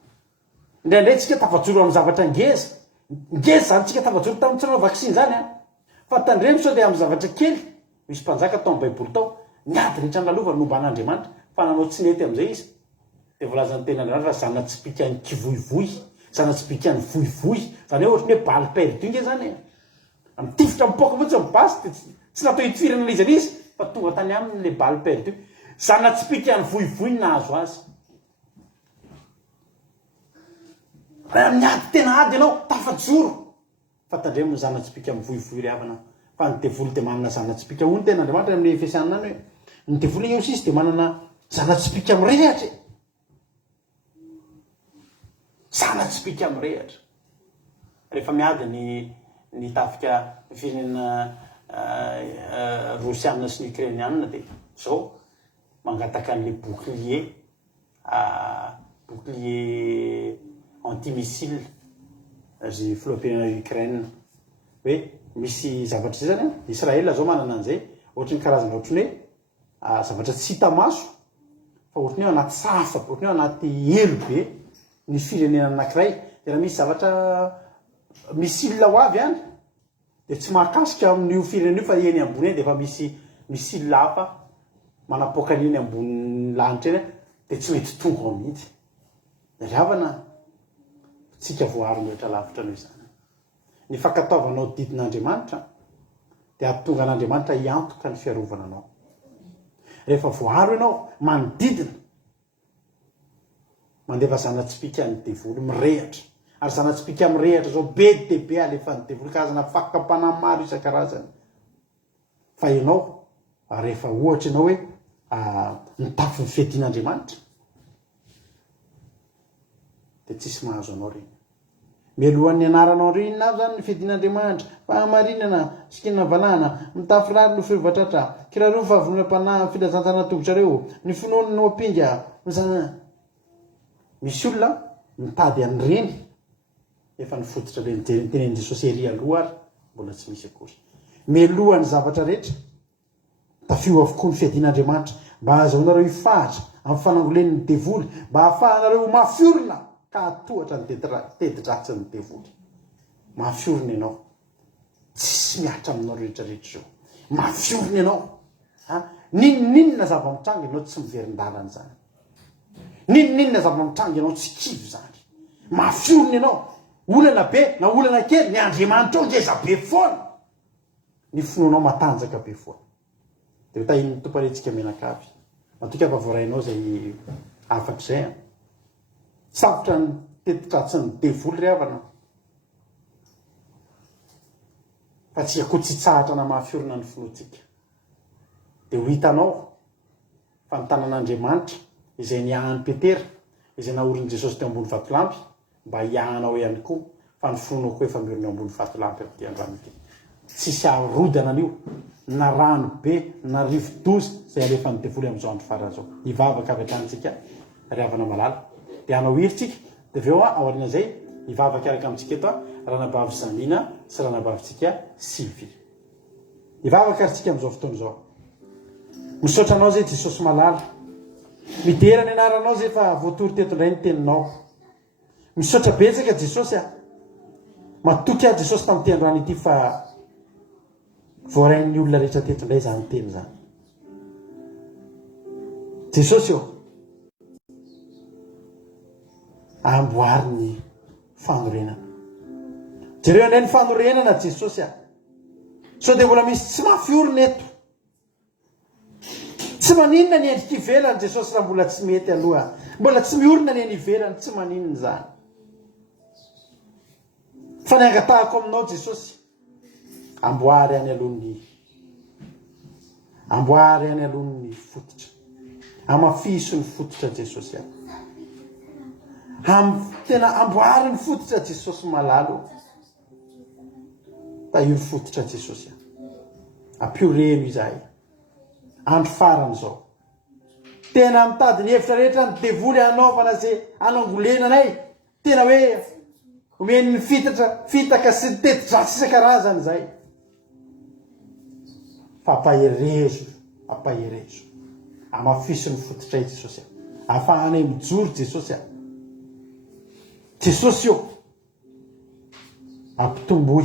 indraindray tsika tafajoro amin'ny zavatra ngeza zany tsika tafajoro tamin'ny tsirao vaksiny zany a fa tandremy sao de amin'ny zavatra kely misy mpanjaka tao amin'ny baiboly tao niady rehetra ny lalova nomban'Andriamanitra fa nanao tsy nety am'izay izy de volazan'ny ten'Andriamanitra fa zana tsy pikany kivoivoy zana tsy pikany voivoy zany hoe ohatry ny hoe baly perdu nge zany mitifitra mipoka fotsy mibasy de tsy natao hitifirana le izy an'izy fa tonga tany aminy le baly perdu zana tsy pikany voivoy nahazo azy miady tena ady ianao tafajoro fa tandremo zana tsy pika mivoivoy ry havana fa ny devoly de manana zana tsy pika hoy ny ten'Andriamanitra amin'ny Efesianina any hoe ny devoly io sisy de manana zana tsy pika mirehatra zana tsy pika mirehatra rehefa miady ny tafika firenena Rosiana sy ny Ukrainiana de zao mangataka an'le bouclier antimissile zy filoham-pirenena Ukraine hoe misy zavatra zay zany Israel zao manana an'izay ohatry ny karazana ohatry ny hoe zavatra tsy hita maso fa ohatry ny hoe anaty safa ohatry ny hoe anaty elo be ny firenena anankiray de raha misy zavatra missile ho avy any de tsy mahakasika amin'io firenena io fa eny ambony eny de efa misy missile hafa manapoaka an'iny ambony lanitra eny de tsy mety tonga ao mihitsy ry havana tsika voary mihoatra lavitra noho izany ny fankataovanao didin'Andriamanitra de atonga an'Andriamanitra hiantoka ny fiarovana anao rehefa voaro ianao manodidina mandefa zana tsy pika ny devoly mirehatra ary zana tsy pika mirehatra zao be de be alefa ny devoly karazana fakapana maro isan-karazany fa ianao rehefa ohatra ianao hoe mitafy ny fihedin'Andriamanitra de tsisy mahazo anao reny mialohan'ny anaranao reny na zany ny fihedin'Andriamanitra fahamarinana sikina valana mitafy rary no firovatratra kiraro ny fahavonona-panahy filazantana tongotrareo ny finoany no apinga zany misy olona mitady an'ireny efa nifototra le tenen'ny Jesosy ery aloha ary mbola tsy misy akory mialohan'ny zavatra rehetra tafio avokoa ny fihedin'Andriamanitra mba ahazaonareo hifahatra amin'ny fanangolen'ny devoly mba hahafahanareo mafiorina ka atohatra ny tedi-dratsy ny devoly mafiorina ianao tsisy miatra aminao rehetrarehetra zao mafiorina ianao ninona zava-mitranga ianao tsy miverin-dalana zany ninona zava-mitranga ianao tsy kivy zany mafiorina ianao olana be na olana kely ny Andriamanitra ao ngeza be foana ny finoanao matanjaka be foana de tahiny tomparentsika menakavy matoka afa voarainao zay afatr'izay safotra ny tetitratsy ny devoly ry havana fa tsy akoho tsy tsahatra na mahafiorina ny finoantsika de ho hitanao fa ny tanan'Andriamanitra izay niahany Petera izay naorin'i Jesosy teo ambony vatolampy mba hiahanao ihany koa fa ny finoanao koa efa miorina ambony vatolampy amty androany ity tsisy arodana an'io na rano be na rivo-doza zay alefa ny devoly amin'izao andro farany zao hivavaka avy hatranytsika ry havana malala de hanao hiritsika de aveo aorinazay hivavaka araka amintsika eto ranabavy Samina sy ranabavytsika Sylvie hivavaka aritsika amin'izao fotoana zao misaotra anao zay Jesosy malala midera ny anaranao zay fa voatory teto indray ny teninao misaotra betsaka Jesosy matoky ahy Jesosy tamin'ity androany ity fa voarain'ny olona rehetra teto indray zany teny zany Jesosy eo amboary ny fanorenana jereo indray ny fanorenana Jesosy so de mbola misy tsy mafiorina eto tsy maninona ny endriky ivelany Jesosy raha mbola tsy mety aloha mbola tsy miorina ny eny ivelany tsy maninona zany fa ny angatahako aminao Jesosy amboary any alohany fototra amafiso ny fototra Jesosy tena amboary ny fototra Jesosy malalo tahiry fototra Jesosy ampioreno izahay andro farany zao tena mitady ny hevitra rehetra ny devoly anaovana zay anangolenanay tena hoe omeny ny fitaka sy ny teti-dratsy isan-karazany zay fa ampaherezo amafisy ny fototra Jesosy ahafahana mijoro Jesosy Jesosy io ampitomboy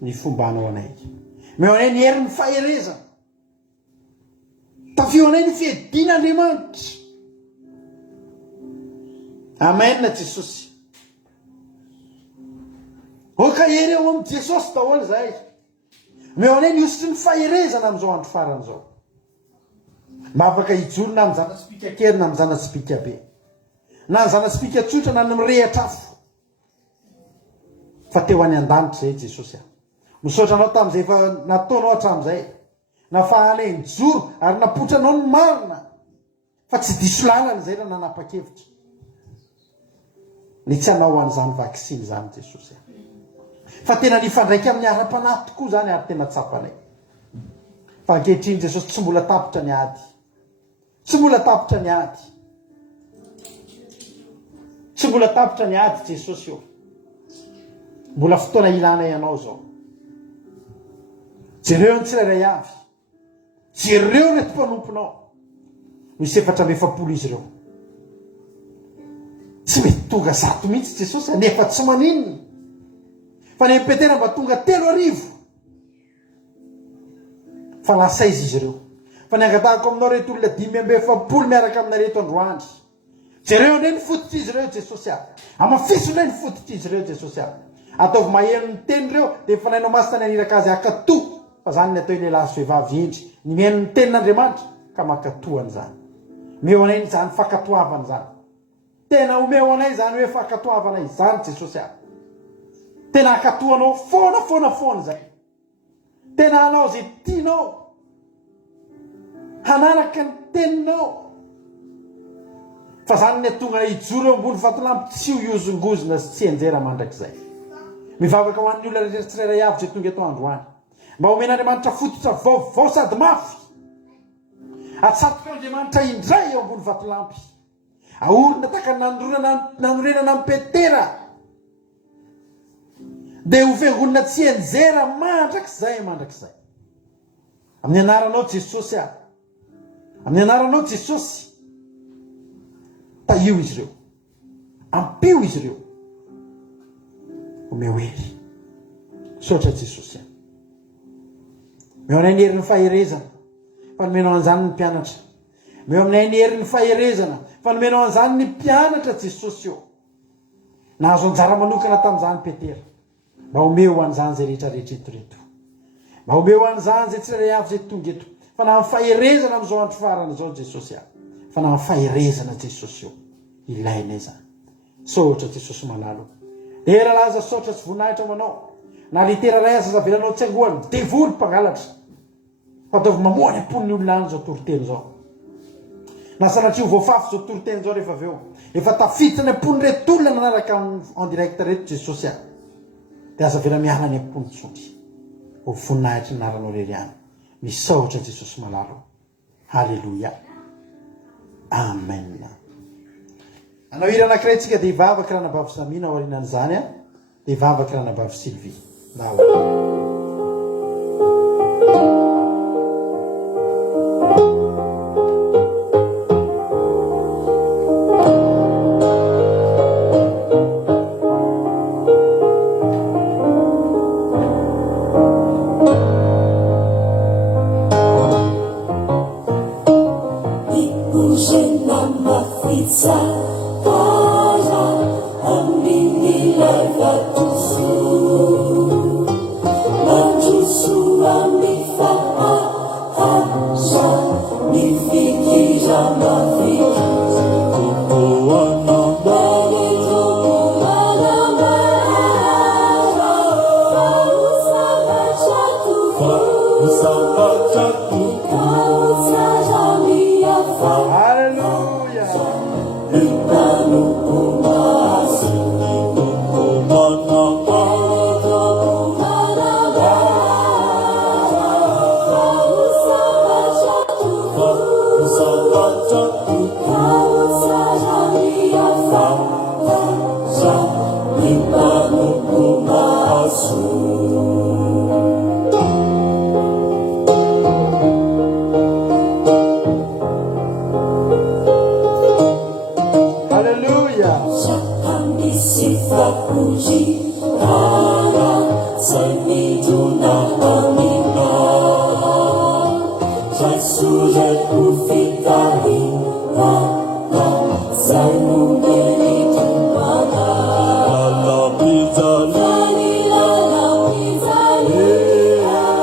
ny fomba anao anay meo anay ny herin'ny faherezana tafio anay ny fiedin'Andriamanitra amen Jesosy oka hery eo amin'ny Jesosy daholo zay meo anay ny osotry ny faherezana amin'izao andro faran'izao mba afaka hijoro na amin'ny zana-tsipika kely na amin'ny zana-tsipika be na ny zana-tsipika tsotra na ny mirehatra afo fa teo any an-danitra zay Jesosy misaotra anao tamin'izay efa nataonao hatramin'izay nafahana njoro ary napotra anao ny marina fa tsy diso lalana zay raha nanapa-kevitra ny tsy hanao an'izany vaksiny zany Jesosy fa tena nifandraika amin'ny ara-panahy tokoa zany ary tena tsapanay fa ankehitriny Jesosy tsy mbola tapitra ny ady tsy mbola tapitra ny ady tsy mbola tapitra ny ady Jesosy io mbola fotoana ilana ianao zao jereo ny tsirairay avy jereo reto mpanomponao misy 700 izy ireo tsy mety tonga 100 mihitsy Jesosy nefa tsy maninona fa ny petera mba tonga 3,000 fa lasa izy ireo fa ny angatahako aminao reto olona 570 miaraka aminareto androandry jereo ndray ny fototra izy ireo Jesosy amafiso ndray ny fototra izy ireo Jesosy ataovy maheno ny teny ireo dia fanainao masina ny aniraka azy akatoa fa zany ny atao lehilahy sy vehivavy endry ny mihaino ny tenin'Andriamanitra ka makatoany zany meo anay zany fakatoavana zany tena omeo anay zany hoe fakatoavana izany Jesosy tena akatoanao foana zay tena anao zay tianao hanaraka ny teninao fa zany ny atonga hijoro eo ambony vatolampy tsy ho iozongozona sy tsy enjera mandrakizay mivavaka ho an'ny olona rehetra tsirairay avy zay tonga eto androany mba omen'Andriamanitra fototra vaovao sady mafy atsatoka Andriamanitra indray eo ambony vatolampy aorina taka nanorenana amin'ny Petera dia ho fiangonana tsy enjera mandrakizay amin'ny anaranao Jesosy amin'ny anaranao Jesosy taio izy ireo ampio izy ireo omeo hery sotra Jesosy meo anay ny herin'ny faherezana fa nomenao an'izany ny mpianatra meo aminay ny herin'ny faherezana fa nomenao an'izany ny mpianatra Jesosy io nahazo anjara manokana tamin'izany Petera mba omeo an'izany zay rehetrarehetra etoreto mba omeo an'izany zay tsirairay avy zay tonga eto fa na faherezana amin'izao andro farana izao Jesosy fa na faherezana Jesosy io ilainay zany sotra Jesosy malalo dia rahalaza sotra tsy voninahitra manao na litera ray aza zavelanao tsy angohany devoly mpangalatra fa ataovy mamoany ampon'ny olona any zao toriteny zao na sanatria voafafy zao toriteny zao rehefa aveo efa tafitiny ampon'ny reto olona nanaraka en direct reto Jesosy dia aza vela miala ny ampon'ny tsondry ho voninahitra naranao rery any misaotra Jesosy malalo halleluia amen anao hira anankiray tsika dia hivavaka ranabavy Samina ao aorianan'izany dia hivavaka ranabavy Sylvie Shakami sifakuji Kala Semiduna Amina Jasuje kufikari Kala Semudeli Tumpana Lala Pizali Lala Pizali Lala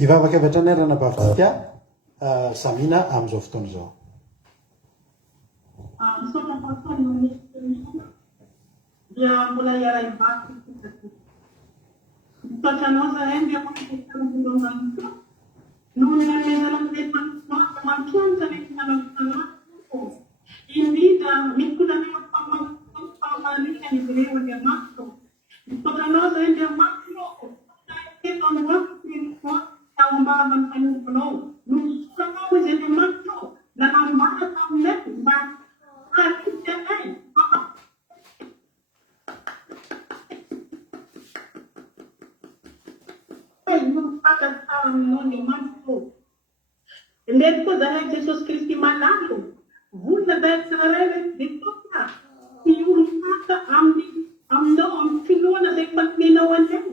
Ivavaka avy hatrany arana bavika Samina amin'izao fotoana izao. Dia mbola iara ivaky mitotranao zahay dia mampiasa noho ny nanomezana amin'ilay mampianatra mety manao indrindra mikolaneo fahamarina izy ireo Andriamanitra. Mitotranao zahay Andriamanitra eto amin'ny tao ambavany fanomponao nosoranao izy Andriamanitra nanambara taminay mba hatisy anay Mety koa zahay Jesosy Kristy malalo volona zahay tsiraray detota ty olo-mata aminao amin'ny finoana zay fampimenao anay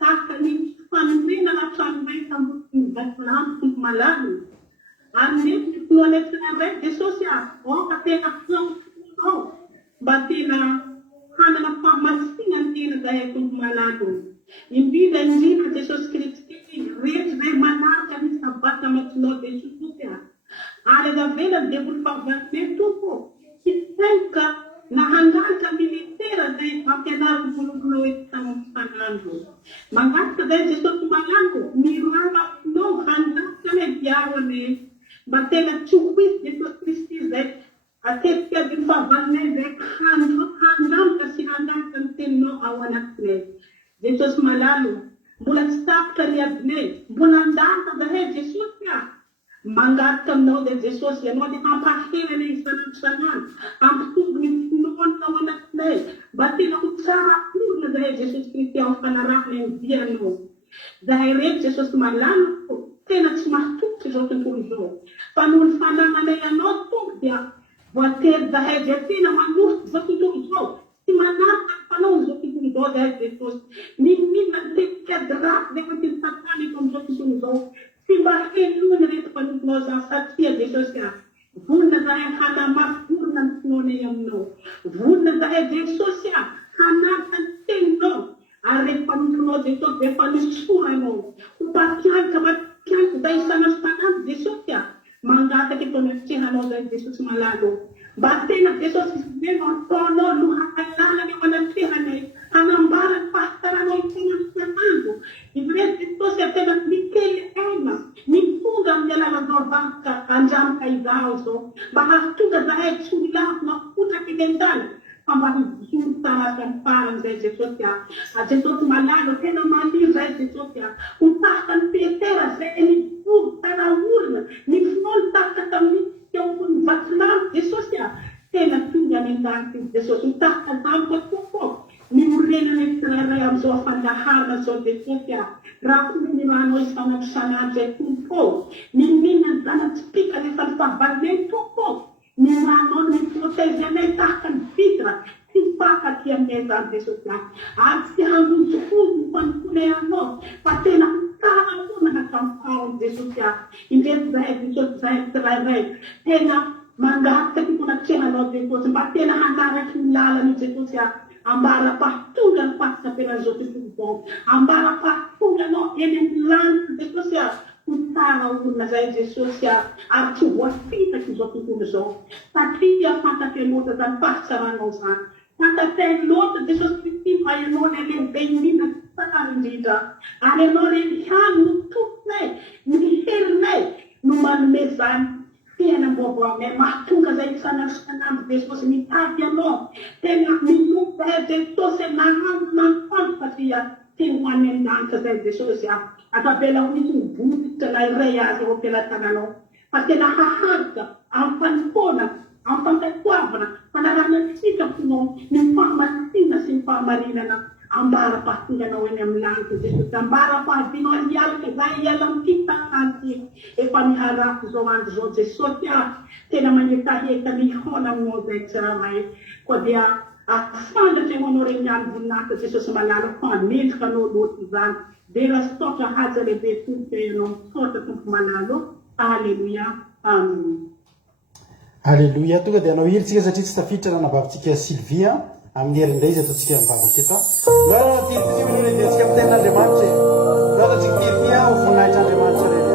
tahaka ny fanomena hatranoray tambotiny vasilamy tompo malalo amin'ny finoana tsiraray Jesosy oka tena fiaminao mba tena hanana fahamasina ny tena zahay tompo malalo indrindra Jesosy Kristy rehetra zay manaraka ny sabata matinao de Jesosy ary azavela devolo fahavatiny tompo hitaika na hangalaka militera zay ampianarako volongonao eto tamin'ny fanandro mangataka zay Jesosy malalo mirana aminao hangalaka ny diarone mba tena tsy ho hisy Jesosy Kristy zay atetika ny fahavanay zay handramaka sy handramaka ny teninao ao anatinay Jesosy malalo mbola tsy tapitra riadinay mbola andanta zahay Jesosy mangataka aminao zay Jesosy ianao dia hampahelana isanandro hampitombo ny finoana ao anatinay mba tena ho tsara olona zahay Jesosy Kristy ao fanarahana ny dianao zahay rehetra Jesosy malalo tena tsy mahatoky zao tontolo izao fa noho ny fanamanay ianao tompo dia voatery zahay dia tena manosy zao tontolo izao tsy manaraka fanao zao tontolo izao zahay Jesosy mimina tetika draty zay fa teny satana eto amin'izao tontolo izao tsy mba helony rehetra panomponao za satria Jesosy vonona zahay hanamaforona ny finoanay aminao vonona zahay Jesosy hanaraka ny teninao ary rehefa panomponao Jesosy dia efa nisoranao ho mpampianatra mampianatra zay isanandro Jesosy mangataka eto amin'ny fitrehanao zay Jesosy malalo mba tena Jesosy zay ataonao no hahalala ny ao anatehanay hanambara ny fahasaranao itena isanandro izy rehetra Jesosy tena mikely aina mitonga amin'ny alalazao mivavaka andramaka izao zao mba hahatonga zahay tsy ho lafo mapotraky eny an-tany fa mba hisolo tarasa mifarany zay Jesosy Jesosy malalo tena maniry zay Jesosy ho tahaka ny Petera zay nivory tana olona nifinoly tahaka tamin'ny teoko ny vatsilano Jesosy tena tonga any an-tany Jesosy ho tahaka zamiko tokoa ny orenana tsirairay amin'izao afandaharana zao Jesosy raha kominanao izy fanapisanazy zay tompo ny minany zanatsipika rehefa ny fahavaleny tompo ny ranao ny protège anay tahaka ny vitra tsy mpafaty aminay zany Jesosy ary tsy hangonjokozy ny fanokonay anao fa tena tara foana hatramin'ny Jesosy indreto zahay Jesosy zahay tsirairay tena mangatsika tikonatrehanao Jesosy mba tena handaraky ny lalany Jesosy ambara pahatonga ny fahasapelan'izao tontolo izao ambara pahatonga anao eny amin'ny lanitra Jesosy ho tara olona zay Jesosy ary tsy voafitaky izao tontolo izao satria fantatry loatra zany fahasaranao zany fantatry loatra Jesosy Kristy mba ianao le lehibe indrindra tsara indrindra ary ianao le hany no tomponay ny herinay no manome zany tena mbobo aminay mahatonga zay isanandro Jesosy mitady anao tena miloko zay Jesosy nahandro nampando satria tena ho any an-danitra zay Jesosy atabela ho misy mivovotra na iray azy eo ampelantananao fa tena haharika amin'ny fanimpona amin'ny fankaitoavana fanarahana sitraponao ny fahamasina sy ny fahamarinana ambara pahatonganao eny amin'ny lanitra Jesosy ambara pahadinao hialaka zay hiala mititanazy efa miharafo zao andro zao Jesosy tena manetaheta mihona aminao zay tsirairay koa dia afandratra ho anao reny andro voninahitra Jesosy malala fametraka anao loatra zany dera sotra haja lehibe tompo ianao misotra tompo malalo Alleluia amen. Alleluia tonga dia anao hiritsika satria tsy tafiditra nanabavitsika Sylvia amin'ny herindray izy ataontsika mivavaka eto loara tiritirimonolendetsika amin'ny tenan'Andriamanitra loara tsika tirimia ho voninahitra Andriamanitra reny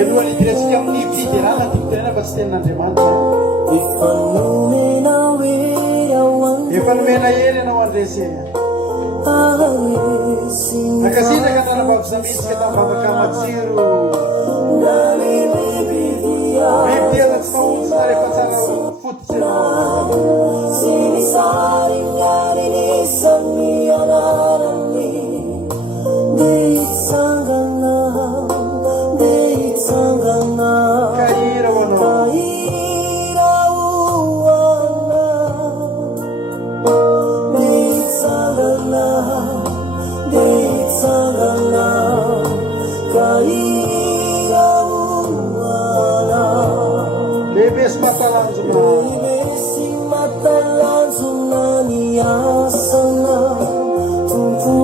eloha nidiretsika amin'ny fiderana timitena fa tsy tenin'Andriamanitra efa nomena hery ianao andresy nakasitraka nanabavizamitsika tamivavaka matsiro bibidiana tsy mahontsina rehefa tsara fototsy kahira ho anao lehibe sy matalanjona ny asana tompo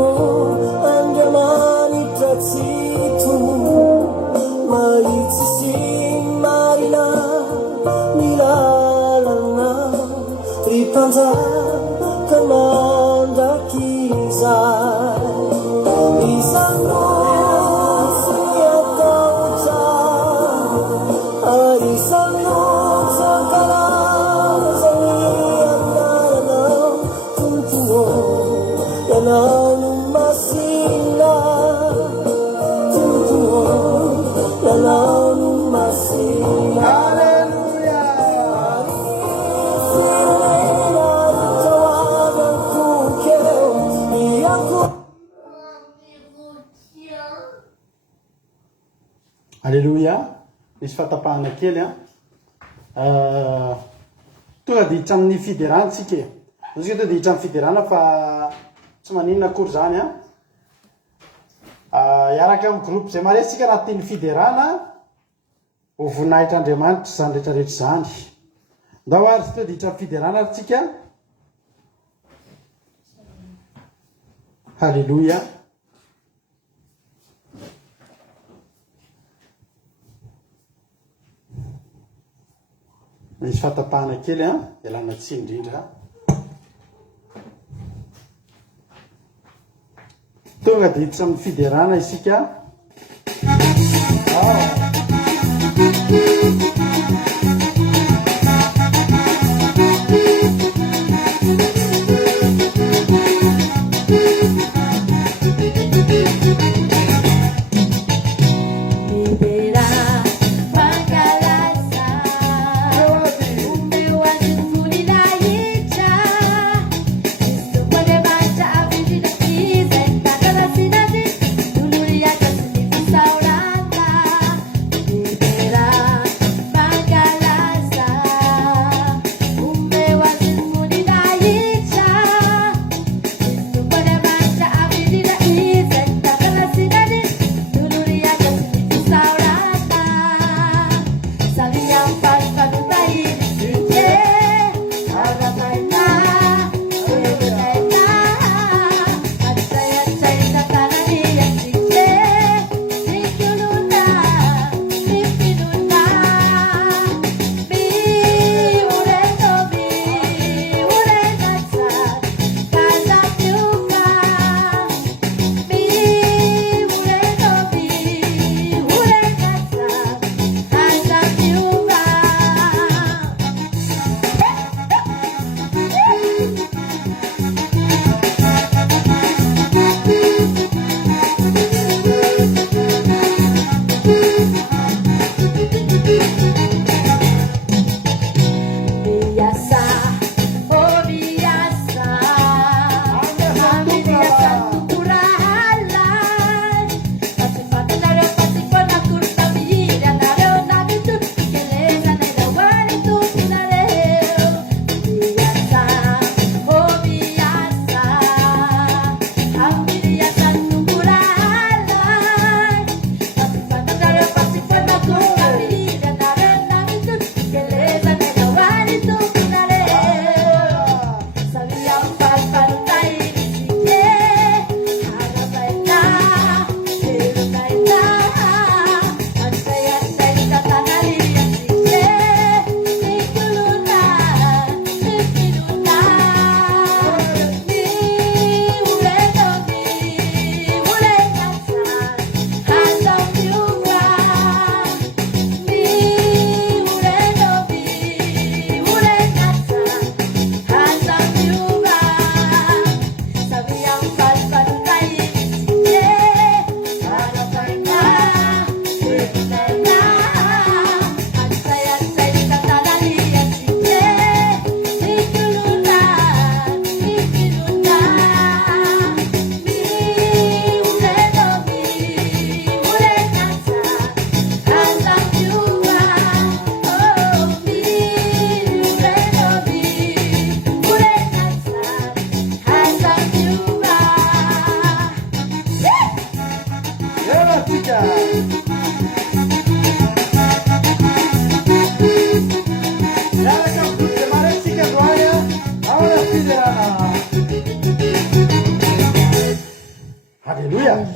Andriamanitra tsito mahitsy sy marina ny lalana ry mpanjaka mandrakizay isanotsy ataotra ary isanotsy karazany andanao tompo ianao no masina tompo ianao no masina. Alleluia. Alleluia. Misy fatapahana kely tonga dia hiditra amin'ny fiderana tsika tonga dia hiditra amin'ny fiderana fa tsy maninona akory zany iaraka amin'ny groupe zay maresitsika anatin'ny fiderana ho voninahitra Andriamanitra zany rehetrarehetra zany ndao ary tonga dia hiditra amin'ny fiderana ary tsika. Alleluia. Misy fatapahana kely ialana tsiny indrindra tonga dia hiditra amin'ny fiderana isika.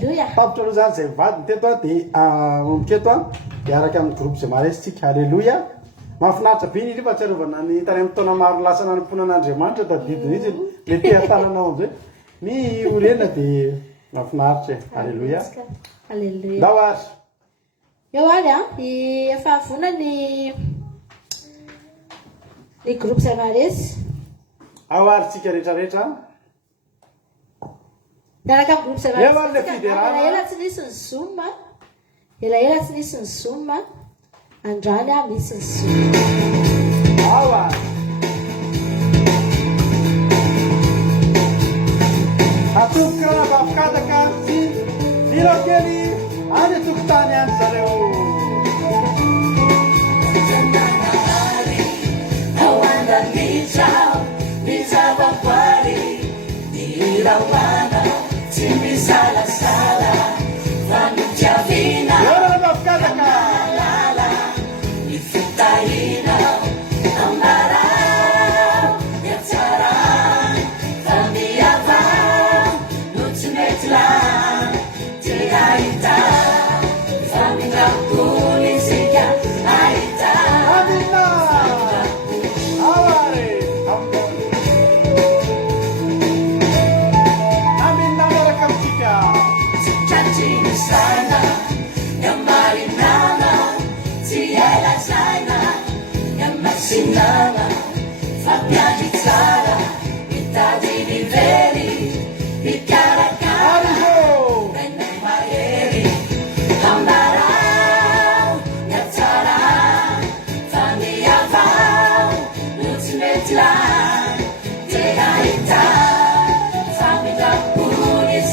Alléluia. tapitra aloha zany zay vadiny teto a dia ombiketo a dia araka amin'ny groupe zay maresitsika alleloia mahafinaritra be ny rifa tsarovana ny tany amin'ny taona maro lasa nanomponan'Andriamanitra tadidiny izy le te-tananao amizay ny orena dia mahafinaritra alleloia Alléluia. ndao ary Eo ary efa avona ny groupe zay maresy. ao ary tsika rehetrarehetra Miaraka amin'ny groupe zay Eo ary le fiderana. ela tsy nisy ny Zoom. Ela tsy nisy ny Zoom. Andrany misy ny Zoom. ao ary atoboka vavikataka sy milo kely any tokotany any zareo Ora vavikataka Amina ao ary Amina miaraka amitsika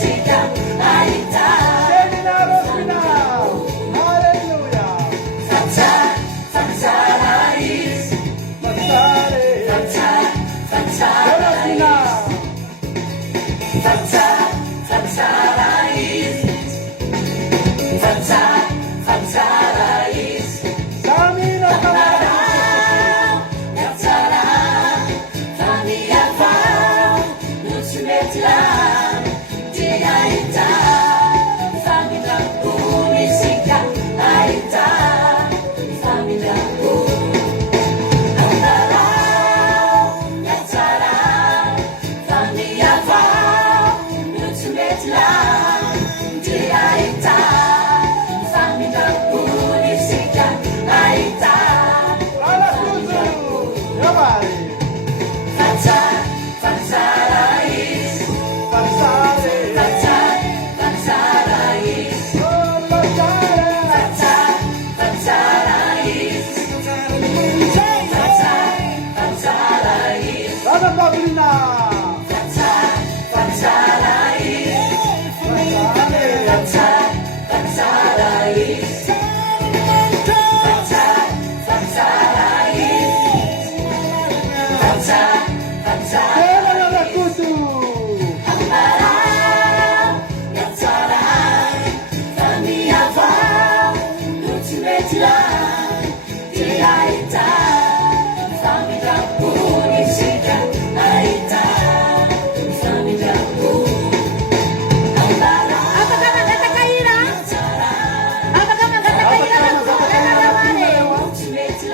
Arizo Seminaro final Alleluia Passare Samino Camara Alla Cruz Yamari Dona Paulina Ela na Cutu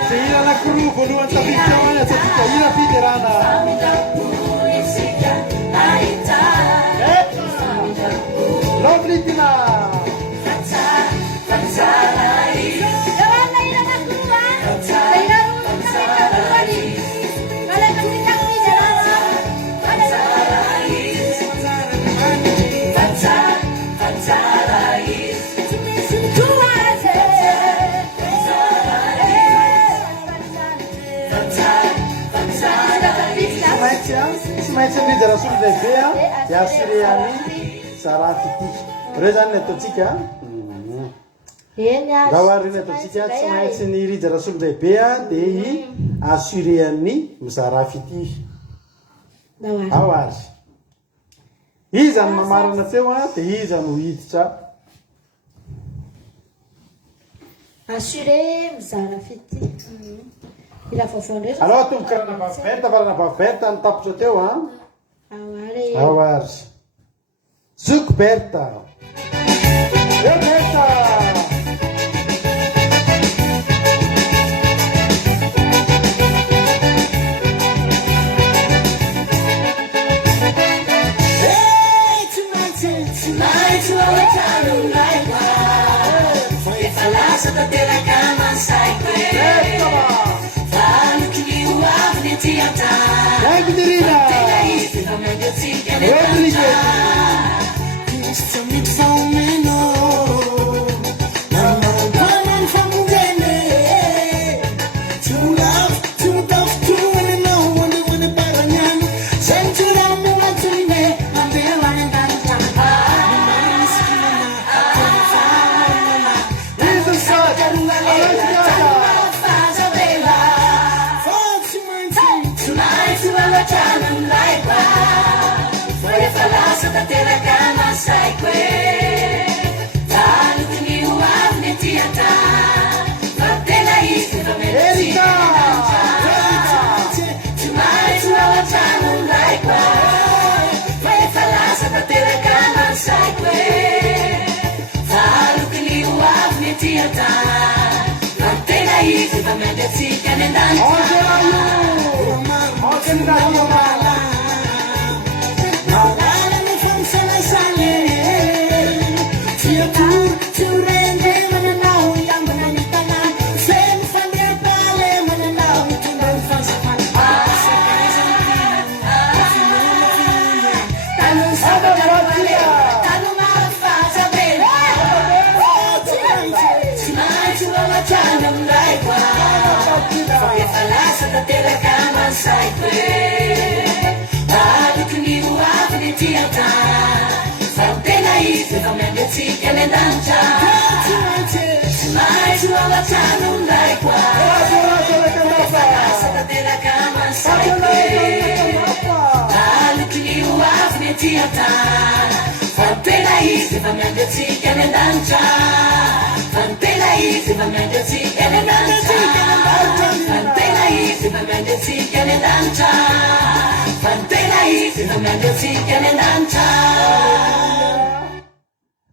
Sehira na kuru voalohany tafiditra satria ira fiderana Lovlitina tsy maintsy ndrija rasolo lehibe a dia asireany zara fity reo zany ny ataotsika ndao ary reny ataotsika tsy maintsy ny rija rasolo lehibe a dia i asireany mizara fity ao ary iza ny mamarana teo a dia iza no hiditra Assuré mizara fity. Ila vaovao ndray. alors tombokarana vaverta varana vaverta ny tapitra teo a Ao ary. ao ary Zucberta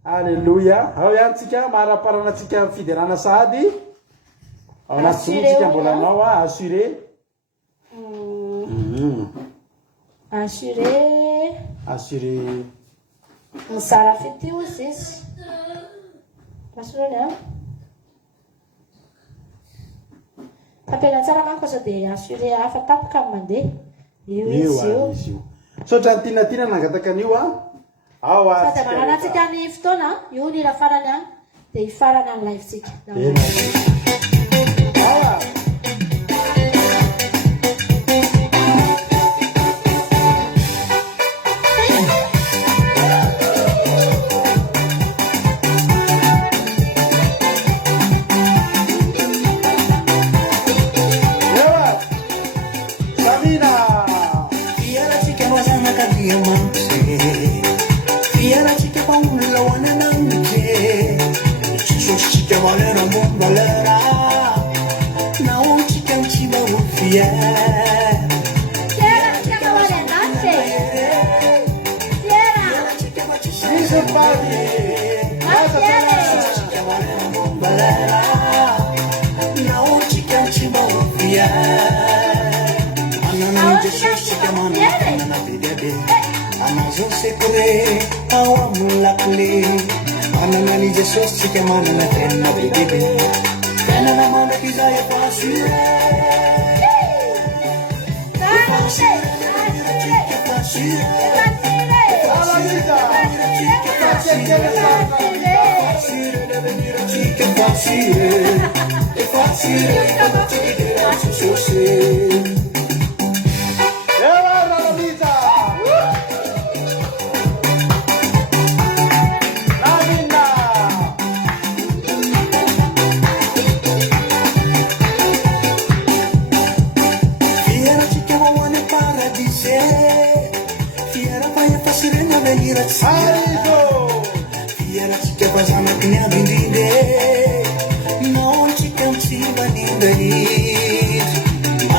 Alleluia. Ao ihanytsika maharaparanatsika amin'ny fiderana sahady ao anaty zomontsika mbola anao assuré assuré mizara fety ozy izy masonony tampena tsara manko aza dia assuré hafa tapoka amin'ny mandeha io izy io sotra ny tianatina nangataka an'io ao sady mananatsika ny fotoana io ny raha farany any dia hifarana ny livetsika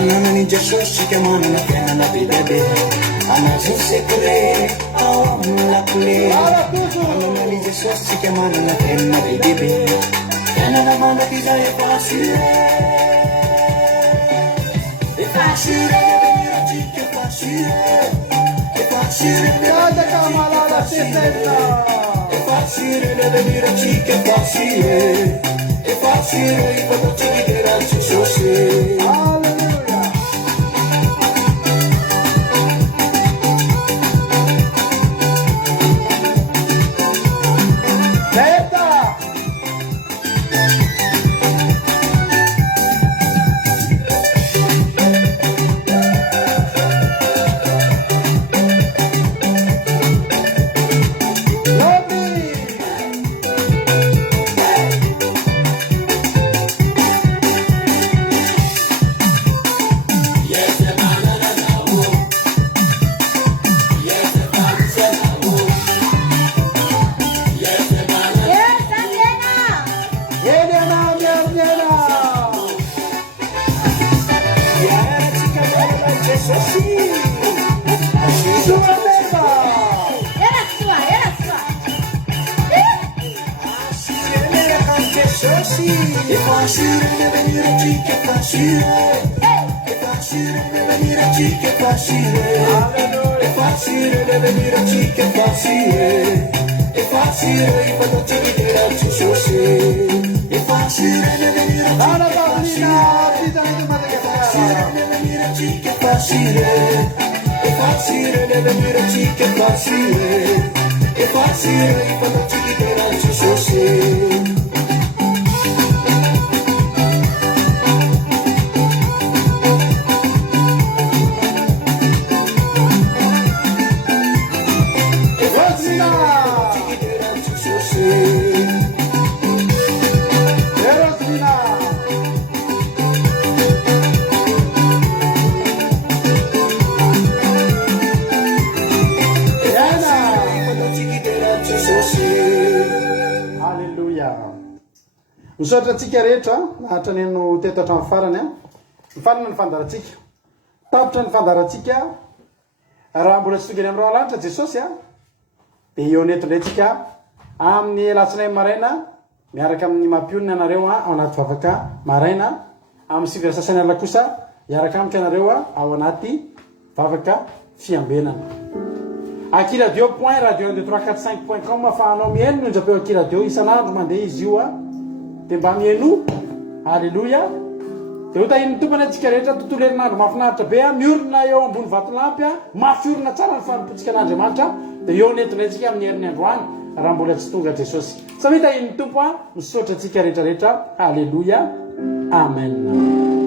ananani Jesús que manana kenana bidebe anazu sekure lakle ananani Jesús que manana kenana bidebe kenana mana kijaye fasire fasire chike fasire Dada kamala la sesenta. facile deve dire che facile è facile quando ci dirà ci so se Alleluia. Detta. è facile venire qui che facile è facile venire qui che facile è facile venire qui che facile è facile quando ci dirà ci so se è facile venire qui che facile è facile venire qui che facile è facile quando ci dirà ci so se Misaotra antsika rehetra nahatra ny no teto hatramin'ny farany a mifarana ny fandarantsika tapitra ny fandarantsika raha mbola tsy tonga eny amin'ny rahalanitra Jesosy a dia eo neto ndraytsika amin'ny alatsinainy maraina miaraka amin'ny mampionina anareo ao anaty vavaka maraina amin'ny sivy sasany alina kosa miaraka amika anareo ao anaty vavaka fiambenana akiradio.radio12345.com afahanao mihaino nonjapeo akiradio isan'andro mandeha izy io dia mba mihaino halleloia dia ho tahin'ny tompany antsika rehetra tontolo herinandro mahafinaritra be miorina eo ambony vatolampy mafiorina tsara ny fanompotsika an'Andriamanitra dia eo nentonay antsika amin'ny herin'ny androany raha mbola tsy tonga Jesosy sa mitahin'ny tompo misaotra antsika rehetrarehetra halleloia amen